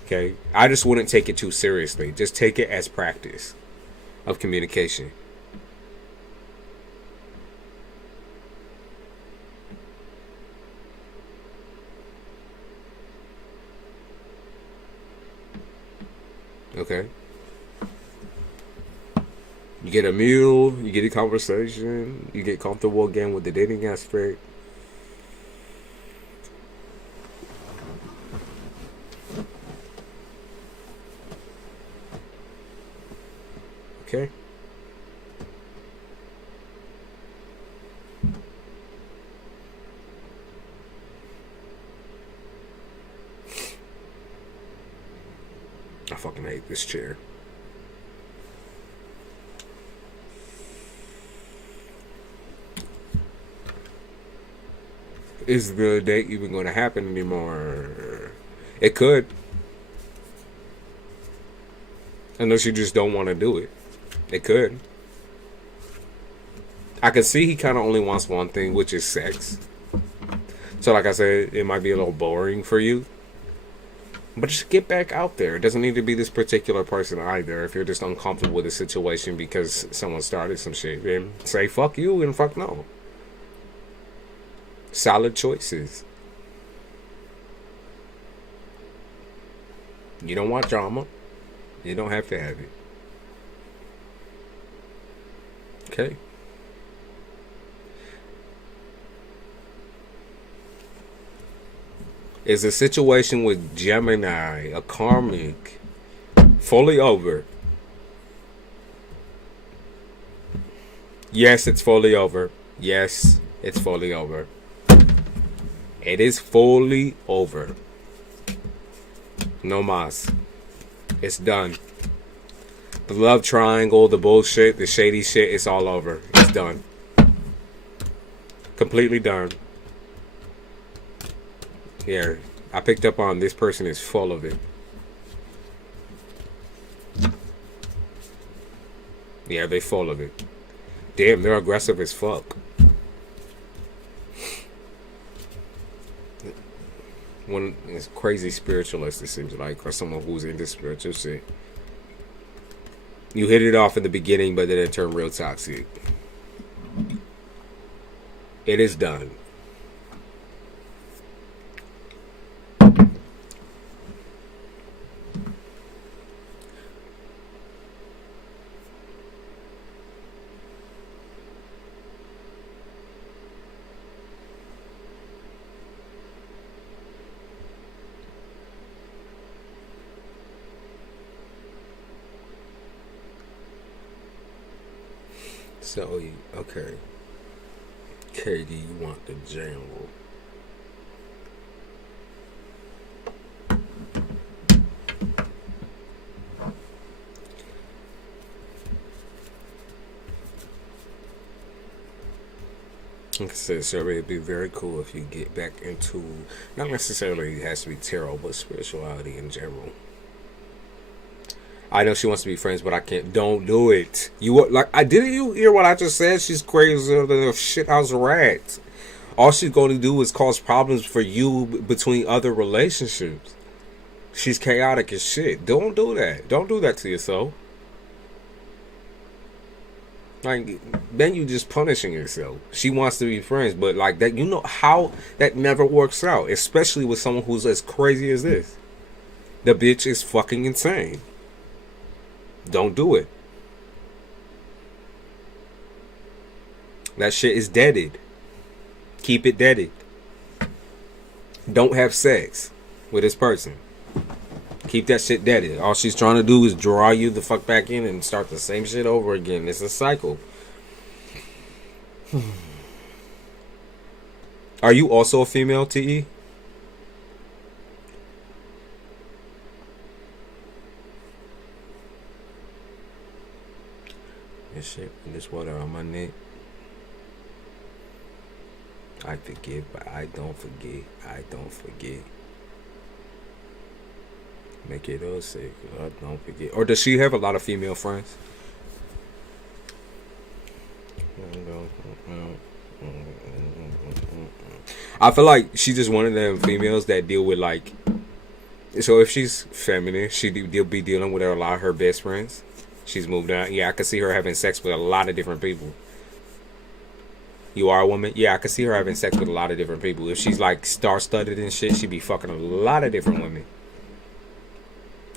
Okay, I just wouldn't take it too seriously. Just take it as practice of communication. Okay. You get a meal, you get a conversation, you get comfortable again with the dating aspect. Okay. I fucking hate this chair. Is the date even going to happen anymore? It could. Unless you just don't want to do it. It could. I can see he kind of only wants one thing, which is sex. So like I said, it might be a little boring for you. But just get back out there. It doesn't need to be this particular person either. If you're just uncomfortable with the situation because someone started some shit, then say fuck you and fuck no. Solid choices. You don't want drama. You don't have to have it. Okay. Is a situation with Gemini, a karmic, fully over? Yes, it's fully over. Yes, it's fully over. It is fully over. No mas. It's done. The love triangle, the bullshit, the shady shit, it's all over. It's done. Completely done. Here, I picked up on this person is full of it. Yeah, they full of it. Damn, they're aggressive as fuck. One is crazy spiritualist, it seems like, or someone who's into spiritual shit. You hit it off in the beginning, but then it turned real toxic. It is done. So, okay. Katie, you want the general. Like I said, sir, it'd be very cool if you get back into, not necessarily it has to be tarot, but spirituality in general. I know she wants to be friends, but I can't. Don't do it. You like I didn't you hear what I just said? She's crazier than a shithouse rat. All she's going to do is cause problems for you between other relationships. She's chaotic as shit. Don't do that. Don't do that to yourself. Like then you just punishing yourself. She wants to be friends, but like that, you know how that never works out, especially with someone who's as crazy as this. The bitch is fucking insane. Don't do it. That shit is deaded. Keep it deaded. Don't have sex with this person. Keep that shit deaded. All she's trying to do is draw you the fuck back in and start the same shit over again. It's a cycle. Are you also a female, TE? This shit, this water on my neck. I forgive, but I don't forget. I don't forget. Make it all sick. I don't forget. Or does she have a lot of female friends? I feel like she's just one of them females that deal with like. So if she's feminine, she'll be dealing with a lot of her best friends. She's moved on. Yeah, I could see her having sex with a lot of different people. You are a woman? Yeah, I could see her having sex with a lot of different people. If she's like star-studded and shit, she'd be fucking a lot of different women.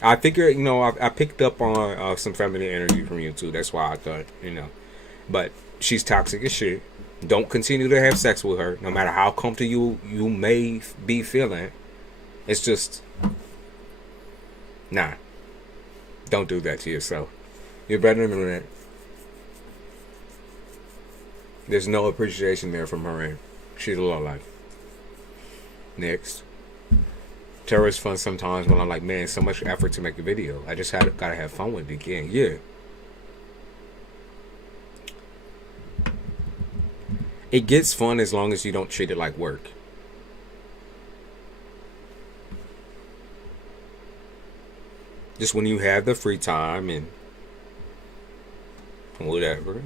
I figure, you know, I picked up on some feminine energy from you too. That's why I thought, you know. But she's toxic as shit. Don't continue to have sex with her, no matter how comfortable you may be feeling. It's just, nah. Don't do that to yourself. You're better than that. There's no appreciation there from her end. She's a lowlife. Next. Terror is fun sometimes when I'm like, man, so much effort to make a video. I just gotta have fun with it again. Yeah. It gets fun as long as you don't treat it like work. Just when you have the free time and whatever.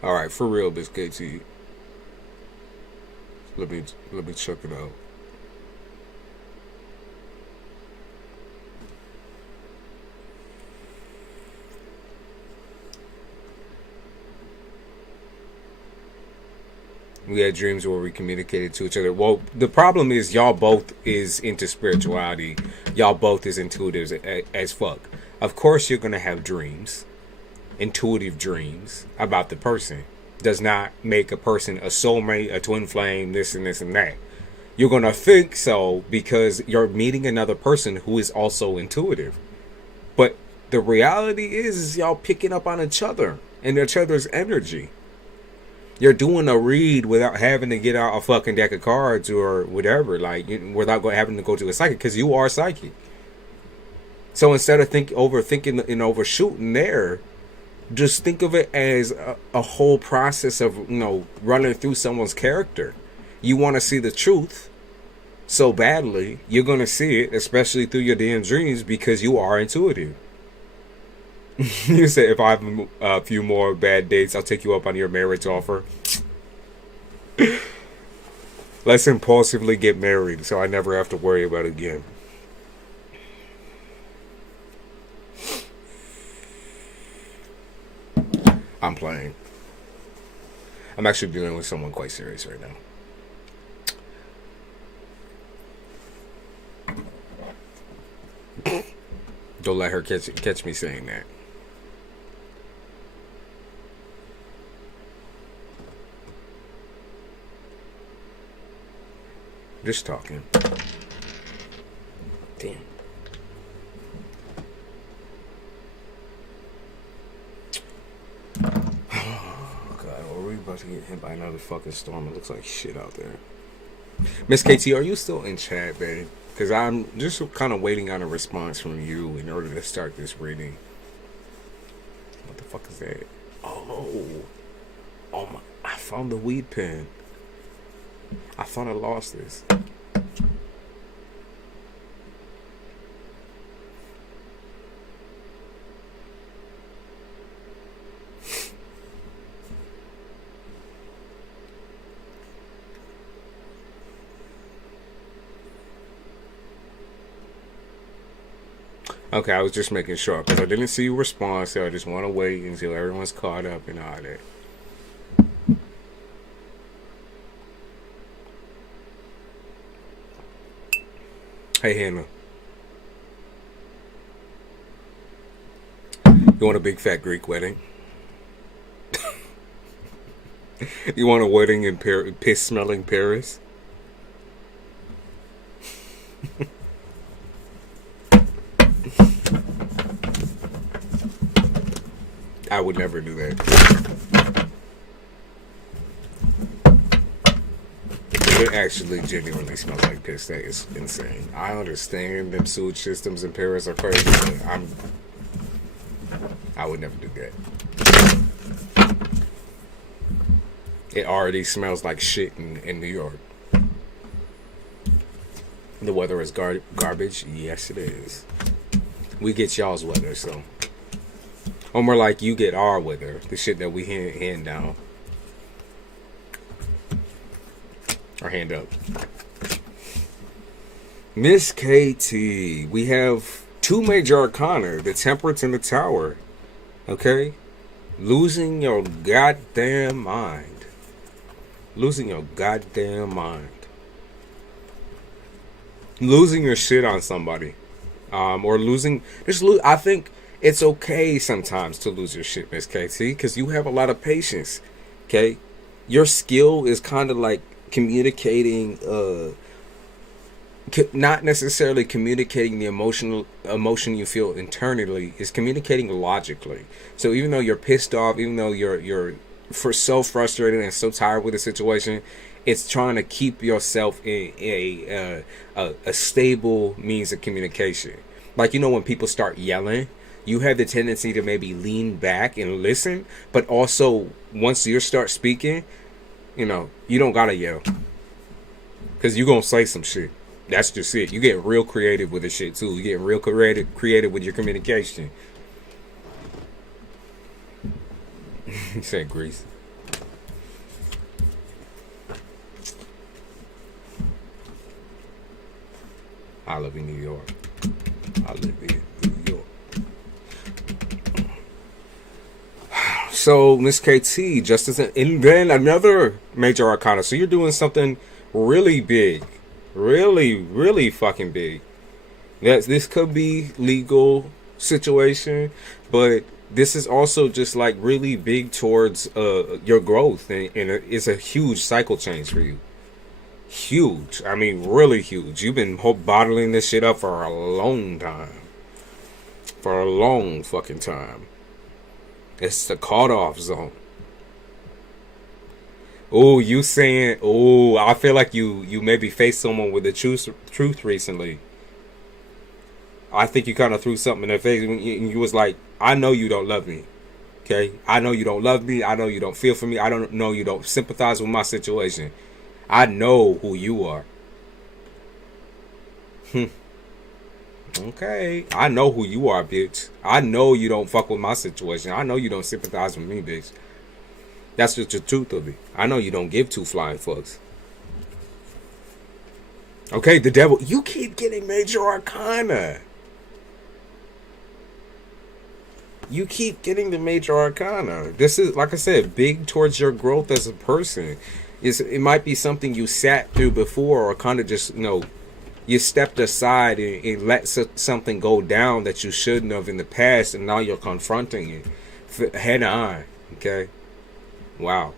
All right, for real, Miss KT. Let me check it out. We had dreams where we communicated to each other. Well, the problem is y'all both is into spirituality. Y'all both is intuitive as fuck. Of course you're gonna have dreams. Intuitive dreams about the person. Does not make a person a soulmate, a twin flame, this and this and that. You're gonna think so because you're meeting another person who is also intuitive. But the reality is y'all picking up on each other and each other's energy. You're doing a read without having to get out a fucking deck of cards or whatever, like without having to go to a psychic, because you are psychic. So instead of overthinking and overshooting there, just think of it as a whole process of, you know, running through someone's character. You want to see the truth so badly, you're going to see it, especially through your damn dreams, because you are intuitive. You say, if I have a few more bad dates, I'll take you up on your marriage offer. Let's impulsively get married so I never have to worry about it again. I'm playing. I'm actually dealing with someone quite serious right now. Don't let her catch me saying that. Just talking. Damn. Oh God, are we about to get hit by another fucking storm? It looks like shit out there. Miss KT, are you still in chat, babe? Because I'm just kind of waiting on a response from you in order to start this reading. What the fuck is that? Oh my! I found the weed pen. I thought I lost this. Okay, I was just making sure because I didn't see you respond, so I just want to wait until everyone's caught up and all that. Hey, Hannah. You want a big fat Greek wedding? You want a wedding in piss-smelling Paris? I would never do that. It actually genuinely smells like piss. That is insane. I understand them sewage systems in Paris are crazy, but I would never do that. It already smells like shit in New York. The weather is garbage. Yes, it is. We get y'all's weather, so. Or more like you get our weather. The shit that we hand down. Or hand up. Miss KT. We have two major arcana. The Temperance and the Tower. Okay? Losing your goddamn mind. Losing your goddamn mind. Losing your shit on somebody. Or losing... I think it's okay sometimes to lose your shit, Miss KT. Because you have a lot of patience. Okay? Your skill is kind of like communicating... not necessarily communicating the emotion you feel internally, is communicating logically. So even though you're pissed off, even though you're so frustrated and so tired with the situation, it's trying to keep yourself in a stable means of communication. Like, you know, when people start yelling, you have the tendency to maybe lean back and listen, but also once you start speaking, you know, you don't gotta yell, because you're gonna say some shit. That's just it. You get real creative with the shit too. You get real creative with your communication. You said Greece. I live in New York. I live in New York. So, Miss KT, just and then another major arcana. So you're doing something really big. Really fucking big. This could be legal situation, but this is also just like really big towards your growth, and it's a huge cycle change for you. Huge. I mean, really huge. You've been bottling this shit up for a long time. For a long fucking time. It's the cutoff zone. Oh, you saying, oh, I feel like you maybe faced someone with the truth recently. I think you kind of threw something in their face when you was like, I know you don't love me. Okay? I know you don't love me. I know you don't feel for me. I don't know you don't sympathize with my situation. I know who you are. Okay. I know who you are, bitch. I know you don't fuck with my situation. I know you don't sympathize with me, bitch. That's just the truth of it. I know you don't give two flying fucks. Okay, the devil. You keep getting major arcana. You keep getting the major arcana. This is, like I said, big towards your growth as a person. It might be something you sat through before, or kind of just, you know, you stepped aside and let something go down that you shouldn't have in the past, and now you're confronting it head on. Okay? Wow.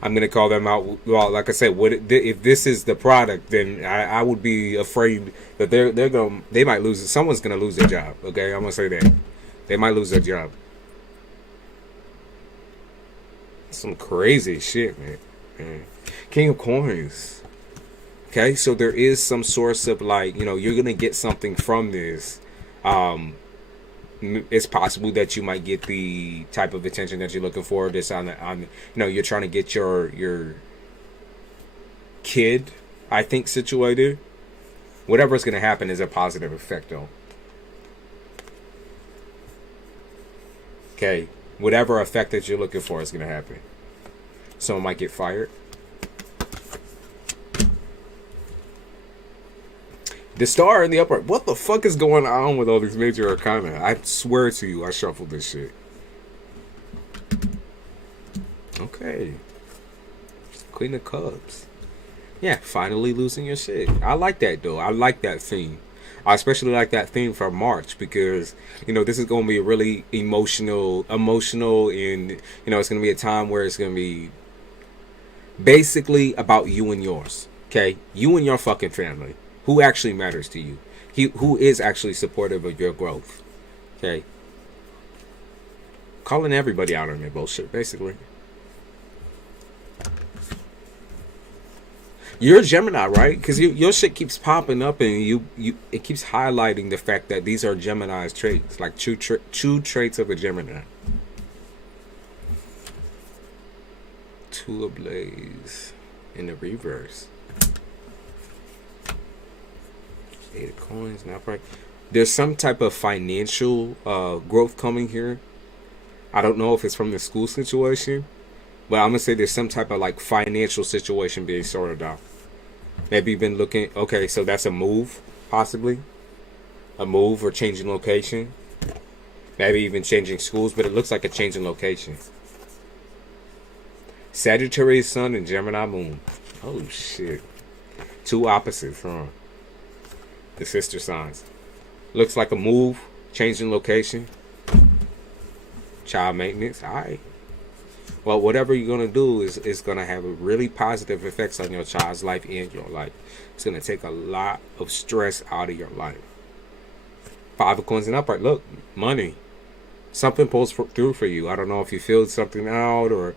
I'm gonna call them out. Well, like I said, if this is the product, then I would be afraid that they might lose it. Someone's gonna lose their job. Okay, I'm gonna say that they might lose their job. Some crazy shit, man. King of Coins. Okay, so there is some source of, like, you know, you're gonna get something from this. It's possible that you might get the type of attention that you're looking for. This on you know, you're trying to get your kid, I think, situated. Whatever's gonna happen is a positive effect, though. Okay, whatever effect that you're looking for is gonna happen. Someone might get fired. The star in the upright. What the fuck is going on with all these major arcana? I swear to you, I shuffled this shit. Okay. Queen of Cups. Yeah, finally losing your shit. I like that though. I like that theme. I especially like that theme for March because this is going to be a really emotional, and it's going to be a time where it's going to be basically about you and yours. Okay, you and your fucking family. Who actually matters to you? Who is actually supportive of your growth? Okay, calling everybody out on their bullshit, basically. You're a Gemini, right? Because your shit keeps popping up, and it keeps highlighting the fact that these are Gemini's traits, like true traits of a Gemini. Two ablaze in the reverse. Eight of coins, not right. There's some type of financial growth coming here. I don't know if it's from the school situation, but I'm gonna say there's some type of like financial situation being sorted out. Maybe you've been looking. Okay, so that's a move, possibly. A move or changing location. Maybe even changing schools, but it looks like a change in location. Sagittarius Sun and Gemini Moon. Oh shit. Two opposites, huh? The sister signs. Looks like a move, change in location. Child maintenance. Alright. Well, whatever you're going to do is going to have a really positive effects on your child's life and your life. It's going to take a lot of stress out of your life. Five of coins and upright. Look, money. Something pulls through for you. I don't know if you filled something out or,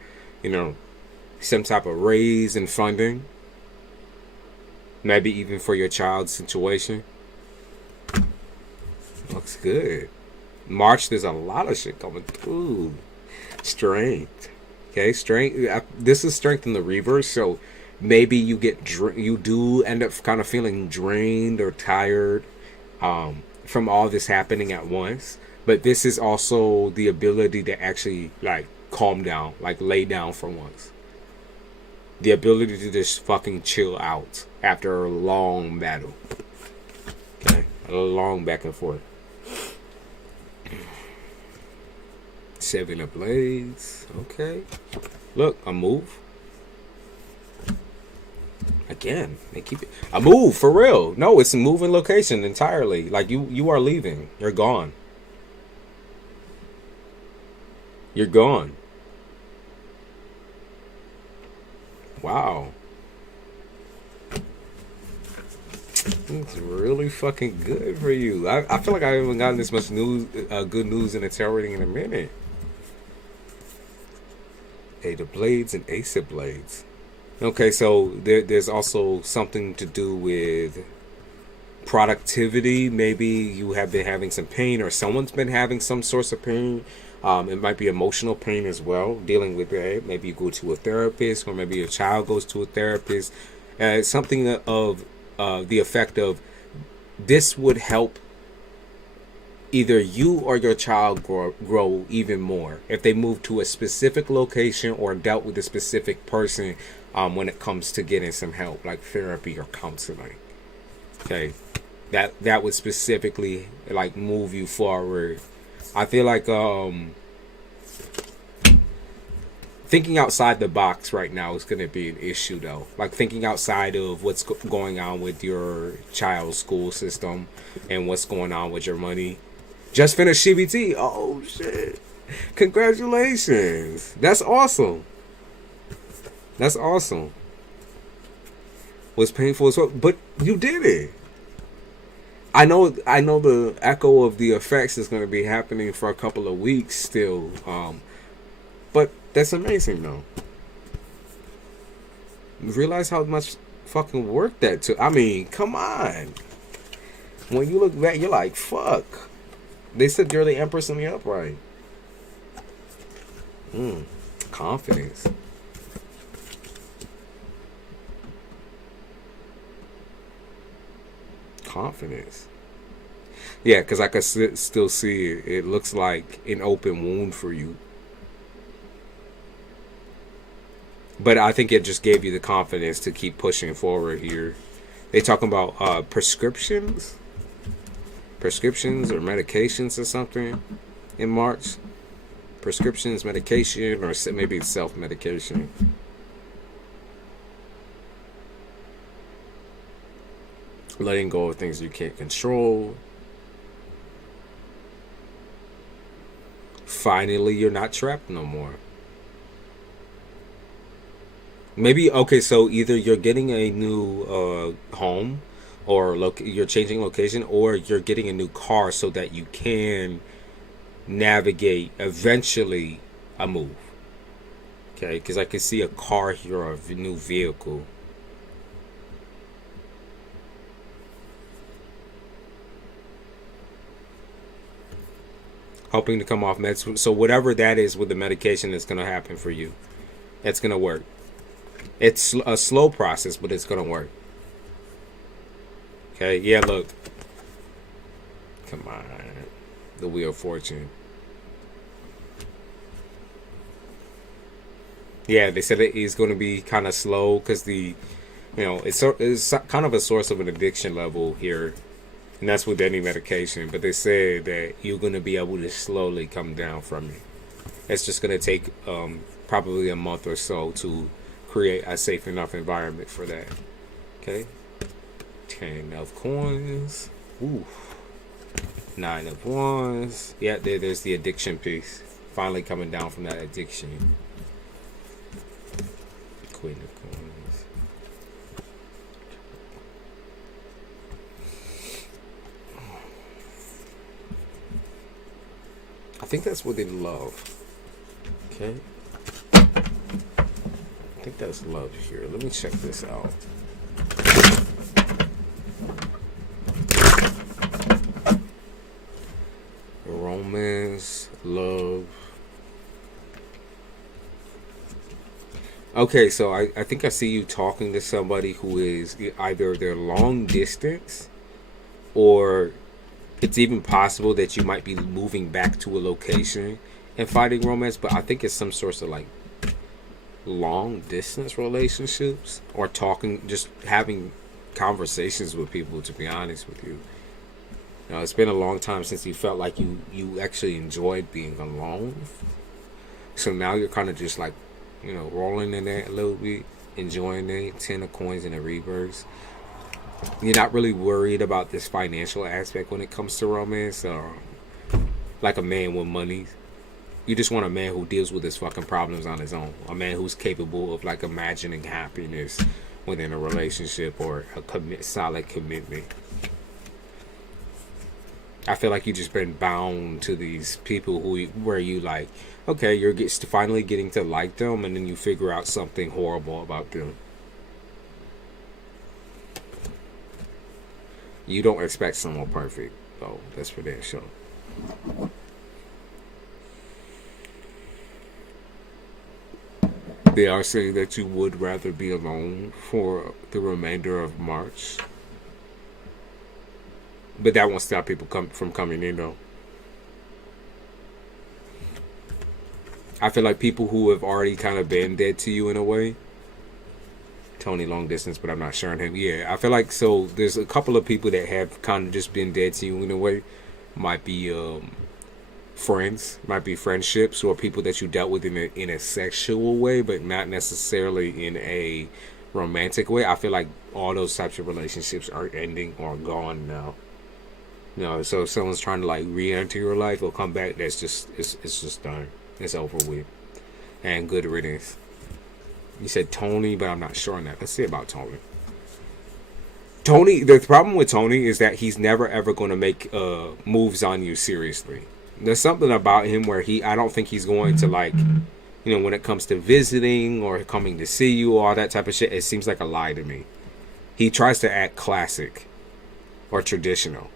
some type of raise in funding. Maybe even for your child's situation. Looks good. March, there's a lot of shit coming through. Strength. Okay, strength. This is strength in the reverse, so maybe you do end up kind of feeling drained or tired from all this happening at once. But this is also the ability to actually like calm down, like lay down for once. The ability to just fucking chill out after a long battle. Okay, a long back and forth. Seven of blades. Okay. Look, a move. Again, they keep it. A move, for real. No, it's a moving location entirely. Like you are leaving. You're gone. You're gone. Wow. It's really fucking good for you. I feel like I haven't gotten this much news, good news in a tarot reading in a minute. Eight of blades and ace of blades. Okay, so there's also something to do with productivity. Maybe you have been having some pain, or someone's been having some source of pain. It might be emotional pain as well, dealing with it. Maybe you go to a therapist, or maybe your child goes to a therapist. Something of the effect of this would help either you or your child grow even more if they move to a specific location or dealt with a specific person when it comes to getting some help, like therapy or counseling. Okay, that would specifically like move you forward. I feel like thinking outside the box right now is going to be an issue, though. Like thinking outside of what's going on with your child's school system and what's going on with your money. Just finished CBT. Oh, shit. Congratulations. That's awesome. That's awesome. Was painful as well, but you did it. I know the echo of the effects is going to be happening for a couple of weeks still. But that's amazing, though. You realize how much fucking work that took. I mean, come on. When you look back, you're like, fuck. They said you're the Empress in the upright. Confidence. Confidence. Yeah, because I could still see it. It looks like an open wound for you. But I think it just gave you the confidence to keep pushing forward here. They talking about prescriptions or medications or something in March. Prescriptions, medication, or maybe self-medication. letting go of things you can't control. Finally, you're not trapped no more. Maybe, okay, so either you're getting a new home, or you're changing location, or you're getting a new car so that you can navigate eventually a move. Okay, because I can see a car here or a new vehicle. Hoping to come off meds. So whatever that is with the medication is going to happen for you. It's going to work. It's a slow process, but it's going to work. Okay, yeah, look. Come on. The Wheel of Fortune. Yeah, they said it is going to be kind of slow because it's kind of a source of an addiction level here. And that's with any medication. But they said that you're going to be able to slowly come down from it. It's just going to take probably a month or so to create a safe enough environment for that. Okay. 10 of coins. Ooh. 9 of wands. Yeah, there's the addiction piece. Finally coming down from that addiction. Queen of coins. I think that's within love. Okay. I think that's love here. Let me check this out. Romance, love. Okay, so I think I see you talking to somebody who is either they're long distance, or it's even possible that you might be moving back to a location and finding romance, but I think it's some sorts of like long distance relationships, or talking, just having conversations with people, to be honest with you. You know, it's been a long time since you felt like you actually enjoyed being alone. So now you're kind of just like, you know, rolling in there a little bit, enjoying it. 10 of coins in a reverse. You're not really worried about this financial aspect when it comes to romance, or like a man with money. You just want a man who deals with his fucking problems on his own. A man who's capable of like imagining happiness within a relationship, or a solid commitment. I feel like you just been bound to these people where you like, okay, you're finally getting to like them, and then you figure out something horrible about them. You don't expect someone perfect, though. That's for damn sure. They are saying that you would rather be alone for the remainder of March. But that won't stop people from coming in, though. I feel like people who have already kind of been dead to you in a way. Tony long distance, but I'm not sure on him. Yeah, I feel like, so there's a couple of people that have kind of just been dead to you in a way. Might be friends, might be friendships, or people that you dealt with in a sexual way, but not necessarily in a romantic way. I feel like all those types of relationships are ending or gone now. You know, so if someone's trying to like re-enter your life or come back, it's just done. It's over with. And good riddance. You said Tony, but I'm not sure on that. Let's see about Tony. Tony, the problem with Tony is that he's never ever going to make moves on you seriously. There's something about him where I don't think he's going to like, you know, when it comes to visiting or coming to see you, all that type of shit, it seems like a lie to me. He tries to act classic or traditional.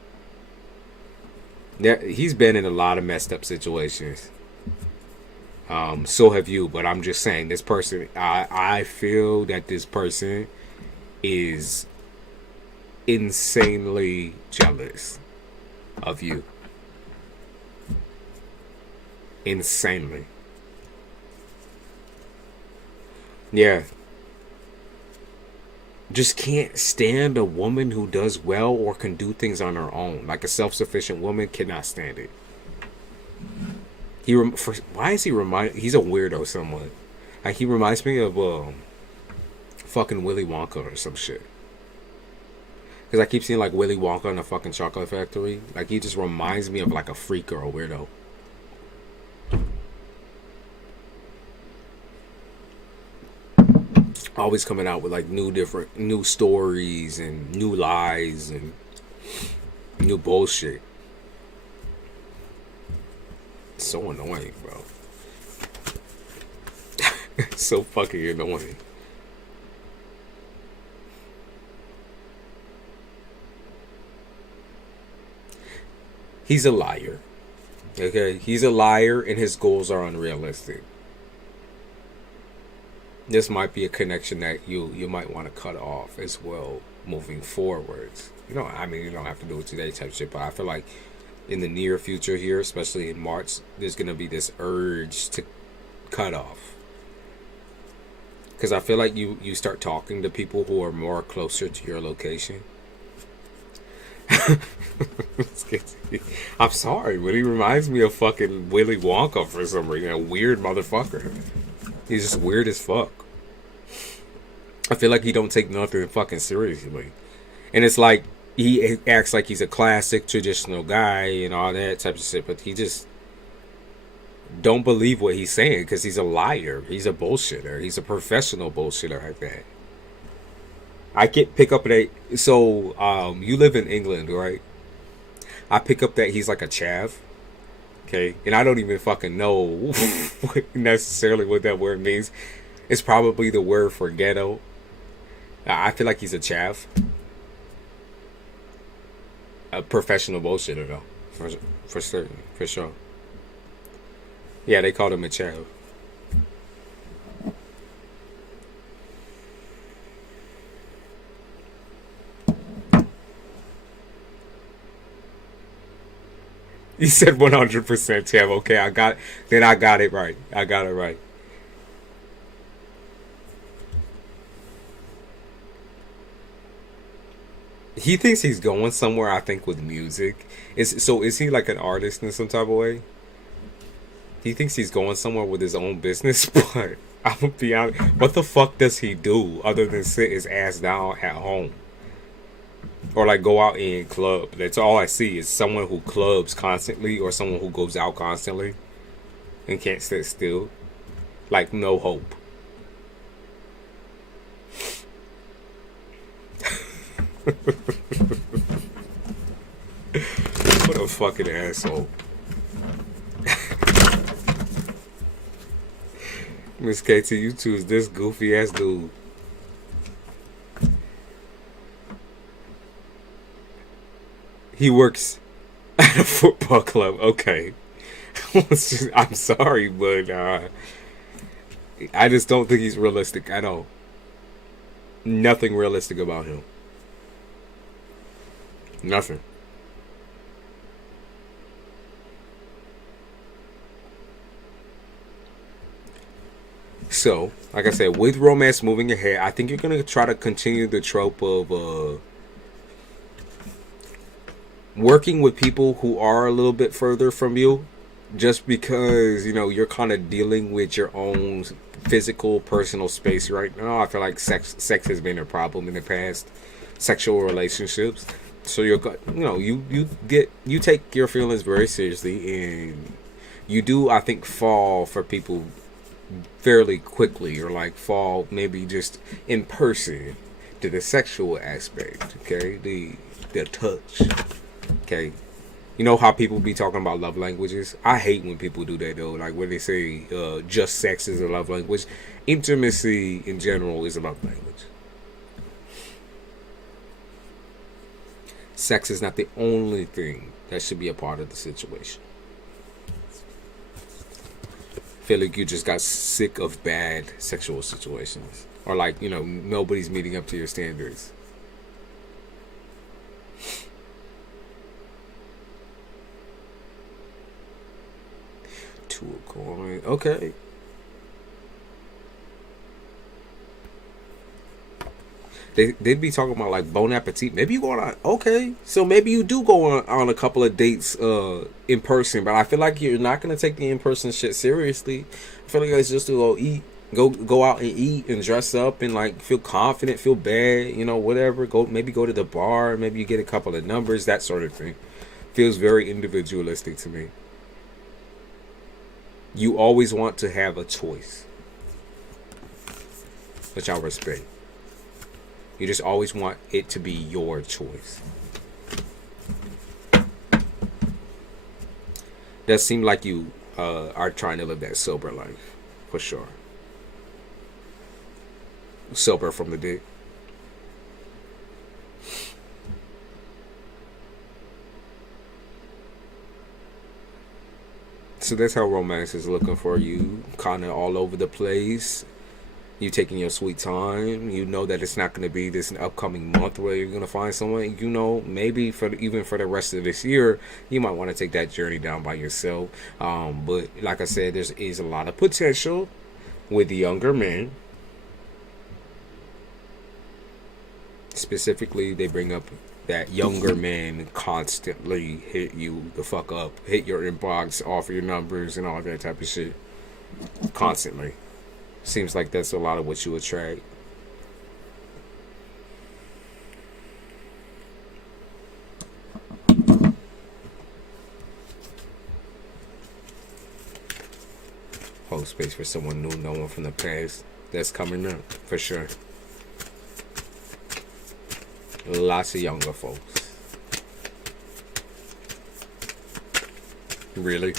He's been in a lot of messed up situations. So have you, but I'm just saying, this person, I feel that this person is insanely jealous of you. Insanely. Yeah. Just can't stand a woman who does well or can do things on her own. Like a self-sufficient woman, cannot stand it. Why is he he's a weirdo somewhat. Like, he reminds me of fucking Willy Wonka or some shit. Because I keep seeing like Willy Wonka in a fucking chocolate factory. Like he just reminds me of like a freak or a weirdo. Always coming out with like new stories and new lies and new bullshit. It's so annoying, bro. So fucking annoying. He's a liar. Okay? He's a liar and his goals are unrealistic. This might be a connection that you might want to cut off as well moving forwards. You know, I mean, you don't have to do it today type shit, but I feel like in the near future here, especially in March, there's going to be this urge to cut off. Because I feel like you start talking to people who are more closer to your location. I'm sorry, but he reminds me of fucking Willy Wonka for some reason. A weird motherfucker. He's just weird as fuck. I feel like he don't take nothing fucking seriously. And it's like, he acts like he's a classic, traditional guy and all that type of shit. But he just don't believe what he's saying because he's a liar. He's a bullshitter. He's a professional bullshitter like that. I pick up that. So, you live in England, right? I pick up that he's like a chav. Okay, and I don't even fucking know necessarily what that word means. It's probably the word for ghetto. I feel like he's a chav. A professional bullshitter though. For certain. For sure. Yeah, they called him a chav. You said 100% Tim. Okay, I got it right. I got it right. He thinks he's going somewhere, I think, with music. Is he like an artist in some type of way? He thinks he's going somewhere with his own business, but I'm gonna be honest, what the fuck does he do other than sit his ass down at home? Or like go out and club. That's all I see is someone who clubs constantly or someone who goes out constantly and can't sit still. Like no hope. What a fucking asshole. Miss KT, you choose this goofy ass dude. He works at a football club. Okay. I'm sorry, but I just don't think he's realistic at all. Nothing realistic about him. Nothing. So, like I said, with romance moving ahead, I think you're going to try to continue the trope of working with people who are a little bit further from you, just because, you know, you're kind of dealing with your own physical, personal space right now. I feel like sex has been a problem in the past, sexual relationships. So you take your feelings very seriously, and you do, I think, fall for people fairly quickly, or like fall maybe just in person to the sexual aspect. Okay, the touch. Okay, you know how people be talking about love languages? I hate when people do that though. Like when they say just sex is a love language. Intimacy in general is a love language. Sex is not the only thing that should be a part of the situation. I feel like you just got sick of bad sexual situations, or like, you know, nobody's meeting up to your standards. Two of coin. Okay. They'd be talking about like bon appetit. Maybe you going on, okay, so maybe you do go on a couple of dates in person, but I feel like you're not gonna take the in person shit seriously. I feel like it's just to go eat Go out and eat and dress up and like feel confident, feel bad, you know, whatever. Maybe go to the bar, maybe you get a couple of numbers, that sort of thing. Feels very individualistic to me. You always want to have a choice, which I respect. You just always want it to be your choice. Does seem like you are trying to live that sober life, for sure. Sober from the dick. So that's how romance is looking for you. Kind of all over the place. You taking your sweet time. You know that it's not going to be this upcoming month where you're going to find someone. You know, maybe even for the rest of this year, you might want to take that journey down by yourself. But like I said, there is a lot of potential with younger men. Specifically, they bring up that younger men constantly hit you the fuck up, hit your inbox, offer your numbers, and all that type of shit. Constantly. Seems like that's a lot of what you attract. Hold space for someone new, no one from the past. That's coming up, for sure. Lots of younger folks. Really?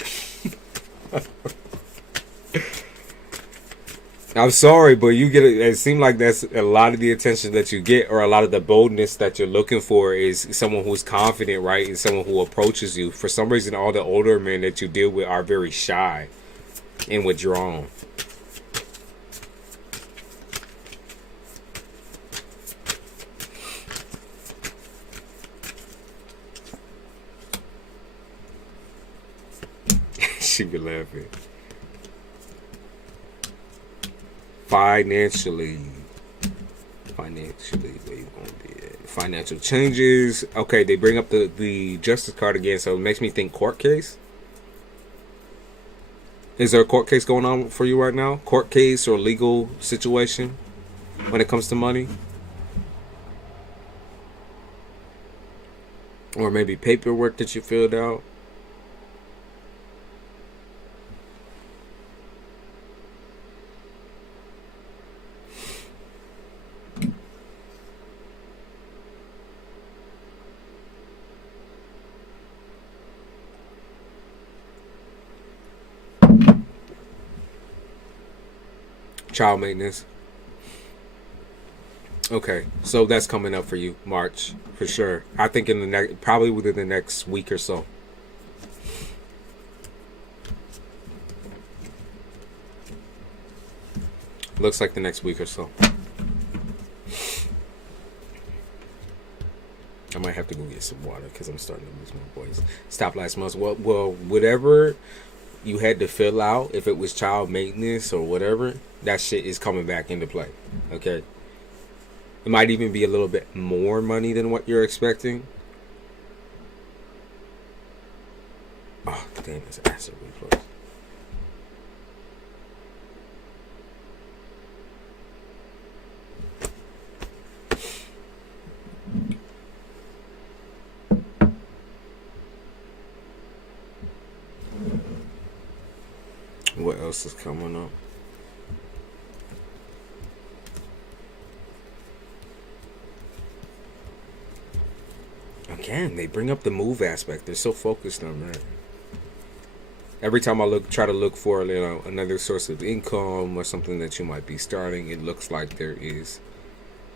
I'm sorry, but you get it seems like that's a lot of the attention that you get, or a lot of the boldness that you're looking for is someone who's confident, right? And someone who approaches you. For some reason, all the older men that you deal with are very shy and withdrawn. She be laughing. Financially, where you gonna be at? Financial changes. Okay, they bring up the justice card again, so it makes me think court case. Is there a court case going on for you right now? Court case or legal situation when it comes to money? Or maybe paperwork that you filled out? Child maintenance. Okay, so that's coming up for you, March, for sure. I think in the next, probably within the next week or so. Looks like the next week or so. I might have to go get some water because I'm starting to lose my voice. Stopped last month. Well, whatever you had to fill out, if it was child maintenance or whatever, that shit is coming back into play. Okay. It might even be a little bit more money than what you're expecting. Oh, damn, it's acid reflux. What else is coming up? Again, they bring up the move aspect. They're so focused on that. Every time I try to look for, you know, another source of income or something that you might be starting, it looks like there is,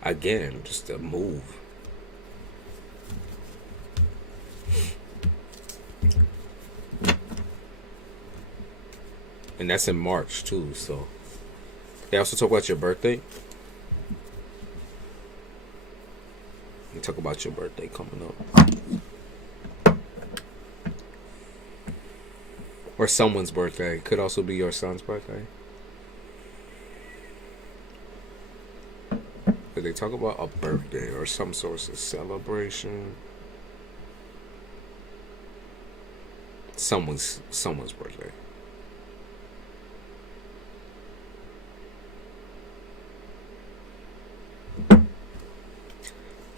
again, just a move. And that's in March too, so. They also talk about your birthday. They talk about your birthday coming up. Or someone's birthday. Could also be your son's birthday. But they talk about a birthday or some sort of celebration. Someone's birthday.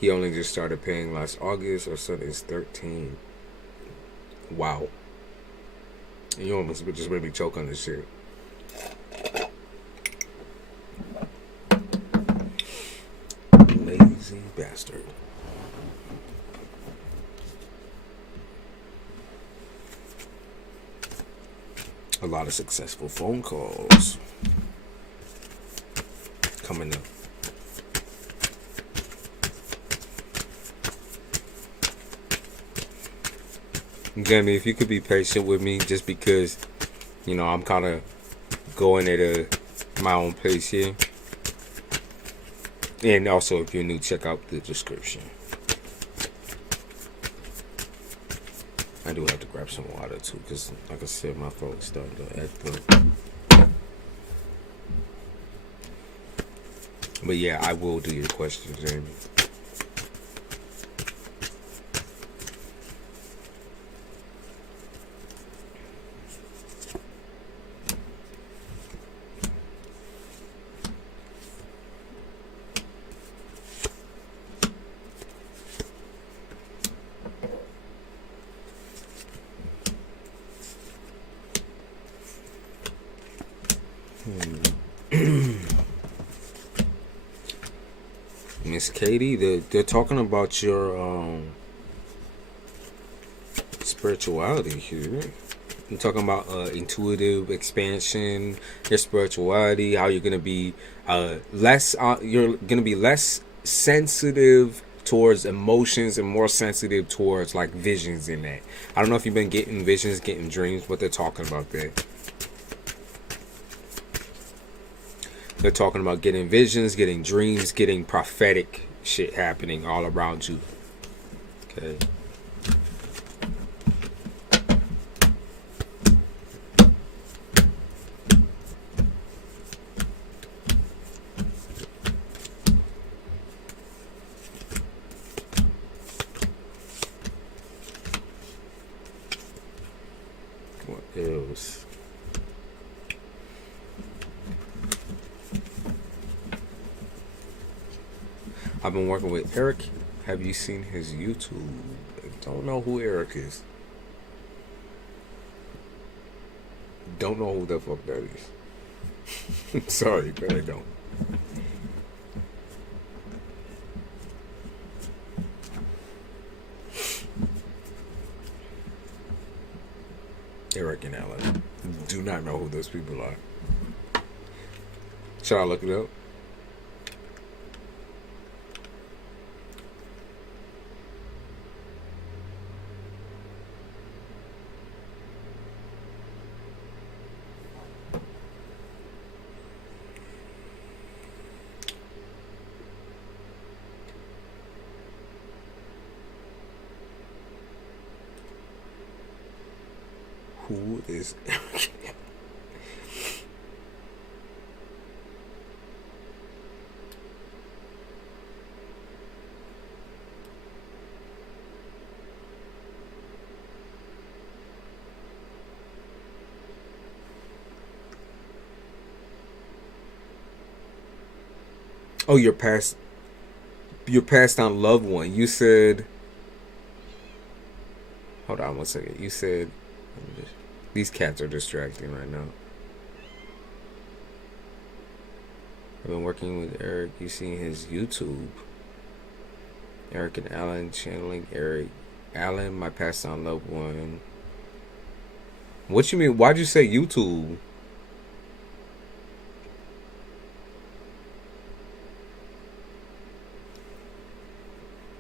He only just started paying last August. Our son is 13. Wow. You almost just made me choke on this shit. Lazy bastard. A lot of successful phone calls coming up. Jamie, if you could be patient with me, just because, you know, I'm kind of going at my own pace here. And also, if you're new, check out the description. I do have to grab some water too, because, like I said, my throat's starting to act up. But yeah, I will do your questions, Jamie. Miss Katie, they're talking about your spirituality here. I'm talking about intuitive expansion, your spirituality, how you're gonna be you're gonna be less sensitive towards emotions and more sensitive towards like visions in that. I don't know if you've been getting visions, getting dreams, but they're talking about that. They're talking about getting visions, getting dreams, getting prophetic shit happening all around you. Okay. What else? I've been working with Eric. Have you seen his YouTube? I don't know who Eric is. Don't know who the fuck that is. Sorry, but I don't. Eric and Alan. Do not know who those people are. Should I look it up? Who is Eric? Oh, your passed on loved one. You said, hold on 1 second. You said, these cats are distracting right now. I've been working with Eric. You seen his YouTube. Eric and Alan channeling Eric. Alan, my passed on loved one. What you mean? Why'd you say YouTube?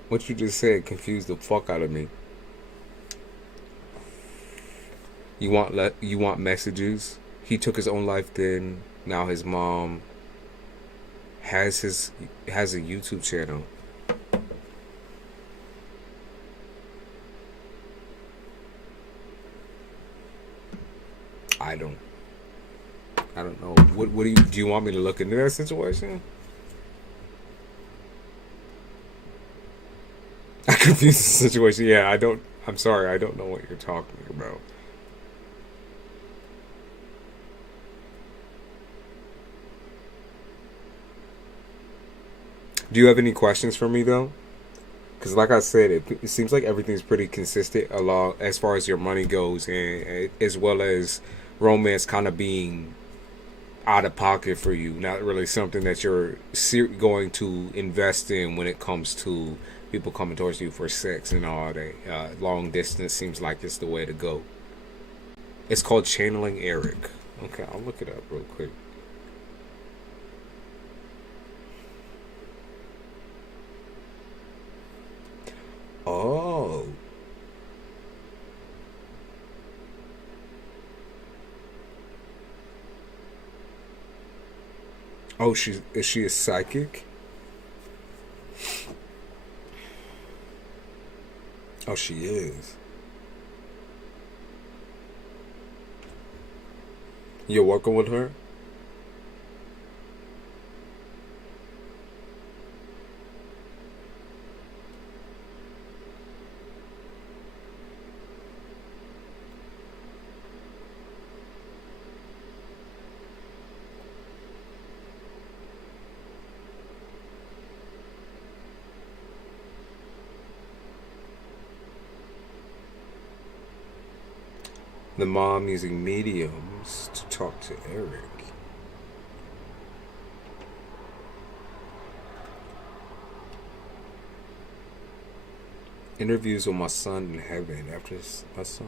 What you just said confused the fuck out of me. You want messages? He took his own life then. Now his mom has a YouTube channel. I don't know. What do you want me to look into that situation? I confused the situation. Yeah, I'm sorry, I don't know what you're talking about. Do you have any questions for me though? Because like I said, it seems like everything's pretty consistent along as far as your money goes, and as well as romance kind of being out of pocket for you, not really something that you're going to invest in when it comes to people coming towards you for sex and all that. Long distance seems like it's the way to go. It's called channeling Eric. Okay, I'll look it up real quick. Oh. Oh, is she a psychic? Oh, she is. You're working with her? The mom using mediums to talk to Eric. Interviews with my son in heaven. After my son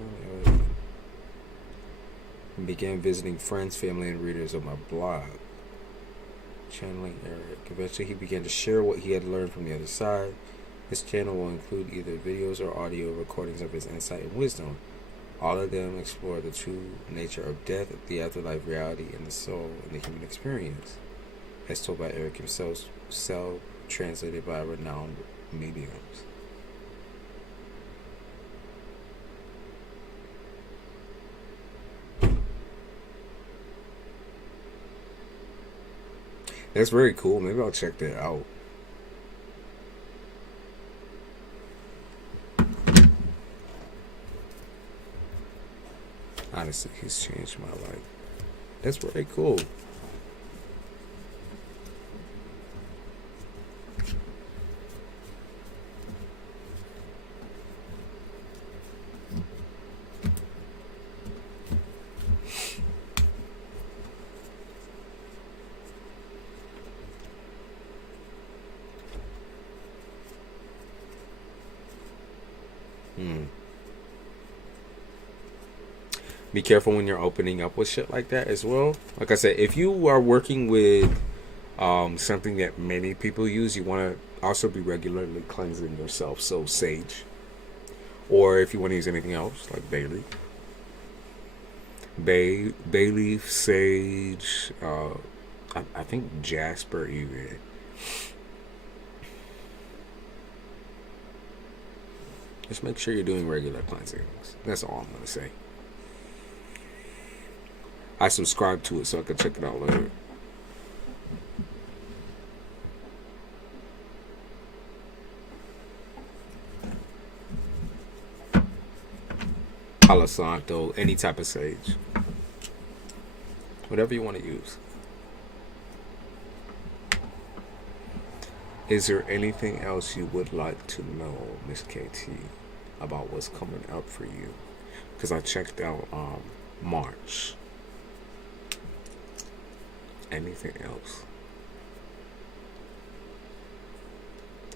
began visiting friends, family, and readers of my blog, channeling Eric. Eventually, he began to share what he had learned from the other side. This channel will include either videos or audio recordings of his insight and wisdom. All of them explore the true nature of death, the afterlife, reality, and the soul in the human experience, as told by Eric himself, translated by renowned mediums. That's very cool. Maybe I'll check that out. Honestly, he's changed my life. That's very cool. Be careful when you're opening up with shit like that as well. Like I said, if you are working with something that many people use, you want to also be regularly cleansing yourself. So sage, or if you want to use anything else like bay leaf, sage. I think jasper even. Just make sure you're doing regular cleansings. That's all I'm gonna say. I subscribe to it so I can check it out later. Palo Santo, any type of sage. Whatever you want to use. Is there anything else you would like to know, Miss KT, about what's coming up for you? Because I checked out March. Anything else?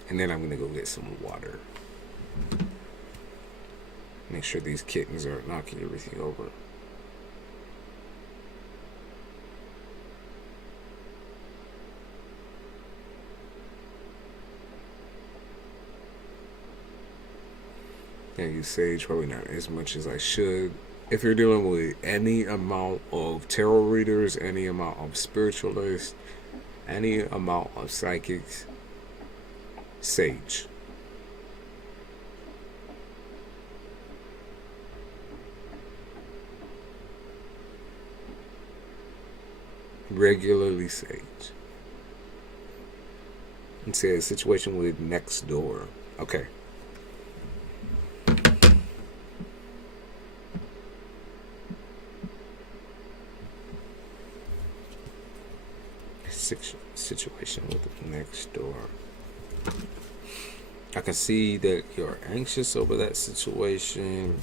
And then I'm gonna go get some water. Make sure these kittens are knocking everything over. Can't use sage, probably not as much as I should. If you're dealing with any amount of tarot readers, any amount of spiritualists, any amount of psychics, sage. Regularly sage. And say a situation with next door. Okay. Situation with next door. I can see that you're anxious over that situation.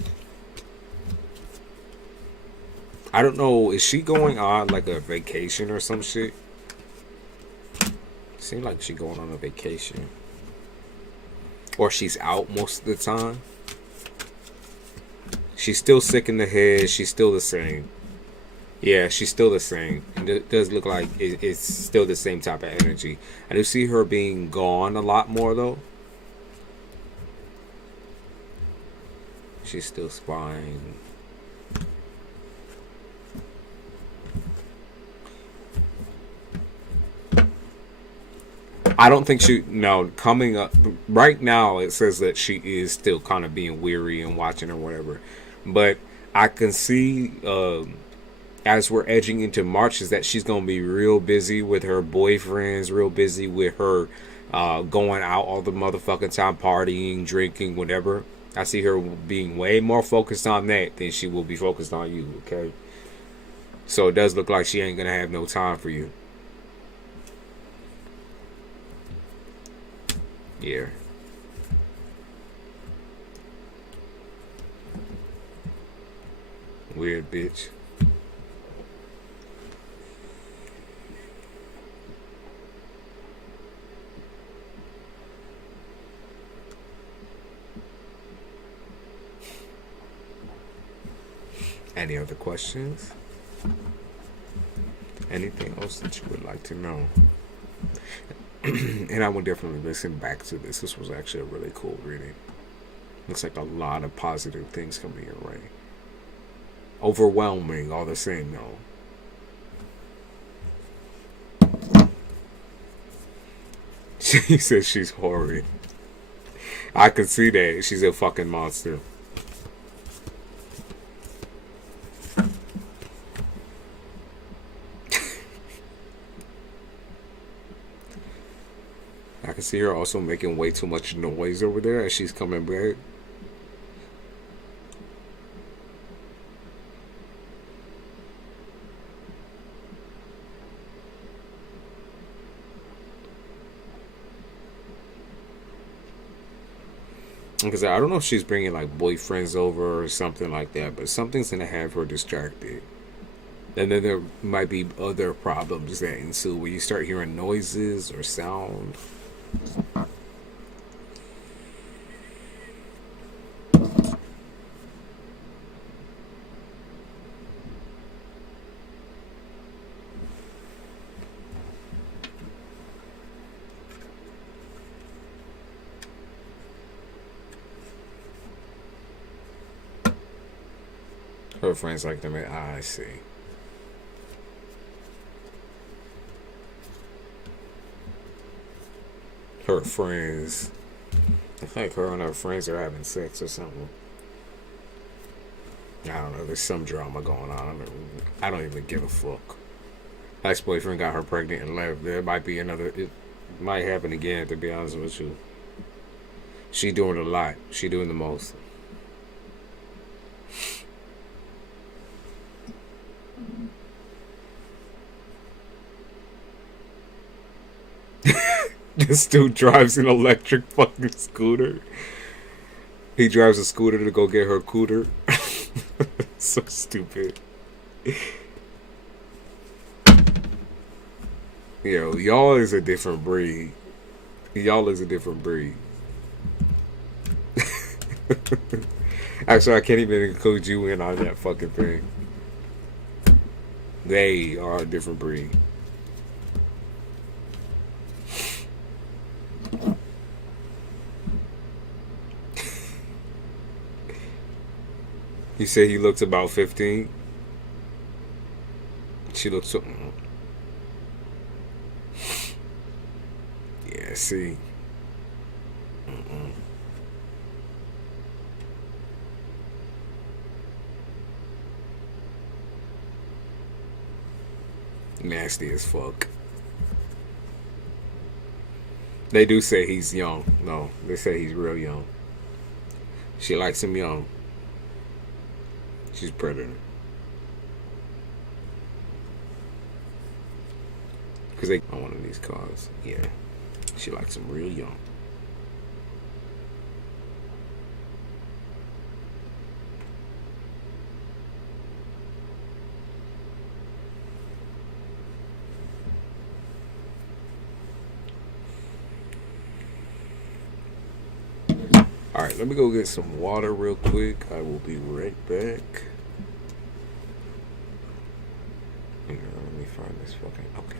I don't know, is she going on like a vacation or some shit? Seems like she's going on a vacation. Or she's out most of the time. She's still sick in the head. She's still the same. Yeah, she's still the same. It does look like it's still the same type of energy. I do see her being gone a lot more, though. She's still spying. I don't think she... No, coming up... Right now, it says that she is still kind of being weary and watching or whatever. But I can see... as we're edging into March, is that she's going to be real busy with her boyfriends, real busy with her going out all the motherfucking time, partying, drinking, whatever. I see her being way more focused on that than she will be focused on you, okay? So it does look like she ain't going to have no time for you. Yeah. Weird bitch. Any other questions? Anything else that you would like to know? And I will definitely listen back to this. This was actually a really cool reading. Looks like a lot of positive things coming your way. Overwhelming all the same, though. She says she's horrid. I can see that. She's a fucking monster. I can see her also making way too much noise over there as she's coming back. Because I don't know if she's bringing like boyfriends over or something like that, but something's going to have her distracted. And then there might be other problems that ensue where you start hearing noises or sound. Her friends like them. I see. Her friends. I think her and her friends are having sex or something. I don't know. There's some drama going on. I don't even give a fuck. Ex-boyfriend got her pregnant and left. There might be another. It might happen again, to be honest with you. She doing a lot. She doing the most. This dude drives an electric fucking scooter. He drives a scooter to go get her cooter. So stupid. Yo, y'all is a different breed. Y'all is a different breed. Actually, I can't even include you in on that fucking thing. They are a different breed. You say he looks about 15? She looks so... Yeah, see. Nasty as fuck. They do say he's young. No, they say he's real young. She likes him young. She's a predator. Because they on one of these cars. Yeah. She likes him real young. All right, let me go get some water real quick. I will be right back. Hang on, let me find this fucking. Okay.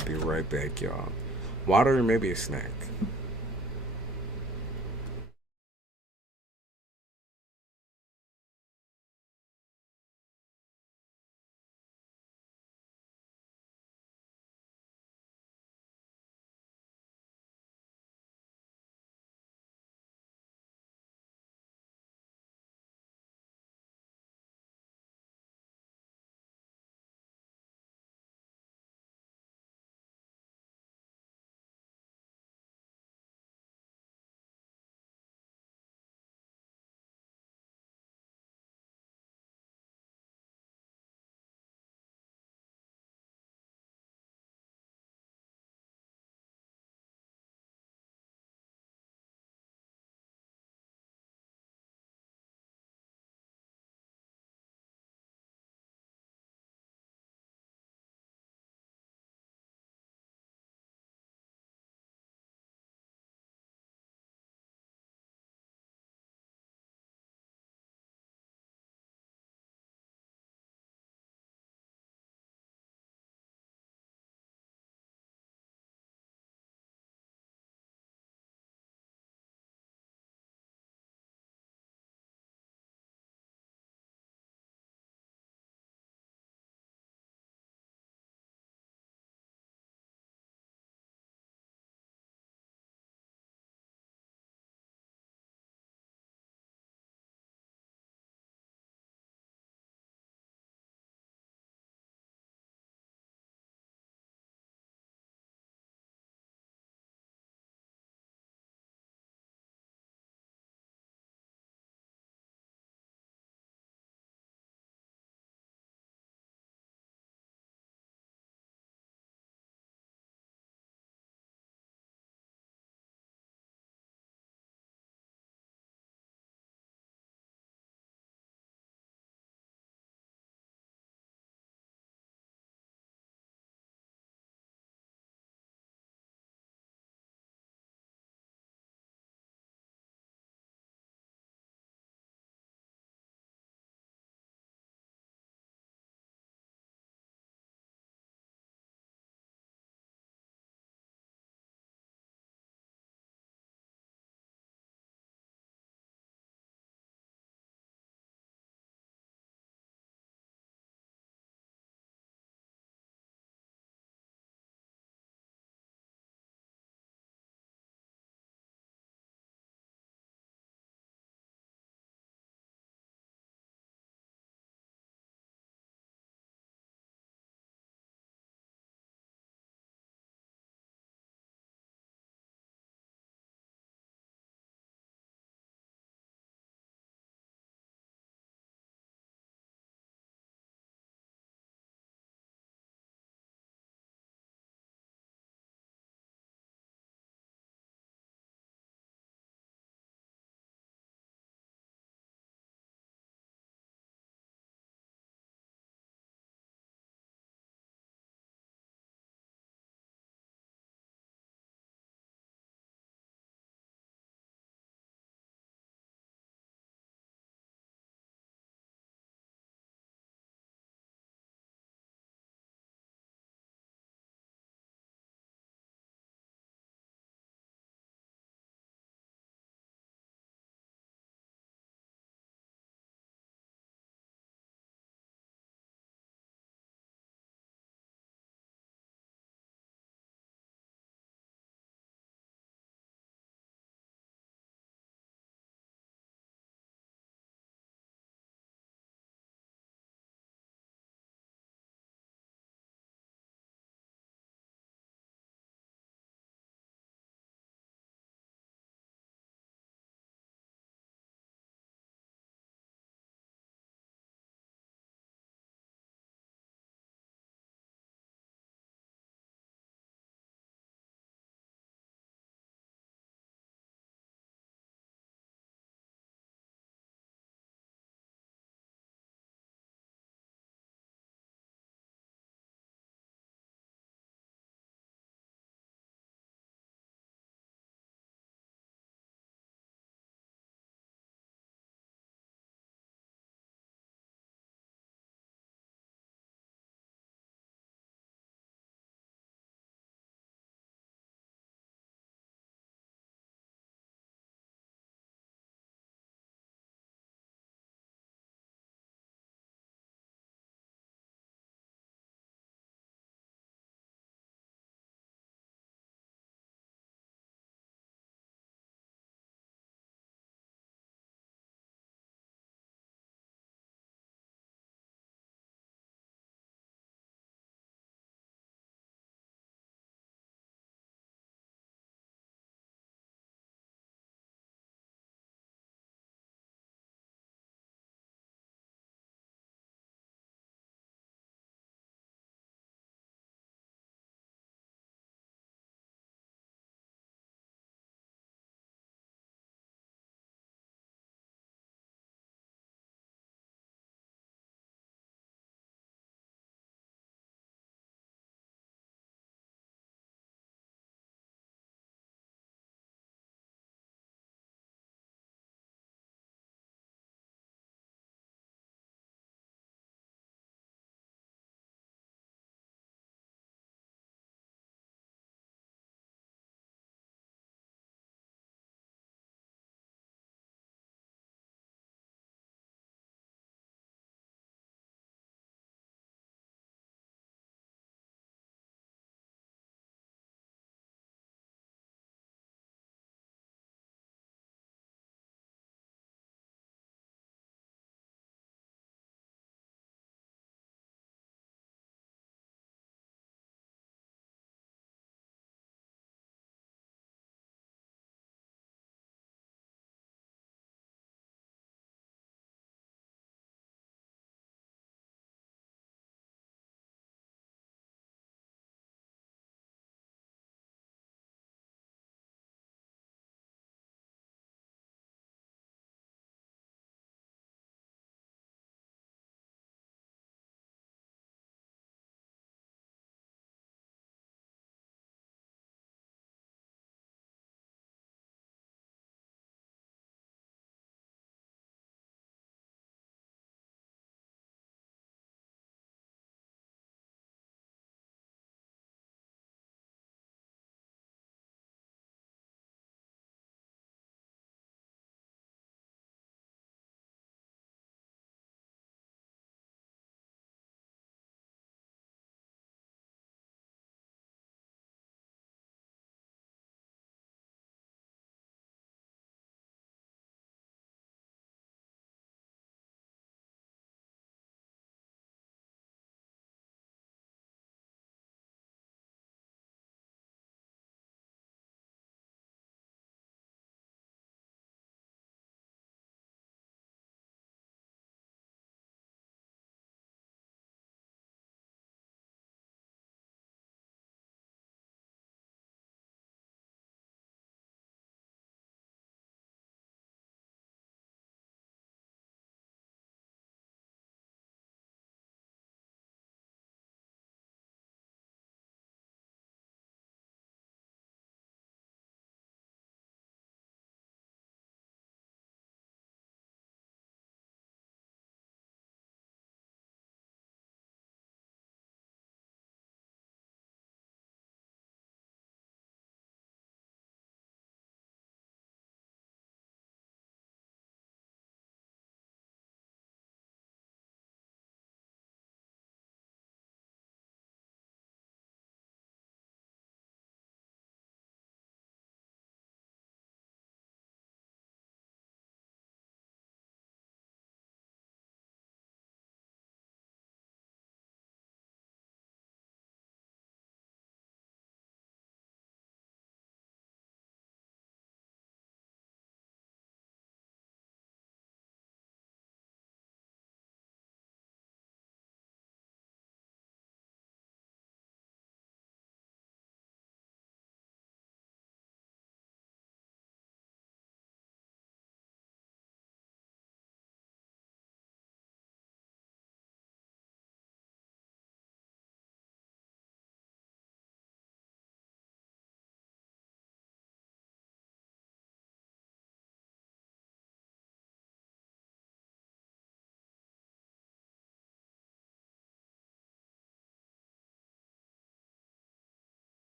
I'll be right back, y'all. Water and maybe a snack.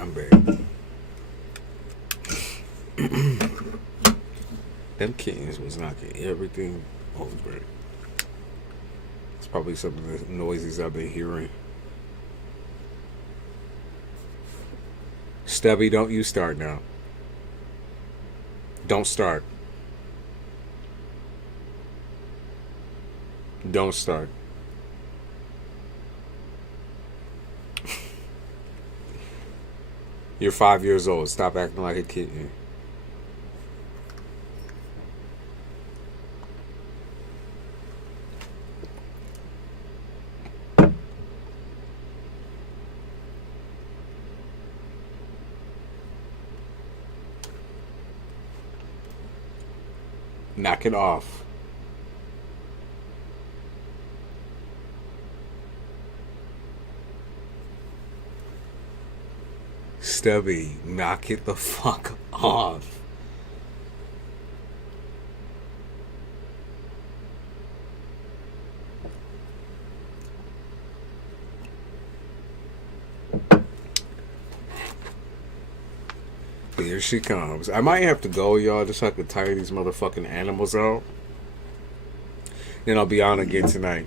I'm bad. Them kittens was knocking everything over. It's probably some of the noises I've been hearing. Stubby, don't you start now. Don't start. Don't start. You're 5 years old. Stop acting like a kitten. Knock it off. Stubby, knock it the fuck off. Here she comes. I might have to go, y'all, just so I can tire these motherfucking animals out. Then I'll be on again tonight.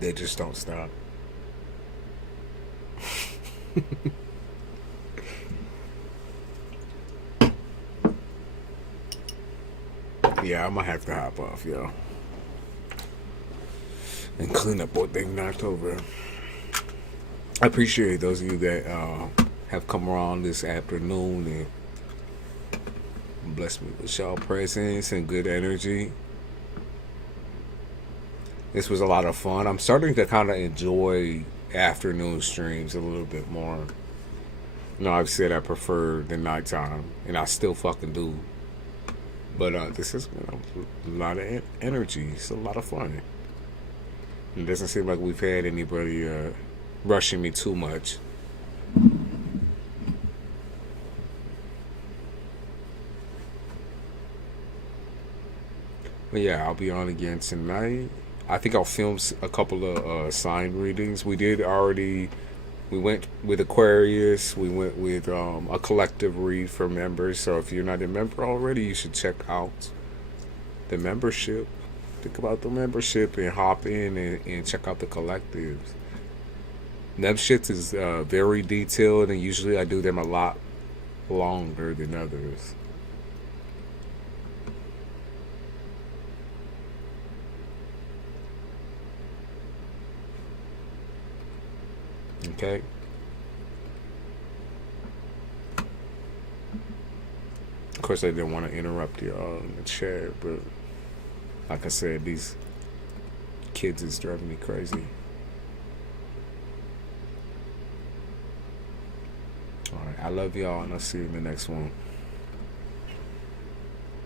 They just don't stop. Yeah, I'm gonna have to hop off, yo, and clean up what they've knocked over. I appreciate those of you that have come around this afternoon and blessed me with y'all presence and good energy. This was a lot of fun. I'm starting to kind of enjoy afternoon streams a little bit more. You know, I've said I prefer the nighttime, and I still fucking do. But this is a lot of energy. It's a lot of fun. It doesn't seem like we've had anybody rushing me too much. But yeah, I'll be on again tonight. I think I'll film a couple of sign readings. We went with Aquarius. We went with a collective read for members. So if you're not a member already, you should check out the membership. Think about the membership and hop in and check out the collectives. Them shits is very detailed, and usually I do them a lot longer than others. Okay. Of course, I didn't want to interrupt y'all in the chat, but like I said, these kids is driving me crazy. All right, I love y'all, and I'll see you in the next one.